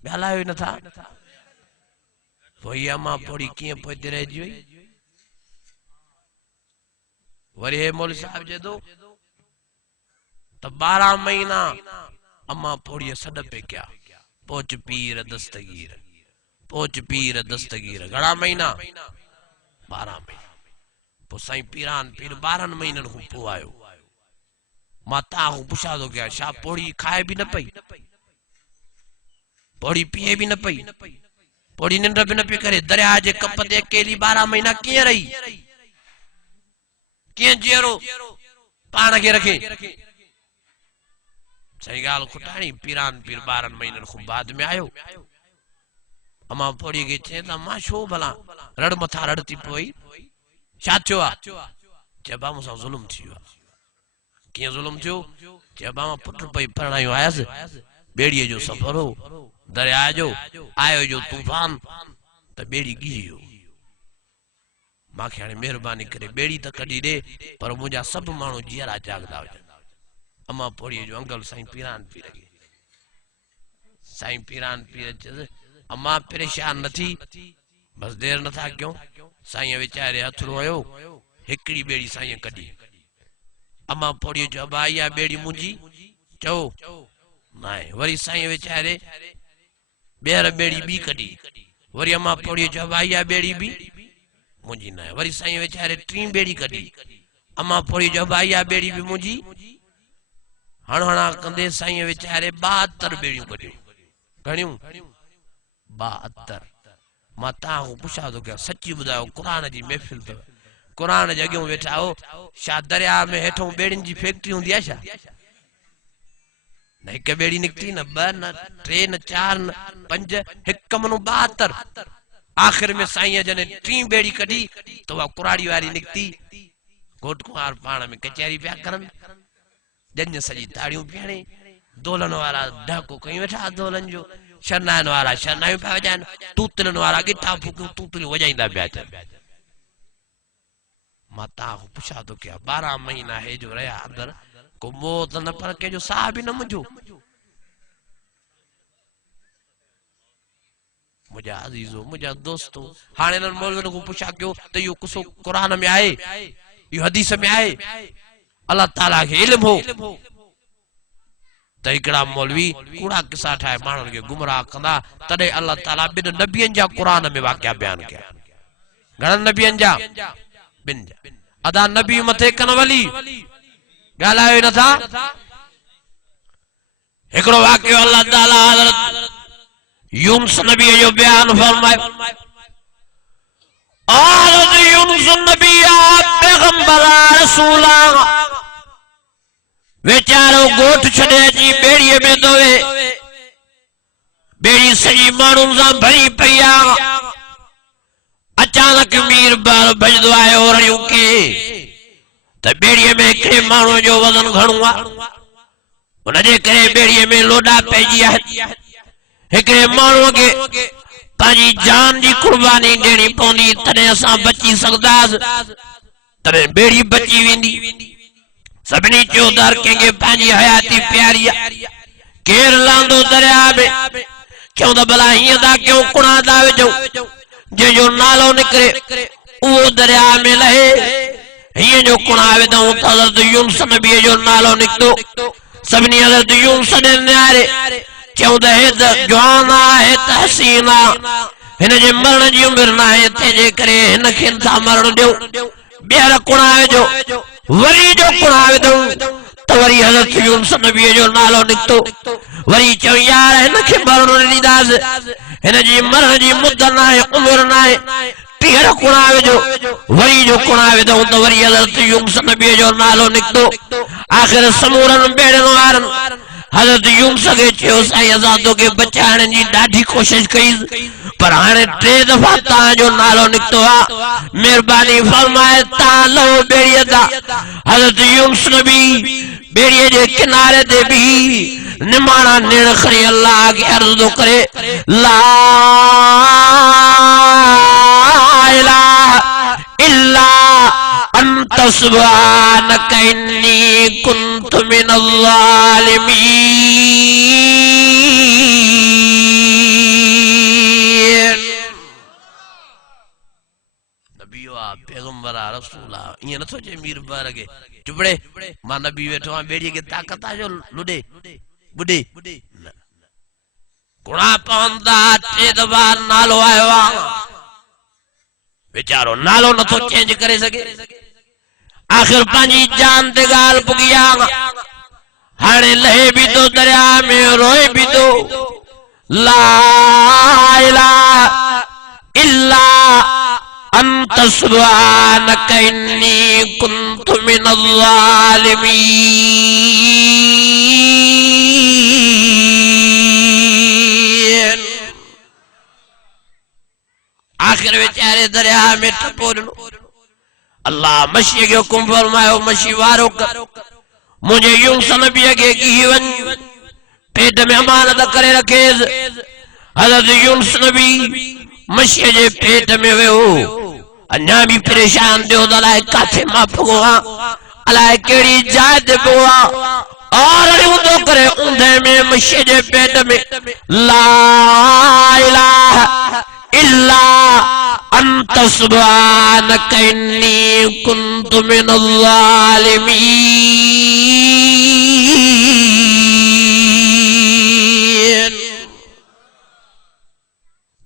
ॻाल्हायो ई नथा। पोइ इहा अम्मा पोड़ी कीअं पोइते रहिजी वई? वरी हे मौलवी साहब चए थो त 12 महीना अम्मा पोड़ीअ सॾ पे कया, पोच पीर दस्तगीर, पोच पीर दस्तगीर, घणा महीना? 12 महीना। पोइ साईं पीरान पीर 12 महीननि खां पोइ आयो। मां तव्हां पुछां थो कयां, छा पोड़ी खाए बि न पई, पोड़ी पिए बि न पई, पोड़ी निंड बि न पई करे, दरिया जे कप ते अकेली 12 महीना कीअं रही? कीअं जीअरो पाण खे रखे? सही ॻाल्हि खुटाणी, पीरान पीर 12 महीननि खां बाद में आयो। अम्मा पोड़ी खे चए त मां छो भला रड़ मथां रड़ थी पई, छा थियो आहे? चइबा मूंसां ज़ुल्म थी वियो आहे। कीअं ज़ुल्म थियो? चइबा मां पुट पई परणायूं आयसि, ॿेड़ीअ जो सफ़र हो, दरिया जो, आयो जो तूफ़ान त ॿेड़ी ॻिजी वियो। मांखे हाणे महिरबानी करे ॿेड़ी त कढी ॾे, पर मुंहिंजा सभु माण्हू जीअरा जागदा हुजनि। अम्मा पोड़ीअ जो अंकल साईं पीरान पीर खे, साईं पीरान पीर चयसि अम्मा परेशान न थी, बसि देर नथा कयूं। साईं वीचारे हथड़ो हुयो, हिकिड़ी ॿेड़ी साईं कढी। अम्मा पोड़ीअ जो अबा इहा ॿेड़ी मुंहिंजी? चओ न आहे। वरी साईं वीचारे ॿीहर ॿेड़ी ॿी कढी, वरी अम्मा पोड़ीअ जो अबा इहा ॿेड़ी बि मुंहिंजी न आहे। वरी साईं वीचारे टीं ॿेड़ी कढी, अम्मा पोड़ीअ जो अबा इहा ॿेड़ी बि मुंहिंजी। हणा कंदे साईं वीचारे 72 ॿेड़ियूं कढियूं। घणियूं? 72। मां तव्हां पुछां थो कयां, सची ॿुधायो, क़ुरान जी महफ़िल अथव, क़ुरान जे अॻियां वेठा हो, छा दरिया में हेठों ॿेड़ियुनि जी फैक्ट्री हूंदी आहे छा? न हिकु ॿेड़ी निकिती, न 2, न 3, न 4, न 5, हिकु मनो 72। आख़िर में साईं जने 3 ॿेड़ी कढी त उहा कुराड़ी वारी निकिती। घोट कुंवार पाण में कचहरी पिया करनि, जंज सॼी ताड़ियूं पीअणे, दोलन वारा ढाको कई वेठा दोलन जो, शरनायन वारा शरनायूं पिया वॼाइनि, तूतरनि वारा गिटा फूकियूं तूतरियूं वॼाईंदा पिया अचनि। मां तव्हां पुछां थो कयां, 12 महीना हे जो रहिया अंदरि, को मौत न, पर कंहिंजो साह बि न मुंझो। मुंहिंजा अज़ीज़ो, मुंहिंजा दोस्तो, हाणे हिननि मौलवियुनि खां पुछा कयो त इहो कुसो क़ुरान में आहे, इहो हदीस में आहे? अल्लाह ताला खे इल्म हो त हिकिड़ा मौलवी कूड़ा किसा ठाहे माण्हुनि खे गुमराह कंदा, तॾहिं अल्लाह ताला 2 नबियनि जा क़ुरान में वाक़िया बयान कया। घणनि नबियनि जा? 2 जा। अदा नबी मथे कन वली, ॻाल्हायो नथा। एकड़ो वाक़ियो अल्लाह ताला हज़रत यूनुस नबी जो बयान फरमायो। हज़रत यूनुस नबी पैगंबर रसूल वेचारो गोठ छड़े जी बेड़ीअ में दोवे। बेड़ी सजी माण्हुनि सां भरी पई आहे। अचानक मीर बार भजदो आयो रड़ियूं के त बेड़ीअ में हिकिड़े माण्हूअ जो वज़न घणो आहे। उनजे करे बेड़ीअ में लोॾा पइजी आहे। हिकिड़े माण्हूअ खे पंहिंजी जान जी कुर्बानी ॾियणी पवंदी तॾहिं असां बची सघंदासीं, तॾहिं बेड़ी बची वेंदी। सभिनी चयो त हर कंहिंखे पंहिंजी हयाती प्यारी आहे। केरु लहंदो दरिया में चऊं त भला हीअं था कयूं कुणा था विझूं, जंहिंजो नालो निकिरे उहो दरिया में लहे। हीअं जो कुणा विधऊं त हज़रत यूनुस नबीअ जो नालो निकितो। सभिनी हज़रत यूनुस ॾे निहारे चऊं त हे त जवान आहे, हे त हसीन आहे, हिन जे मरण जी उमिरि न आहे, तंहिंजे करे हिन खे नथा मरण ॾियूं। ॿीहर कुणा विझो, वरी जो कुणा विधऊं त वरी हज़रत यूनुस नबीअ जो नालो निकितो। वरी चऊं यार हिन खे मरण न ॾींदासीं, हिन जी मरण जी मुद्दत न आहे, उमिरि न आहे। ॿीहर कुणा विझो, वरी जो कुणा विधऊं त वरी हज़रत यूनुस नबीअ जो नालो निकितो। आख़िर समूरनि बेड़नि वारनि हज़रत यूनुस खे चयो साईं असां तोखे बचाइण जी ॾाढी कोशिशि कई, पर हाणे 3 दफ़ा तव्हांजो नालो निकितो आहे। महिरबानी फरमाए तव्हां लहो बेड़ीअ तां। हज़रत यूनुस नबी बेड़ीअ जे किनारे ते बीह निमाणा नेण खणी अल्लाह खे अर्ज़ थो करे, ला इलाहा इल्ला अंत सुब्हानक इन्नी कुन्तु मिनज़ ज़ालिमीन। नबी आ पैगंबर आ रसूल आ, ईअं नथो चए मीर बार खे चुपड़े मां नबी वेठो आहियां बेड़ीअ खे ताक़त आहे जो लुॾे बुॾे न। गुणा पवंदा 3 दफ़ा नालो आयो आहे, वीचारो नालो नथो चेंज करे सघे। आखिर पंहिंजी जान ते ॻाल्हि पुगी आहे। हाणे लहे बि थो दरिया में, रोए बि थो, ला इलाहा इल्ला अंत सुब्हानक इन्नी कुन्तु मिनज़ ज़ालिमीन। आखिर वेचारे दरिया में टपो ॾिनो। अल्लाह मशीह खे हुकुम फरमायो, मशी वारो कर, मुंहिंजे यूनुस नबीअ खे कीअं वञ पेट में अमानत करे रखेसि। हज़रत यूनुस नबी मशीह जे पेट में वियो। अञा बि परेशान थियो त अलाए काथे मां पुॻो आहियां, अलाए कहिड़ी जाइ ते पियो आहे। और ऊंधो करे ऊंधे में मशीह जे पेट में ला इलाहा इल्ला अंत सुब्हानक इन्नी कुन्तु मिनज़ ज़ालिमीन।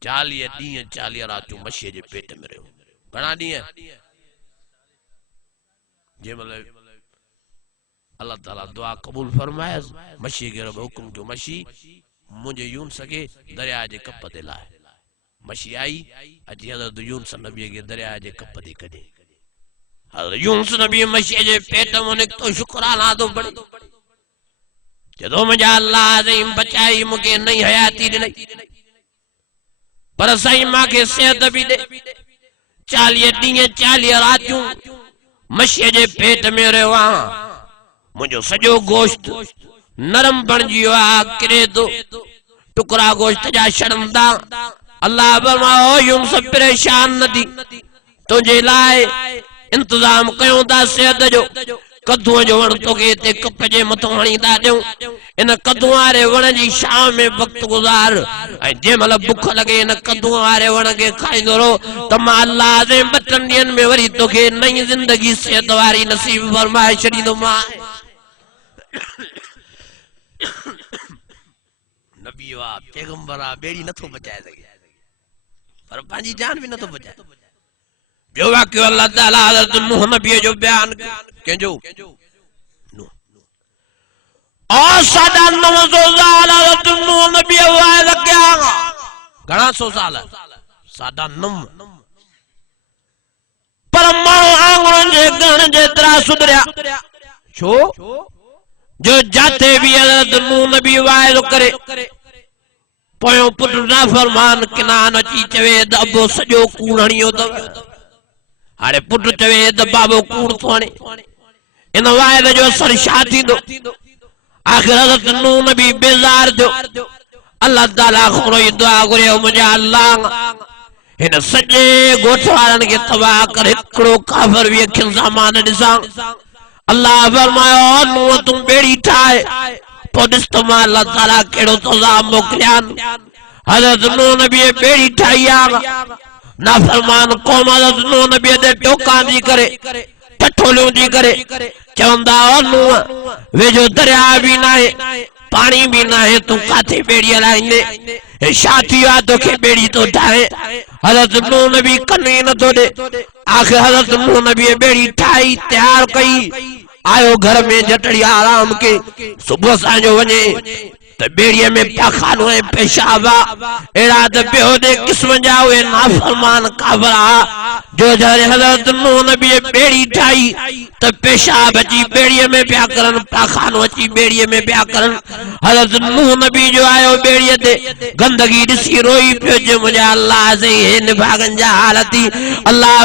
40 ॾींहं 40 रातूं मशीह जे पेट में रहियो। घणा ॾींहं? जंहिंमहिल अल्लाह ताला दुआ क़बूल फरमायसि, मशीह खे रब हुकुम कयो, मशी मुंहिंजे यूनुस खे दरिया जे कप ते लाए। मशी आई अची हज़रत यूनुस नबी खे दरिया जे कप ते कढे। हज़रत यूनुस नबी मशीह जे पेट में निकितो, शुक्राना थो पढ़े, जदों मुंहिंजा अल्लाह अज़ीम बचाई, मूंखे नई हयाती ॾिनई, पर साईं मूंखे सिहत बि ॾे। 40 ॾींहं 40 रातियूं मशीह जे पेट में रहियो आहियां। मुंहिंजो सॼो गोश्त नरम बणिजी वियो आहे, किरे थो, टुकड़ा गोश्त जा छॾंदा। अल्लाह फरमायो यूनुस परेशान न थी, तुंहिंजे लाइ इंतजाम कयूं था सिहत जो। कद्दूअ जो वण तोखे हिते कप जे मथां हणी था ॾियूं। इन कद्दू वारे वण जी छांव में वक़्तु गुज़ार, ऐं जंहिंमहिल बुख लॻे इन कद्दू वारे वण खे खाईंदो रहो त मां अल्लाह जे 2 ॾींहंनि में वरी तोखे नई ज़िंदगी सिहत वारी नसीब फरमाए छॾींदोमांइ। नबी आ पैगंबर आ, बेड़ी नथो बचाए सघे, पर पंहिंजी जान बि नथो बचाए। ॿियो वाक़ियो अल्लाह ताला हज़रत नूह नबी जो बयान कंहिंजो, और सादा 900 साल नूह नबी वाए लग्या घणा सौ साल सादा 9 पर माण्हू आंगुरनि जे गण जेतिरा सुधरिया छो जो जाते भी हज़रत नूह नबी वाइदो करे पोयों पुट नाफरमान किनान अची चवे त अबो सॼो कूड़ हणियो अथव हाणे पुट चवे त बाबो कूड़ थो हणे इन वाइदे जो असर छा थींदो आखिर हज़रत नूह नबी बेज़ार थियो अल्लाह ताला खां ई दुआ घुरियो मुंहिंजा अल्लाह हिन सॼे ॻोठ वारनि खे तबाह करे हिकिड़ो काफ़िर बि अखियुनि सां मां न ॾिसां अल्लाह फरमायो नूह तूं ॿेड़ी ठाहे पोइ ॾिस त मां अल्लाह ताला कहिड़ो तोज़ा मोकिलियां हज़रत नूह नबी ॿेड़ी ठाही आहे नाफरमान क़ौम हज़रत नूह नबी ते टोकां थी करे टठोलियूं थी करे चवंदा नूह वेझो दरिया बि नाहे पानी भी ना है तू काथे बेड़ी हलाइंदे छा थी वियो आहे तोखे बेड़ी थो ठाहे हज़रत नूह नबी कन ई नथो ॾे आखिर हज़रत नूह नबी बेड़ी ठाही तैयार कई आयो घर में जटड़ी आराम के सुबह सां जो वञे त बेड़ीअ में पाखानो ऐं पेशाब अहिड़ा त बेहुदे क़िस्म जा उहे नाफ़रमान काफ़िर जो जॾहिं हज़रत नूह नबी बेड़ी ठाही त पेशाब अची बेड़ीअ में पिया करनि पाखानो अची बेड़ीअ में पिया करनि हज़रत नूह नबी जो आयो बेड़ीअ ते गंदगी ॾिसी रोई पियो जे मुंहिंजा अल्लाह से हे निभागनि जा हालत अल्लाह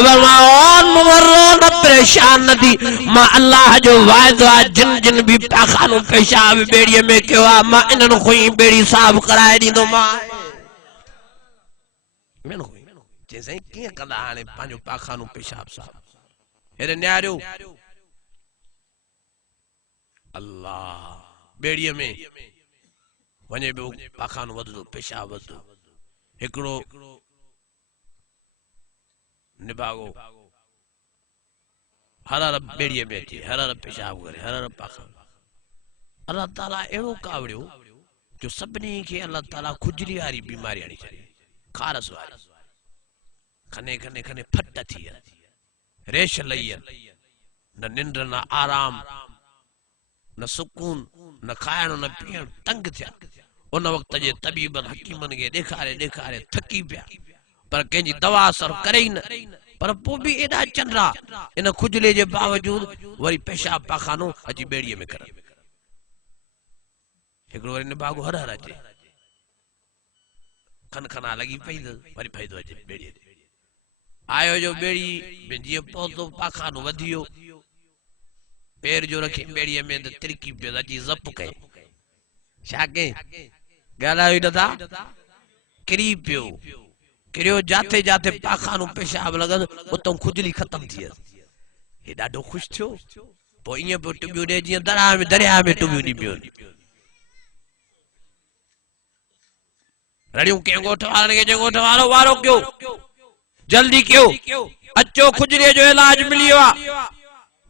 नूह रो न परेशान न थी मां अल्लाह जो वाइदो आहे जिन जिन भी पाखानो पेशाब बेड़ीअ में कयो आहे मां इन्हनि खां ई बेड़ी साफ़ कराए ॾींदो मां चई कीअं कंदा हाणे पंहिंजो पाखानो पेशाब साफ़ हेॾे निहारियो अल्लाह बेड़ीअ में वञे पियो पाखानो वधंदो पेशाब वधंदो हिकिड़ो निभागो हर बेड़ीअ में अचे हर पेशाब करे हर पाखानो अल्लाह ताला अहिड़ो कावड़ियो जो सभिनी खे अल्लाह ताला खुजली वारी बीमारी हणी छॾी खारस वारी खने खने खने फट थी रेश लई न निंड न आराम न सुकून न खाइण न पीअण तंग थिया उन वक्त जे तबीबन हकीमन के ॾेखारे ॾेखारे थकी पिया पर कंहिंजी दवा असर करे ई न पर पोइ बि एॾा चंडरा इन खुजले जे बावजूद वरी पेशाब पाखानो अची बेड़ीअ में कर हिकिड़ो वरी निभागो हर हर अचे खन खना लगी पई वरी फैदो अचे बेड़ीअ ते आयो जो बेड़ी में जीअं पहुतो पाखानो वधियो पैर जो रखी बेड़ीअ में त तिरकी पियो अची ज़प कई छा कई ॻाल्हायो नथा किरी पियो किरियो जाते जाते पाखानो पेशाब लॻंदो उतां खुजली ख़तम थी वियसि हे ॾाढो ख़ुशि थियो पोइ ईअं पियो टुबियूं ॾे जीअं दरिया में टुबियूं ॾी पियो रड़ियूं कंहिं ॻोठ वारनि खे ॻोठ वारो वारो कयो जल्दी कयो अचो खुजलीअ जो इलाज मिली वियो आहे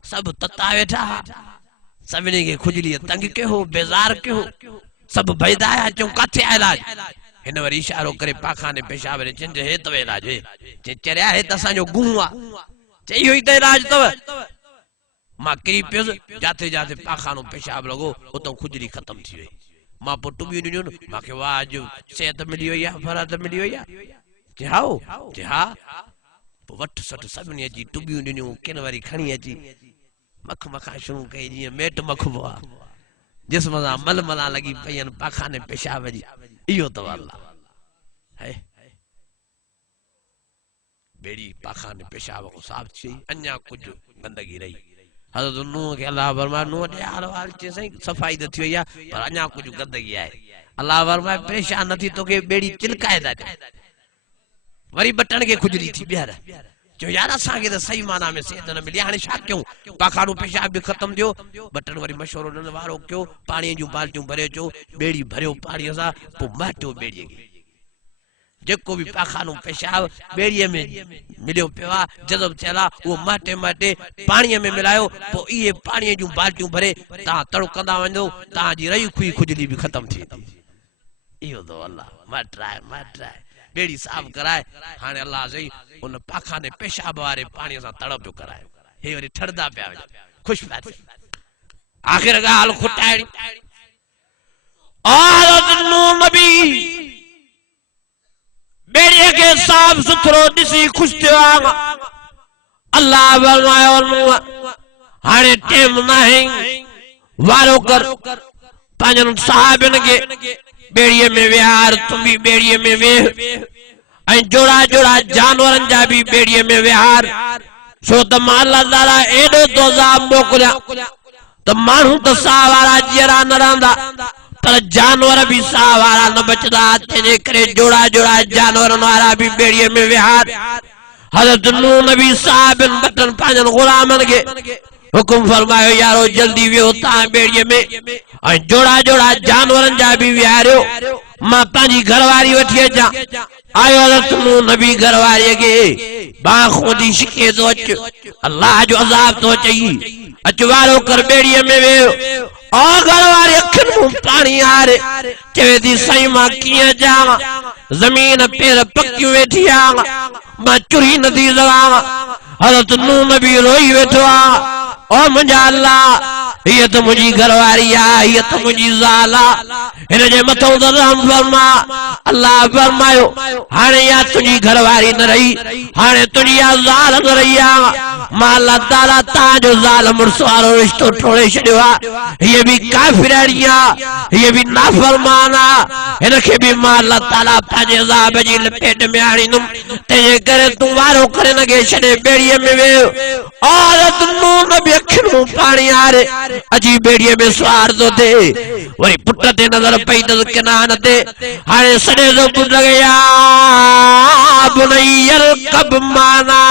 सभु तता वेठा सभिनी खे खुजलीअ तंग कयो बेज़ार कयो सभु भयदा अचो किथे आहे इलाज हिन वरी इशारो करे पाखाने पेशाब रे चिंज हे तव इलाज हे चरिया हे त असांजो गुहू आहे चई हुई त इलाज अथव मां किरी पियुसि जाते जाते पाखानो पेशाब लॻो उतां खुजली ख़तम थी वई मां पोइ टुबियूं ॾिनियूं मूंखे वाह अॼु सिहत मिली वई आहे फरात मिली वई आहे जे हा पोइ वठ सठ सभिनी अची टुबियूं ॾिनियूं किन वरी खणी अची मख मखा शुरू कई जीअं मेट मखबो आहे जिस्म सां मलमला लॻी पई आहिनि पाखाने पेशाब जी इहो अथव अल्लाह बेड़ी पाखाने पेशाब को साफ़ थी अञा कुझु गंदगी रही हज़रत नूह के अल्लाह फरमाए नूह ॾे हाल वाल चई सफ़ाई त थी वई आहे पर अञा कुझु गंदगी आहे अल्लाह फरमाए परेशान न थी तोखे बेड़ी चिलकाए था वरी बटन के खुजली थी ॿीहर चयो यार असांखे त सही माना में सेहत न मिली हाणे छा कयूं पाखानो पेशाब बि ख़तम थियो बटन वरी मशवरो ॾियण वारो कयो पाणीअ जूं बाल्टियूं भरे अचो बेड़ी भरियो पाणीअ सां पोइ माटियो बेड़ीअ खे जेको भी पाखानो पेशाब बेड़ीअ में मिलियो पियो आहे जज़ब थियल आहे उहो माटे माटे पाणीअ में मिलायो पोइ इहे पाणीअ जूं बाल्टियूं भरे तव्हां तड़ो कंदा वञो तव्हांजी रही खुई खुजली बि ख़तम थी वेंदी इहो अथव अल्लाह माटराए बेड़ी साफ़ कराए हाणे अल्लाह सही उन पाखाने पेशाब वारे पाणीअ सां तड़ पियो कराए हे वरी ठरदा पिया वञनि ख़ुशि पिया आख़िर ॻाल्हि खुटाइणी हज़रत नूह नबी बेड़ीअ खे साफ़ सुथरो ॾिसी ख़ुशि थियो आहे। अल्लाह फरमायो नूह हाणे टेम नाहे, वारो कर पंहिंजनि साहिबनि खे बेड़ीअ में विहार, तुम भी बेड़ीअ में वेह ऐं जोड़ा जोड़ा जानवरनि जा भी बेड़ीअ में विहार। छो त मां अल्लाह ताला एॾो तो अज़ाब मोकिलिया त माण्हू त साह वारा जीअरा न रहंदा, पर जानवर भी साह वारा न बचदा। तंहिंजे करे जोड़ा जोड़ा जानवरनि वारा भी बेड़ीअ में विहार। हज़रत नूह नबी साहिबनि बटन पंहिंजनि ग़ुलामनि खे हुकुम फरमायो यारो जल्दी वियो तव्हां बेड़ीअ में ऐं जोड़ा जोड़ा जानवरनि जा भी विहारियो। मां पंहिंजी घरवारी वठी अचां। आयो हज़रत नूह नबी घरवारीअ खे बांह खोदी शिके थो अच, अल्लाह जो अज़ाब थो अचई, अच वारो कर बेड़ीअ में वेहो। और घरवारी अखियुनि मूं पाणी आरे चवे थी साईं मां कीअं अचां, ज़मीन पेर पकियूं वेठी आहे, मां चुरी नथी सघां। हज़रत नूह नबी रोई वेठो आहे, ओ मुंहिंजा अल्लाह हीअ त मुंहिंजी घरवारी आहे, हीअ त मुंहिंजी ज़ाल आहे, हिन जे मथां त रहम फरमा। अल्लाह फरमायो हाणे या तुंहिंजी घरवारी न रही, हाणे तुंहिंजी या ज़ाल न रही आहे। मां अल्लाह ताला तव्हांजो ज़ाल मुड़ुस वारो रिश्तो टोड़े छॾियो आहे। हीअ बि काफ़िराणी आहे, हीअ बि नाफ़रमान आहे, हिनखे बि मां अल्लाह ताला पंहिंजे अज़ाब जी लपेट में आणींदुमि। तंहिंजे करे तूं वारो करे हिनखे छॾे बेड़ीअ में वेहो। औरत नूह नबी अखियुनि मूं पाणी आरे अजी बेड़ीअ में सुवार थो थिए, वरी पुट ते नज़र पई त किनान ते हाणे सॾे थो पुट खे या बुनैयल कब माना,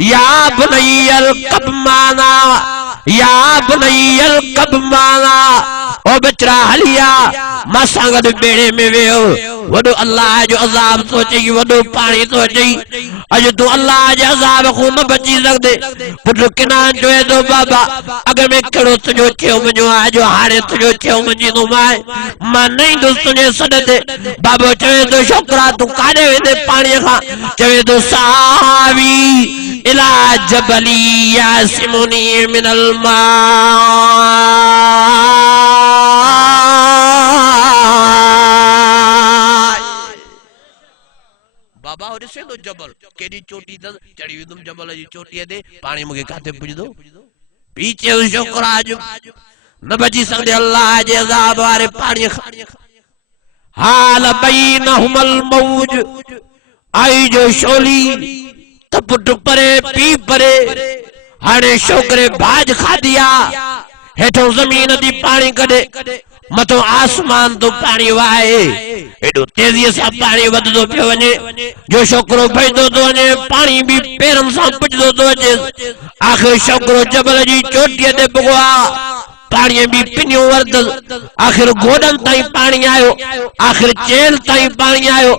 या बुनैयल कब माना, या बुनैयल कब माना। ओ बचड़ा हलिया मां सां गॾु बेड़े में वेहो, वॾो अल्लाह जो अज़ाब थो अचई, वॾो पाणी थो अचई, अॼु तूं अल्लाह जे अज़ाब खां न बची सघंदे। पुट किनान चवे थो बाबा अॻ में कहिड़ो तुंहिंजो थियो मुंहिंजो आहे, जो हाणे तुंहिंजो थियो मुंहिंजी मां न ईंदुसि तुंहिंजे सॾ ते। बाबो चवे थो छोकिरा तूं काॾे वेंदे पाणीअ खां, चवे थो सावी इला जबली यासिमुनी मिनल मा। बाबा हो ॾिसे थो जबल केॾी चोटी अथसि, चढ़ी वेंदुमि जबल जी चोटीअ ते, पाणी मूंखे काथे पुॼंदो। पीउ चयो छोकिरा अॼु न बची सघंदे अल्लाह जे अज़ाब वारे पाणीअ खां। हाल बैनहुमल मौज आई जो शोली त पुट परे पीउ परे। हाणे छोकिरे बाज खाधी आहे, हेठों ज़मीन थी पाणी कढे, मथो आसमान तो पाणी वाहे, एॾो तेज़ीअ सां पाणी वधंदो पियो वञे जो छोकिरो भॼंदो थो वञे, पाणी बि पेरनि सां पुॼंदो थो अचे। आख़िर छोकिरो जबल जी चोटीअ ते पुॻो आहे, पाणीअ बि पिनियूं वरतसि, आख़िर गोॾनि ताईं पाणी आयो, आख़िर चेल ताईं पाणी आयो,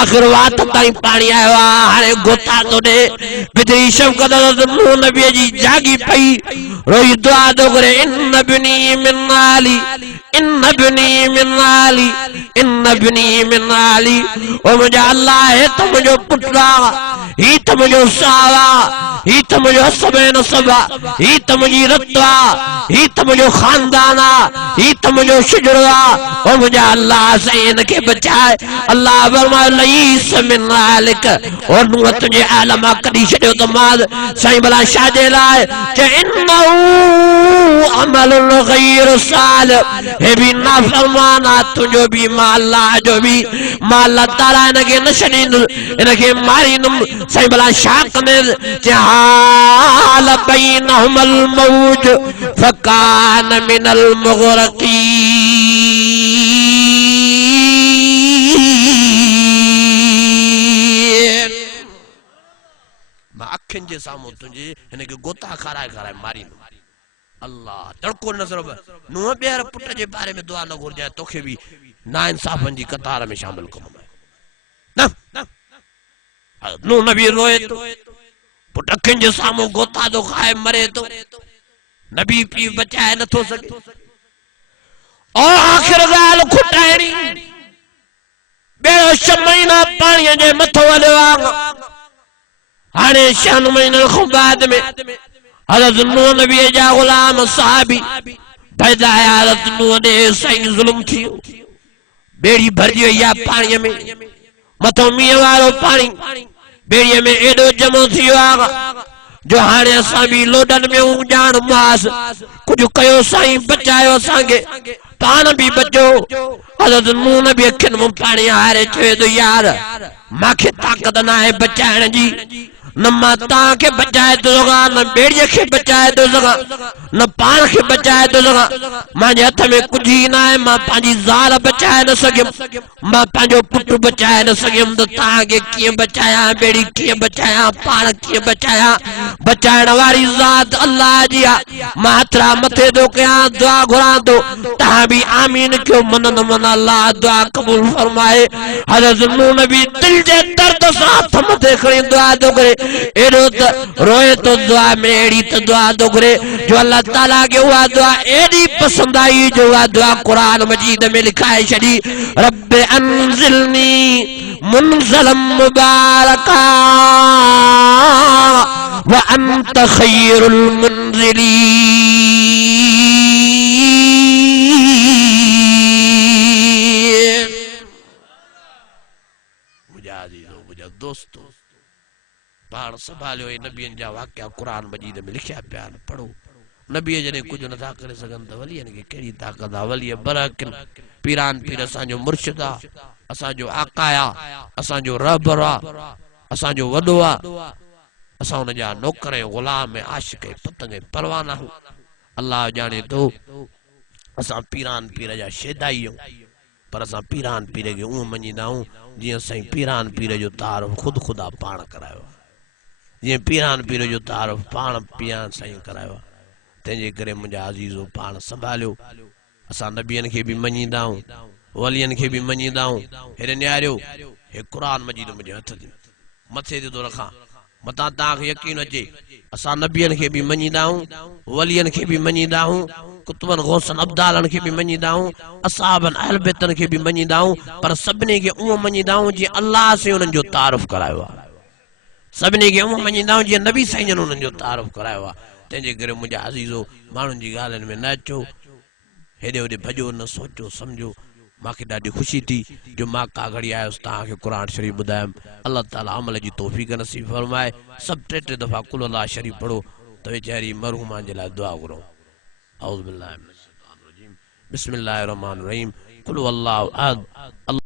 आख़िर वात ताईं पाणी आयो आहे। हाणे गोता थो ॾे, बिदरी शफ़क़त नूह नबीअ जी जागी पई, रोई दुआ थो करे इन बिनी मिन आली, इन बिनी मिन आली, इन बिनी मिन आली। ओ मुंहिंजा अल्लाह हे त मुंहिंजो पुटु आहे, ही त मुंहिंजो साह आहे, ही त मुंहिंजो हसब ऐं नसब आहे, ही त मुंहिंजी रत आहे, ही त मुंहिंजो खानदान आहे, ही त मुंहिंजो शुजरो आहे। ओ मुंहिंजा अल्लाह साईं हिनखे बचाए। अल्लाह फरमायो लईस मिन आलिक, ओ नूह तुंहिंजे आल मां कढी छॾियो त मां साईं भला छाजे लाइ, चए इन्नहु अमलुन गैर सालिह, हे बि नाफ़रमान आहे तुंहिंजो बि, मां अल्लाह जो बि, मां अल्लाह ताला हिनखे न छॾींदुसि, हिनखे मारींदुमि। साईं भला छा कंदे, चए हाल बैनहुमल मौज फकान मिनल मुग़रक़ीन। मां अखियुनि जे साम्हूं तुंहिंजे हिनखे गोता खाराए खाराए मारींदुमि। अल्लाह तड़को नज़र नूह ॿीहर पुट जे बारे में दुआ न घुरजाए, तोखे बि नाइंसाफ़नि जी कतार में शामिल कमु न। नूह नबी रोए थो, पुट अखियुनि जे साम्हूं गोता थो खाए मरे थो, नबी पीउ बचाए नथो सघे। और आख़िर ॻाल्हि खुटाइणी, ॿेड़ो 6 महीना पाणीअ जे मथो हलियो आहे। हाणे 6 महीननि खां बाद में हज़रत नूह नबीअ जा ग़ुलाम सहाबी पैदा हालत नूह दे साईं जुल्म थियो बेड़ी भरजी वई आहे पाणीअ में मथो मींहं वारो पाणी बेड़ीअ में एॾो जमो थियो आहे जो हाणे असां बि लोडन में ॼाण मास कुझु कयो साईं बचायो असांखे पाण बि बचो हज़रत नूह नबी अखियुनि में पाणी हारे चवे थो यार मूंखे ताक़त न आहे बचाइण जी न मां तव्हांखे बचाए थो सघां न ॿेड़ीअ खे बचाए थो सघां न पाण खे बचाए थो सघां मुंहिंजे हथ में कुझु ई न आहे मां पंहिंजी ज़ाल बचाए न सघियुमि मां पंहिंजो पुटु बचाए न सघियुमि त तव्हांखे कीअं बचायां ॿेड़ी कीअं बचायां पाण कीअं बचायां बचाइण वारी ज़ात अल्लाह जी आहे मां हथरा मथे थो कयां दुआ घुरां थो तव्हां बि आमीन कयो मन न मन अल्लाह दुआ क़बूल फरमाए हज़रत नूह नबी दिल जे दर्द सां हथ मथे खणी दुआ थो करे एड़ो त रोए तो दुआ में एड़ी तो दुआ तो करे जो अल्लाह ताला के हुआ दुआ एड़ी पसंद आई जो हुआ दुआ कुरान मजीद में लिखा है शरी रब्बे अनजिलनी मुनज़लन मुबारका व अंत खैरुल मुनज़िलीन मुझे दोस्तों पाण संभालियो नबियन जा वाक़या कुरान मजीद में लिखिया पिया पढ़ो नबी जने कुछ नथा करे सघन त वलियन के केड़ी ताकत आ वलिय बरकन पीरान पीर असांजो मुर्शिद आ असांजो आका आ असांजो रहबर आ असांजो वडो आ असां उन जा नौकर गुलाम आशिक पतंग परवाना हूं अल्लाह जाने तो असां पीरान पीर जा शेदाई पर असां पीरान पीर के ऊ मञीदा हूं जीअं साईं पीरान पीर जो तारुफ खुद खुदा पाण करायो ये पीरान पीर जो तारुफ पाण पियान साईं करायो तंहिंजे करे मुंहिंजा अज़ीज़ो पाण संभालियो असां नबियन खे बि मञीदा आहियूं वलियन खे बि मञीदा आहियूं हेॾे न्यारियो हे क़ुरान मजीद मुंहिंजे हथ ते मथे ते थो रखां मतां तव्हांखे यकीन अचे असां नबियन खे बि मञीदा आहियूं वलियन खे बि मञीदा आहियूं कुतुबन गौसन अब्दालन खे बि मञीदा आहियूं असहाबन अहल बैतन खे बि मञीदा आहियूं पर सभिनी खे उहो मञीदा आहियूं जीअं अल्लाह से उन्हनि जो तारुफ करायो आहे सभिनी खे उहो मञीदा आहियूं जीअं नबी साईं जन उन्हनि जो तारुफ करायो आहे तंहिंजे करे मुंहिंजा अज़ीज़ो माण्हुनि जी ॻाल्हियुनि में न अचो हेॾे होॾे भॼो न सोचो सम्झो मूंखे ॾाढी ख़ुशी थी जो मां का घड़ी आयुसि तव्हांखे क़ुरान शरीफ़ ॿुधायमि अल्लाह ताला अमल जी तौफ़ीक़ नसीब फरमाए सभु टे टे दफ़ा कुल अल्लाह शरीफ़ पढ़ो त वेचारी मरहूमान जे लाइ दुआ घुरो औज़ु बिल्लाहि मिनश शैतानिर रजीम बिस्मिल्लाहिर रहमानिर रहीम कुल अल्लाहु अहद